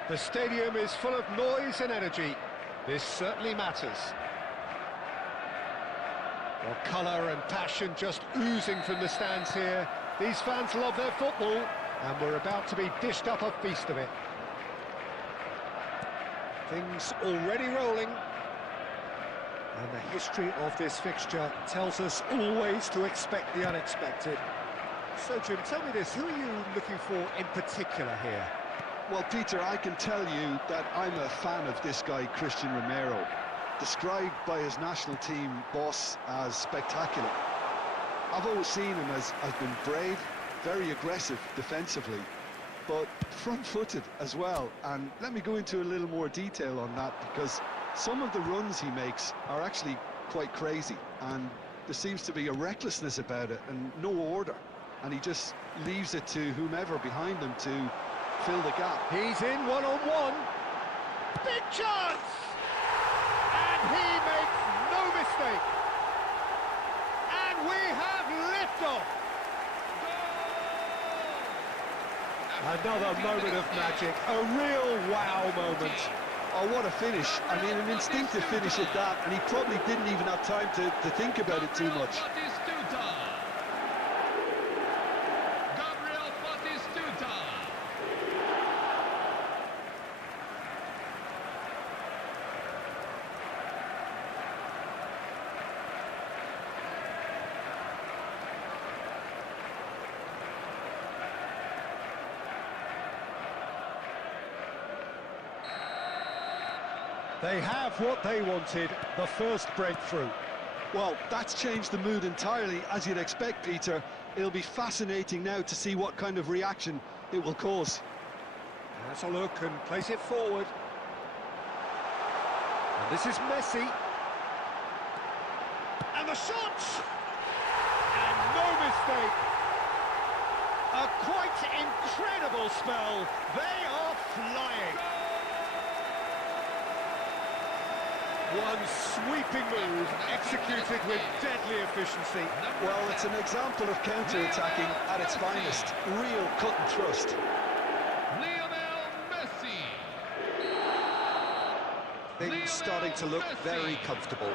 The stadium is full of noise and energy. This certainly matters. Well, colour and passion just oozing from the stands here. These fans love their football, and we're about to be dished up a feast of it. Things already rolling. And the history of this fixture tells us always to expect the unexpected. So, Jim, tell me this, who are you looking for in particular here? Well, Peter, I can tell you that I'm a fan of this guy, Christian Romero, described by his national team boss as spectacular. I've always seen him as being brave, very aggressive defensively, but front-footed as well. And let me go into a little more detail on that, because some of the runs he makes are actually quite crazy, and there seems to be a recklessness about it and no order, and he just leaves it to whomever behind him to fill the gap. He's in one-on-one. Big chance! And he makes no mistake. And we have liftoff. Another moment of magic, a real wow moment. Oh, what a finish. I mean, an instinctive finish at that, and he probably didn't even have time to think about it too much. They have what they wanted, the first breakthrough. Well, that's changed the mood entirely, as you'd expect, Peter. It'll be fascinating now to see what kind of reaction it will cause. Let's a look and place it forward. And this is Messi. And the shot! And no mistake. A quite incredible spell. They are flying. One sweeping move, executed with deadly efficiency. Well, it's an example of counter-attacking at its finest. Real cut and thrust. Lionel Messi. Things starting to look very comfortable.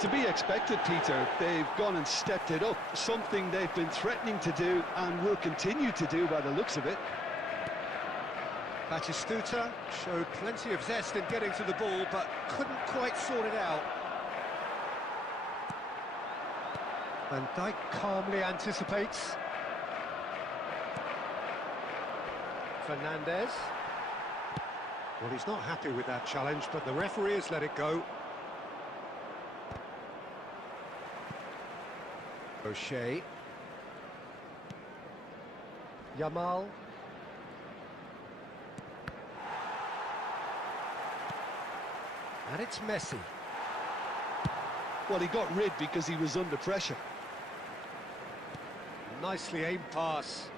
To be expected, Peter. They've gone and stepped it up, something they've been threatening to do and will continue to do by the looks of it. Dstuds showed plenty of zest in getting to the ball, but couldn't quite sort it out. Van Dijk calmly anticipates. Fernandez. Well, he's not happy with that challenge, but the referee has let it go. O'Shea. Yamal. And it's Messi. Well, he got rid because he was under pressure. Nicely aimed pass.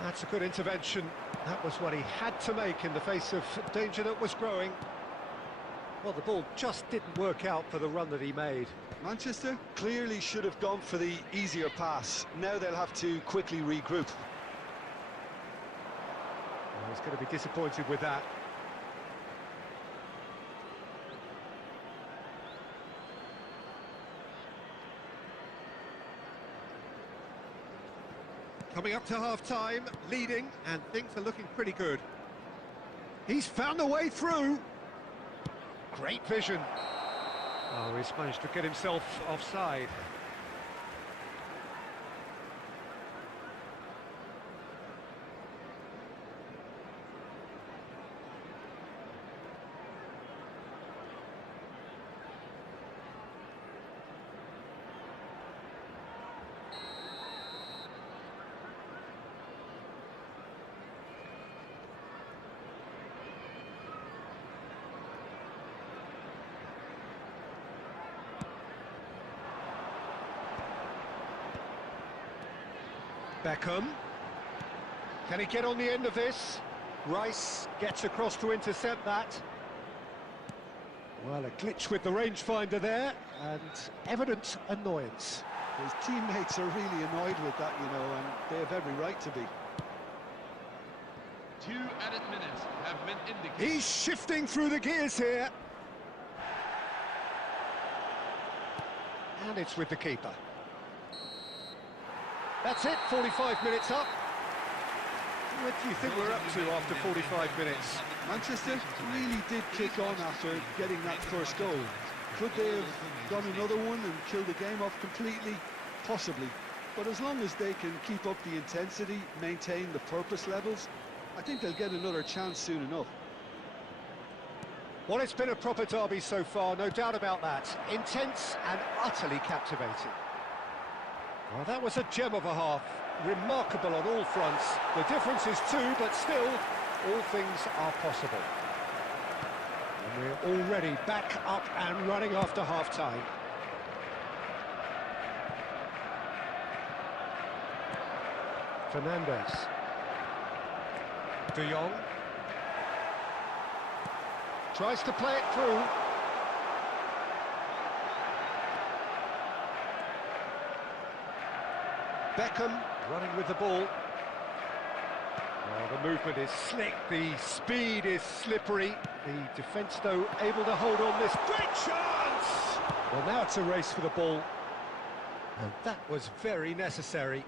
That's a good intervention. That was what he had to make in the face of danger that was growing. Well, the ball just didn't work out for the run that he made. Manchester clearly should have gone for the easier pass. Now they'll have to quickly regroup. Well, he's going to be disappointed with that. Coming up to half-time, leading, and things are looking pretty good. He's found a way through. Great vision. Oh, he's managed to get himself offside. Beckham. Can he get on the end of this? Rice gets across to intercept that. Well, a glitch with the rangefinder there. and evident annoyance. His teammates are really annoyed with that, you know, and they have every right to be. 2 added minutes have been indicated. He's shifting through the gears here. And it's with the keeper. That's it, 45 minutes up. What do you think we're up to after 45 minutes? Manchester really did kick on after getting that first goal. Could they have got another one and killed the game off completely? Possibly. But as long as they can keep up the intensity, maintain the purpose levels, I think they'll get another chance soon enough. Well, it's been a proper derby so far, no doubt about that. Intense and utterly captivating. Well, that was a gem of a half. Remarkable on all fronts. The difference is 2, but still, all things are possible. And we're already back up and running after half-time. Fernandez. De Jong. Tries to play it through. Beckham running with the ball. Oh, the movement is slick, the speed is slippery. The defence, though, able to hold on this. Great chance! Well, now it's a race for the ball. And that was very necessary.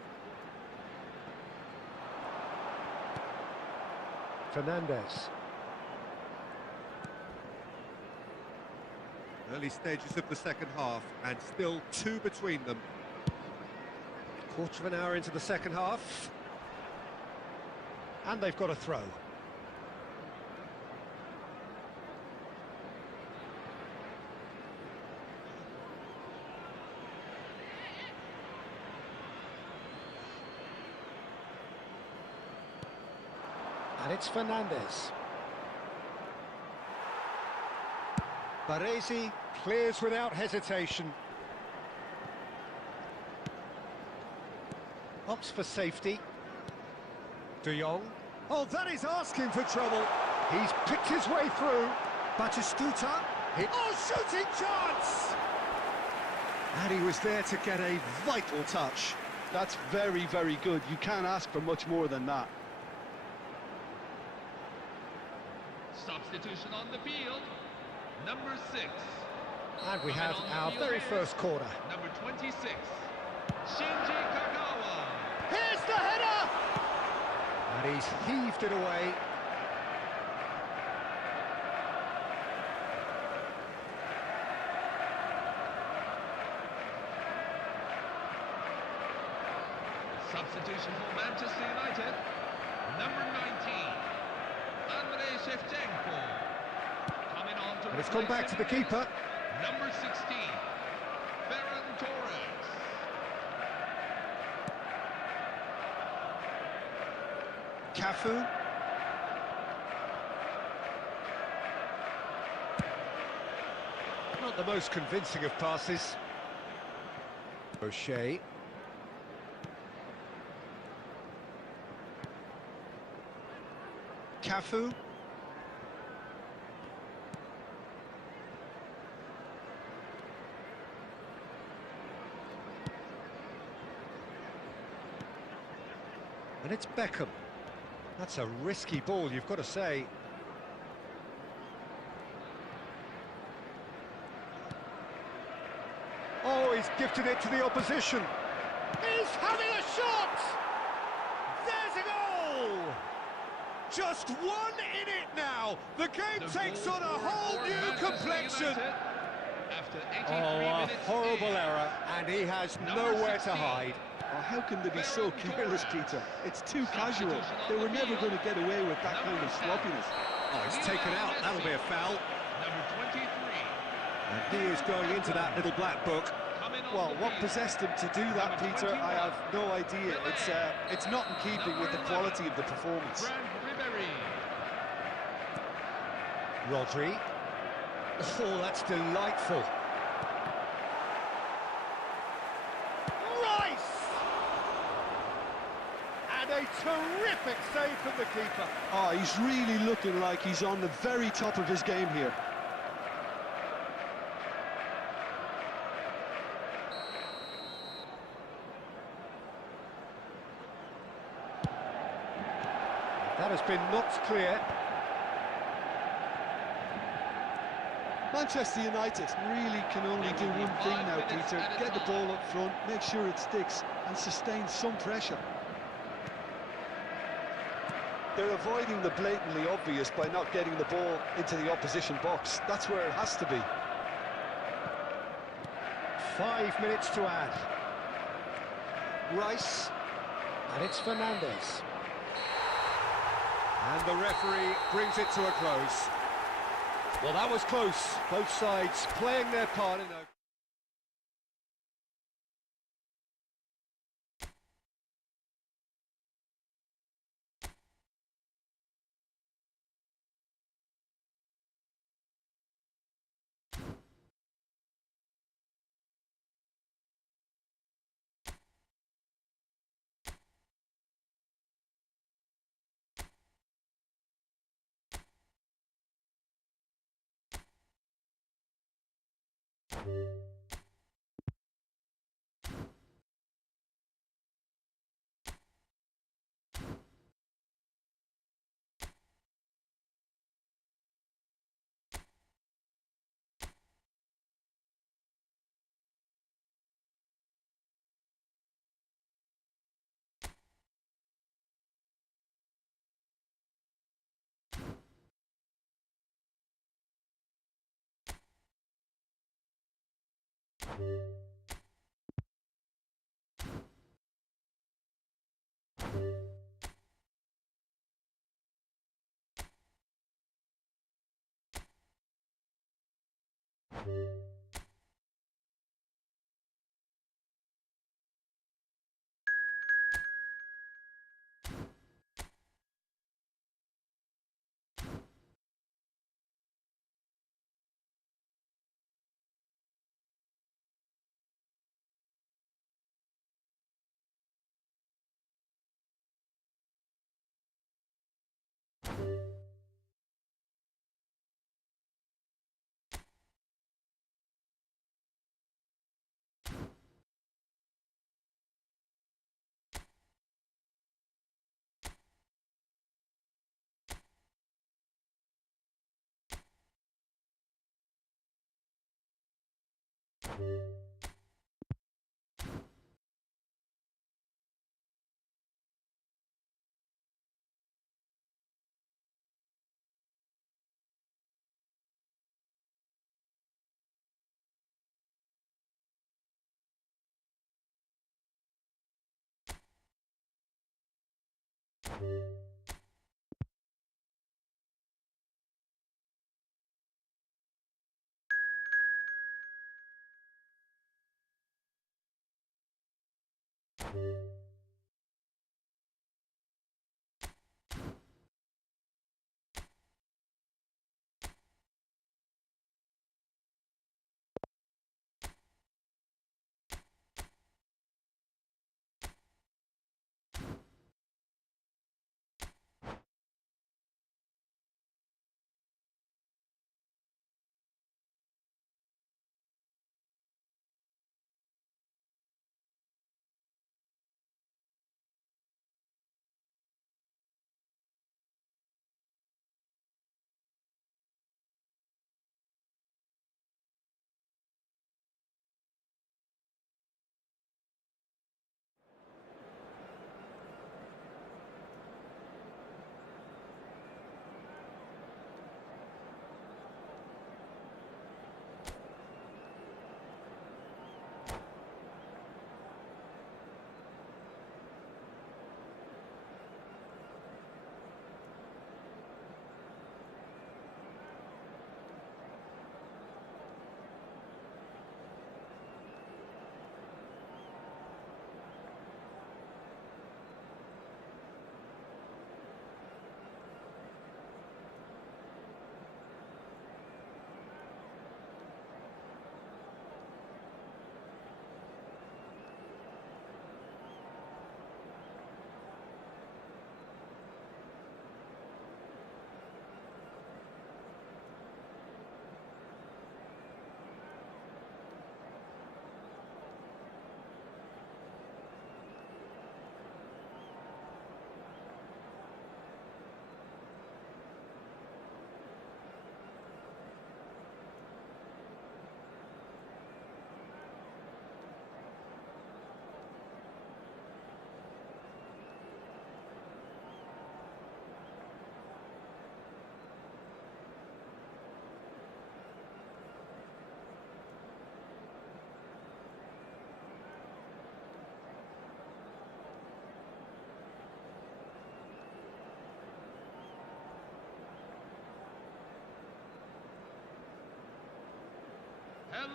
Fernandez. Early stages of the second half, and still 2 between them. Quarter of an hour into the second half. And they've got a throw. And it's Fernandez. Baresi clears without hesitation. Opts for safety. De Jong. Oh, that is asking for trouble. He's picked his way through. Batistuta. Oh, shooting chance! And he was there to get a vital touch. That's very, very good. You can't ask for much more than that. Substitution on the field. Number 6. And we have our very first corner. Number 26. Shinji Kagawa. Here's the header! And he's heaved it away. Substitution for Manchester United. Number 19. Andrei Shevchenko. Coming on to And it's gone back to the keeper. Number 16. Ferran Torres. Cafu. Not the most convincing of passes. O'Shea. Cafu. And it's Beckham. That's a risky ball, you've got to say. Oh, he's gifted it to the opposition. He's having a shot! There's a goal! Just one in it now. The game takes on a whole new complexion. After 83 Oh, a minutes horrible in. error, and he has Number nowhere to 16. hide. Oh, how can they be so careless, Peter? It's too casual. They were never going to get away with that kind of sloppiness. Oh, it's taken out. That'll be a foul. Number 23. And he is going into that little black book. Coming on Well, the what field. possessed him to do that, Peter, I have no idea. It's not in keeping with the quality of the performance. Frank Ribery. Rodri. Oh, that's delightful. Rice! And a terrific save from the keeper. Oh, he's really looking like he's on the very top of his game here. That has been knocked clear. Manchester United really can only do one thing now, Peter. Get the ball up front, make sure it sticks, and sustain some pressure. They're avoiding the blatantly obvious by not getting the ball into the opposition box. That's where it has to be. 5 minutes to add. Rice, and it's Fernandez. And the referee brings it to a close. Well, that was close. Both sides playing their part in a...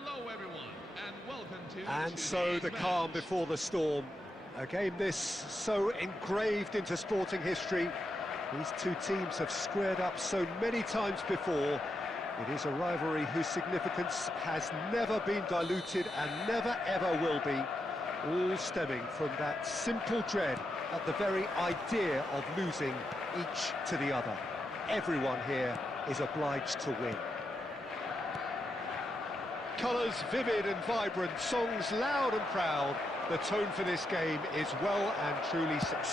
Hello, everyone, and welcome to And so the today's calm match. before the storm. A game this so engraved into sporting history. These two teams have squared up so many times before. It is a rivalry whose significance has never been diluted and never ever will be. All stemming from that simple dread at the very idea of losing each to the other. Everyone here is obliged to win. Colours vivid and vibrant, songs loud and proud. The tone for this game is well and truly set.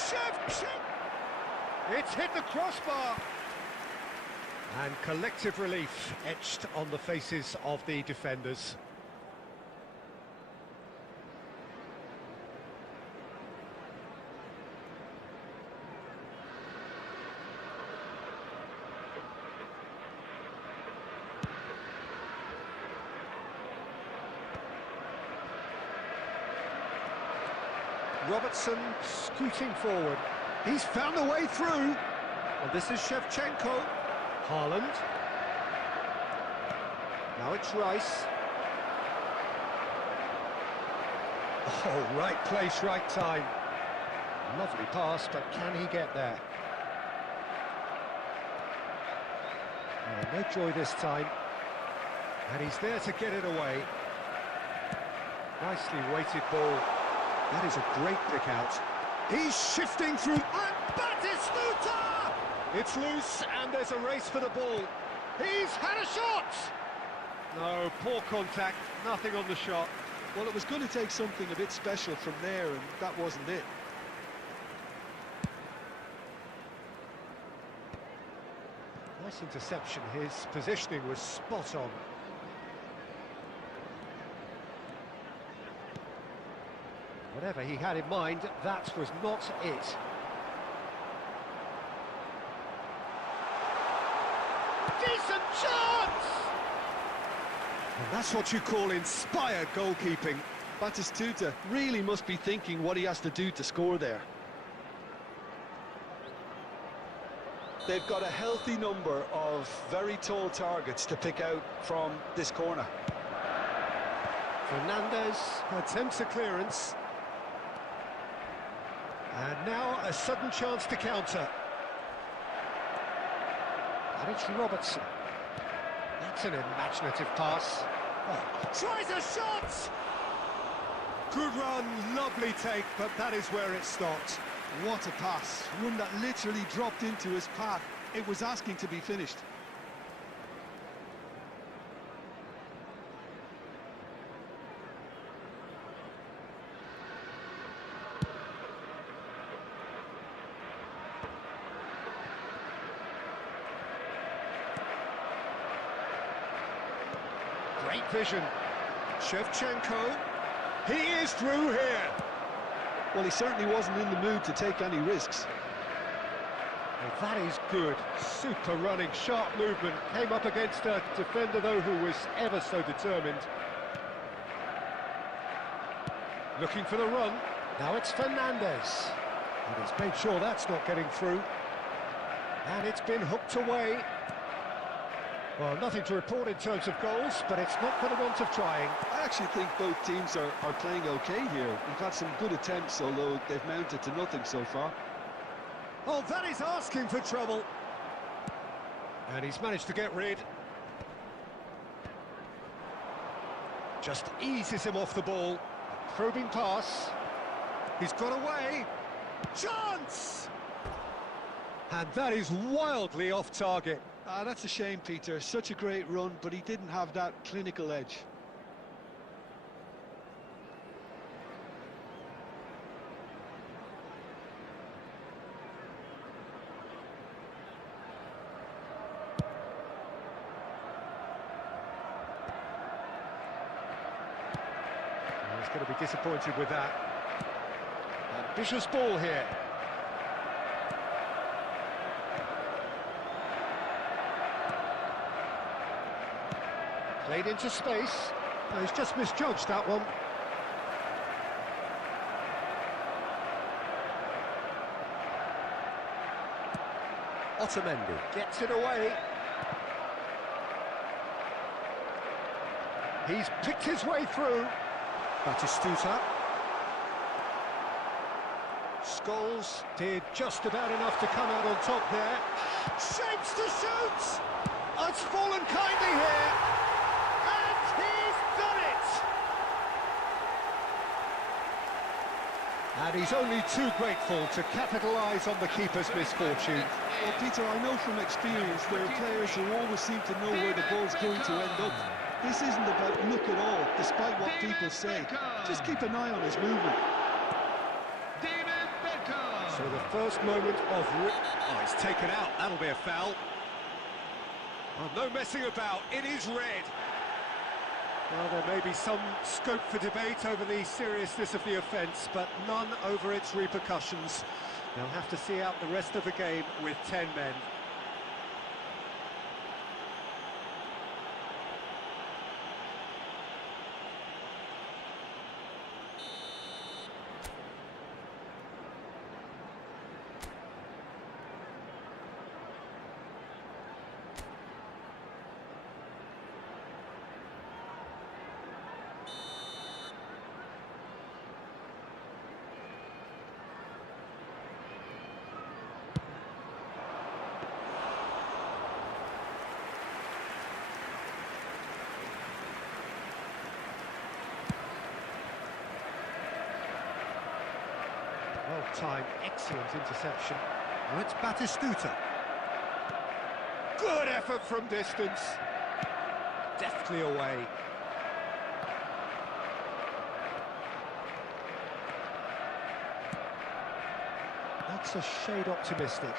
It's hit the crossbar! And collective relief etched on the faces of the defenders. Robertson scooting forward. He's found a way through. And this is Shevchenko. Haaland. Now it's Rice. Oh, right place, right time. Lovely pass, but can he get there? Oh, no joy this time. And he's there to get it away. Nicely weighted ball. That is a great pick out. He's shifting through, and Batistuta! It's loose, and there's a race for the ball. He's had a shot! No, poor contact, nothing on the shot. Well, it was going to take something a bit special from there, and that wasn't it. Nice interception, his positioning was spot on. Whatever he had in mind, that was not it. Decent chance! And that's what you call inspired goalkeeping. Batistuta really must be thinking what he has to do to score there. They've got a healthy number of very tall targets to pick out from this corner. Fernandez attempts a clearance. And now a sudden chance to counter. And it's Robertson. That's an imaginative pass. Oh, tries a shot! Good run, lovely take, but that is where it stopped. What a pass, one that literally dropped into his path. It was asking to be finished. Great vision. Shevchenko. He is through here. Well, he certainly wasn't in the mood to take any risks. Well, that is good. Super running, sharp movement. Came up against a defender, though, who was ever so determined. Looking for the run. Now it's Fernandez. And he's made sure that's not getting through. And it's been hooked away. Well, nothing to report in terms of goals, but it's not for the want of trying. I actually think both teams are playing okay here. We've had some good attempts, although they've mounted to nothing so far. Oh, that is asking for trouble. And he's managed to get rid. Just eases him off the ball. A probing pass. He's got away. Chance! And that is wildly off target. Ah, that's a shame, Peter. Such a great run, but he didn't have that clinical edge. He's going to be disappointed with that. Ambitious ball here. Played into space. No, he's just misjudged that one. Otamendi gets it away. He's picked his way through. Dstuds. Scholes did just about enough to come out on top there. Shapes to shoot! Oh, it's fallen kindly here. And he's done it! And he's only too grateful to capitalise on the keeper's misfortune. Well, Peter, I know from experience there are players who always seem to know where the ball's going to end up. This isn't about luck at all, despite what people say. Just keep an eye on his movement. So the first moment of... Oh, he's taken out. That'll be a foul. Oh, no messing about. It is red. Well, there may be some scope for debate over the seriousness of the offence, but none over its repercussions. They'll have to see out the rest of the game with 10 men. Well-timed, excellent interception. Well, it's Dstuds. Good effort from distance. Deftly away. That's a shade optimistic.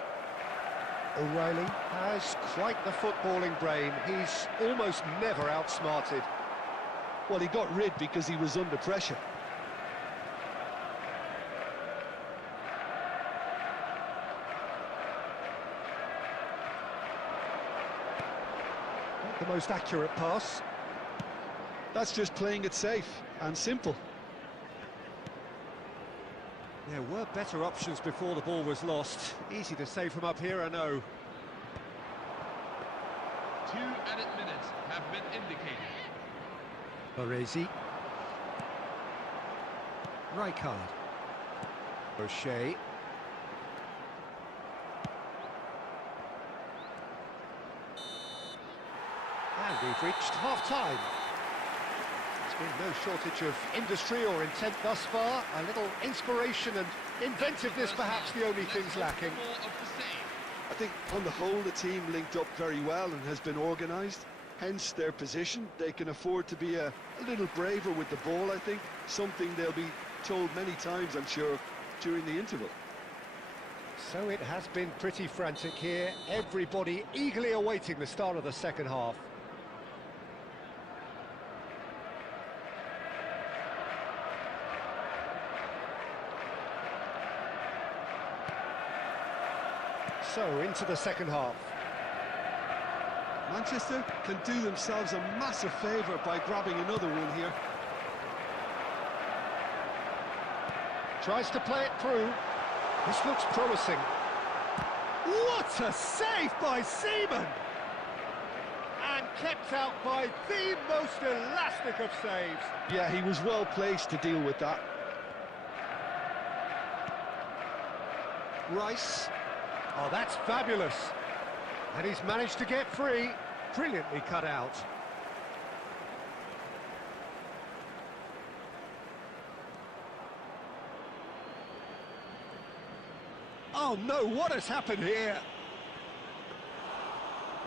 O'Reilly has quite the footballing brain. He's almost never outsmarted. Well, he got rid because he was under pressure. The most accurate pass. That's just playing it safe and simple. There were better options before the ball was lost. Easy to say from up here, I know. 2 added minutes have been indicated. Baresi. Rijkaard. O'Shea. And we've reached half-time. There's been no shortage of industry or intent thus far. A little inspiration and inventiveness, perhaps the only things lacking. I think on the whole the team linked up very well and has been organised. Hence their position. They can afford to be a little braver with the ball, I think. Something they'll be told many times, I'm sure, during the interval. So it has been pretty frantic here. Everybody eagerly awaiting the start of the second half. So, into the second half. Manchester can do themselves a massive favour by grabbing another one here. Tries to play it through. This looks promising. What a save by Seaman! And kept out by the most elastic of saves. Yeah, he was well placed to deal with that. Rice. Oh, that's fabulous. And he's managed to get free. Brilliantly cut out. Oh no, what has happened here?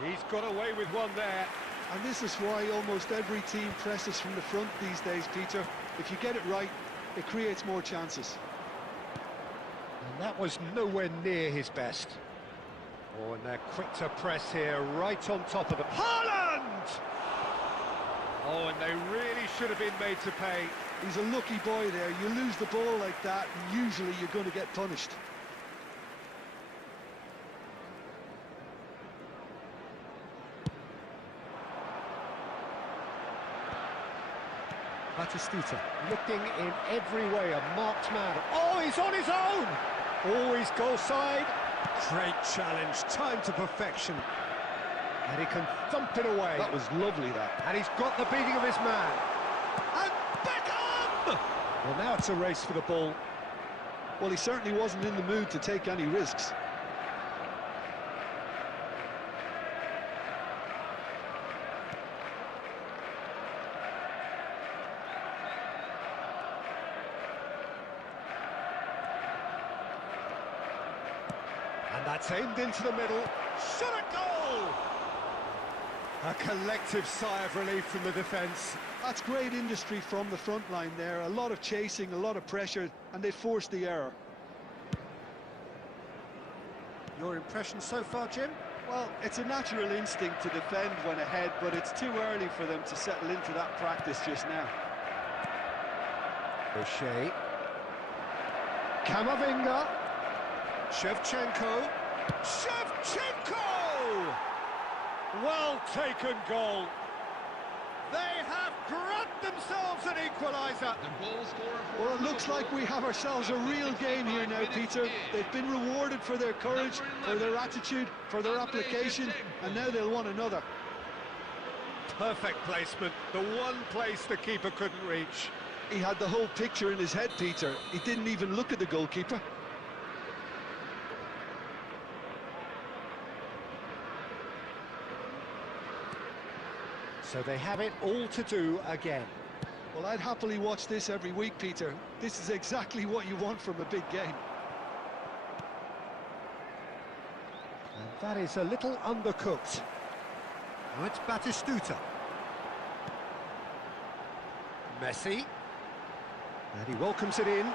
He's got away with one there. And this is why almost every team presses from the front these days, Peter. If you get it right, it creates more chances. And that was nowhere near his best. Oh, and they're quick to press here, right on top of them. Haaland! Oh, and they really should have been made to pay. He's a lucky boy there. You lose the ball like that, and usually you're going to get punished. Dstuds looking in every way, a marked man. Oh, he's on his own! Oh, he's goal side. Great challenge, time to perfection. And he can thump it away. That was lovely, that. And he's got the beating of his man. And Beckham! Well, now it's a race for the ball. Well, he certainly wasn't in the mood to take any risks. And that's aimed into the middle. Shot a goal! A collective sigh of relief from the defence. That's great industry from the front line there. A lot of chasing, a lot of pressure, and they forced the error. Your impression so far, Jim? Well, it's a natural instinct to defend when ahead, but it's too early for them to settle into that practice just now. O'Shea. Kamavinga. Shevchenko. Shevchenko! Well taken goal. They have grabbed themselves an equaliser. The goal scorer for Well, it looks like we have ourselves a real game here now, Peter. They've been rewarded for their courage, for their attitude, for their application, and now they'll want another. Perfect placement. The one place the keeper couldn't reach. He had the whole picture in his head, Peter. He didn't even look at the goalkeeper. So they have it all to do again. Well, I'd happily watch this every week, Peter. This is exactly what you want from a big game. And that is a little undercooked. Now it's Batistuta. Messi. And he welcomes it in.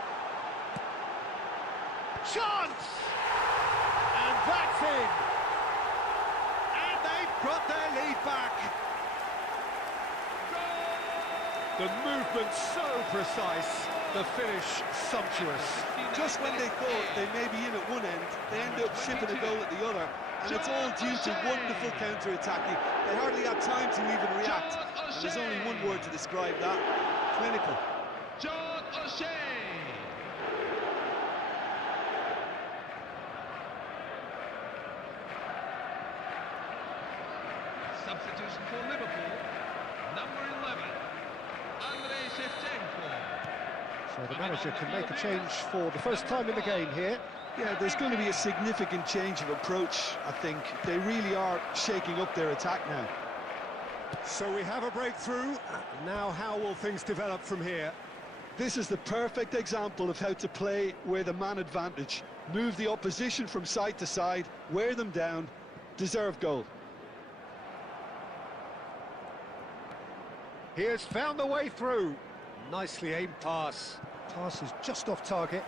Chance! And that's in! And they've got their lead back. The movement so precise, the finish sumptuous. Just when they thought they may be in at one end, they end up shipping a goal at the other, and it's all due to wonderful counter-attacking. They hardly had time to even react, and there's only one word to describe that: clinical. John O'Shea. Substitution for Liverpool, number 11, Andrei Shevchenko. So the manager can make a change for the first time in the game here. Yeah, there's going to be a significant change of approach, I think. They really are shaking up their attack now. So we have a breakthrough. Now how will things develop from here? This is the perfect example of how to play with a man advantage. Move the opposition from side to side, wear them down, deserve goal. He has found the way through. Nicely aimed pass. Pass is just off target.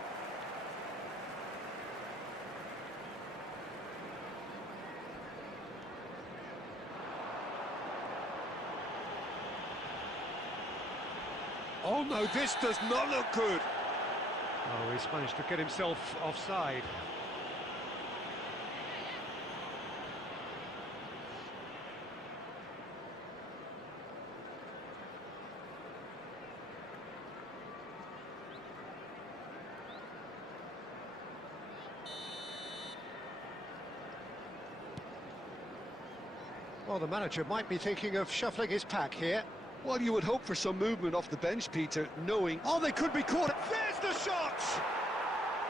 Oh no, this does not look good. Oh, he's managed to get himself offside. Well, the manager might be thinking of shuffling his pack here. Well, you would hope for some movement off the bench, Peter, knowing... Oh, they could be caught. There's the shot!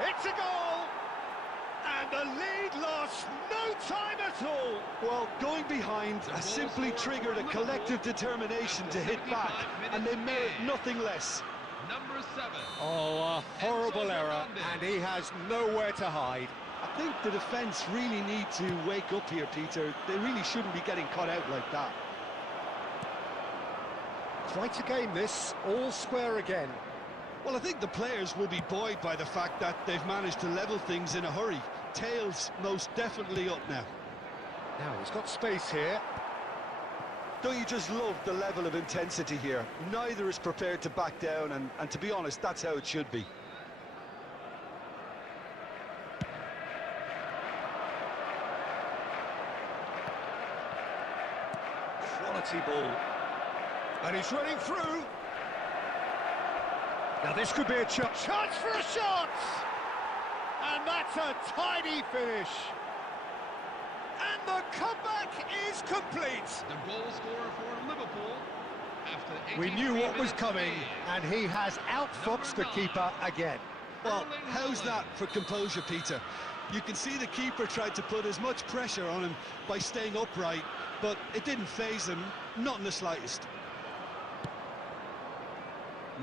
It's a goal! And the lead lost no time at all. Well, going behind has simply triggered a collective determination to hit back, and they merit nothing less. Number 7. Oh, a horrible error, and he has nowhere to hide. I think the defence really need to wake up here, Peter. They really shouldn't be getting caught out like that. Quite a game this, all square again. Well, I think the players will be buoyed by the fact that they've managed to level things in a hurry. Tails most definitely up now. Now he's got space here. Don't you just love the level of intensity here? Neither is prepared to back down, and to be honest, that's how it should be. Quality ball. And he's running through. Now this could be a chance for a shot! And that's a tidy finish. And the comeback is complete. The goal scorer for Liverpool after We 83 knew what was minutes coming, played. and he has outfoxed the Number 9. keeper again. Well, how's that for composure, Peter? You can see the keeper tried to put as much pressure on him by staying upright, but it didn't faze him, not in the slightest.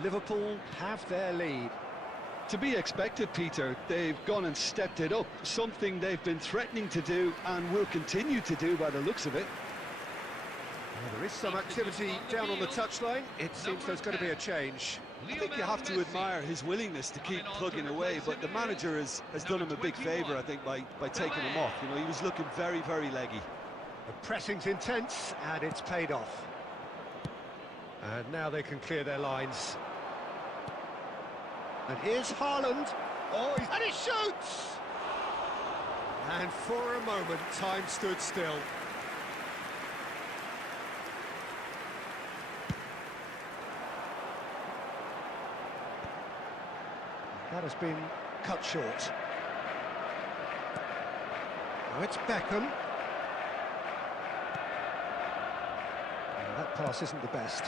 Liverpool have their lead. To be expected, Peter. They've gone and stepped it up, something they've been threatening to do and will continue to do by the looks of it. Well, there is some activity down on the touchline. It seems there's going to be a change. I think you have to admire his willingness to keep plugging away, but the manager has done him a big favour, I think, by taking him off. You know, he was looking very, very leggy. The pressing's intense, and it's paid off. And now they can clear their lines. And here's Haaland. Oh, and he shoots! And for a moment, time stood still. That has been cut short. Now it's Beckham. And that pass isn't the best.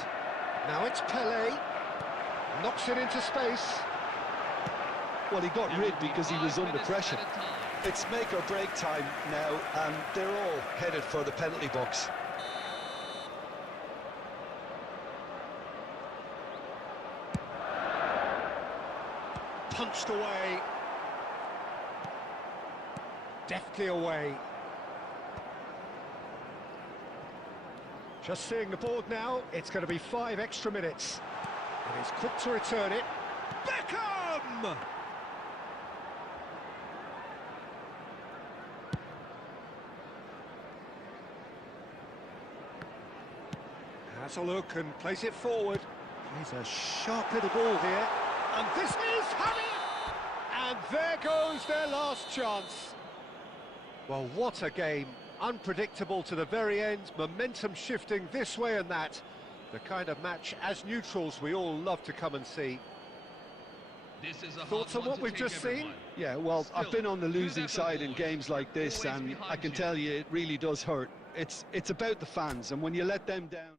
Now it's Pelé. Knocks it into space. Well, he got rid because he was under pressure. It's make or break time now, and they're all headed for the penalty box. Punched away. Deftly away. Just seeing the board now, it's going to be 5 extra minutes. And he's quick to return it. Beckham! Has a look and plays it forward. He's a sharp little ball here. And this is Harry! And there goes their last chance. Well, what a game. Unpredictable to the very end, momentum shifting this way and that. The kind of match, as neutrals, we all love to come and see. This is a Thoughts on what we've just seen? Yeah, well, I've been on the losing side in games like this, and I can tell you it really does hurt. It's about the fans, and when you let them down...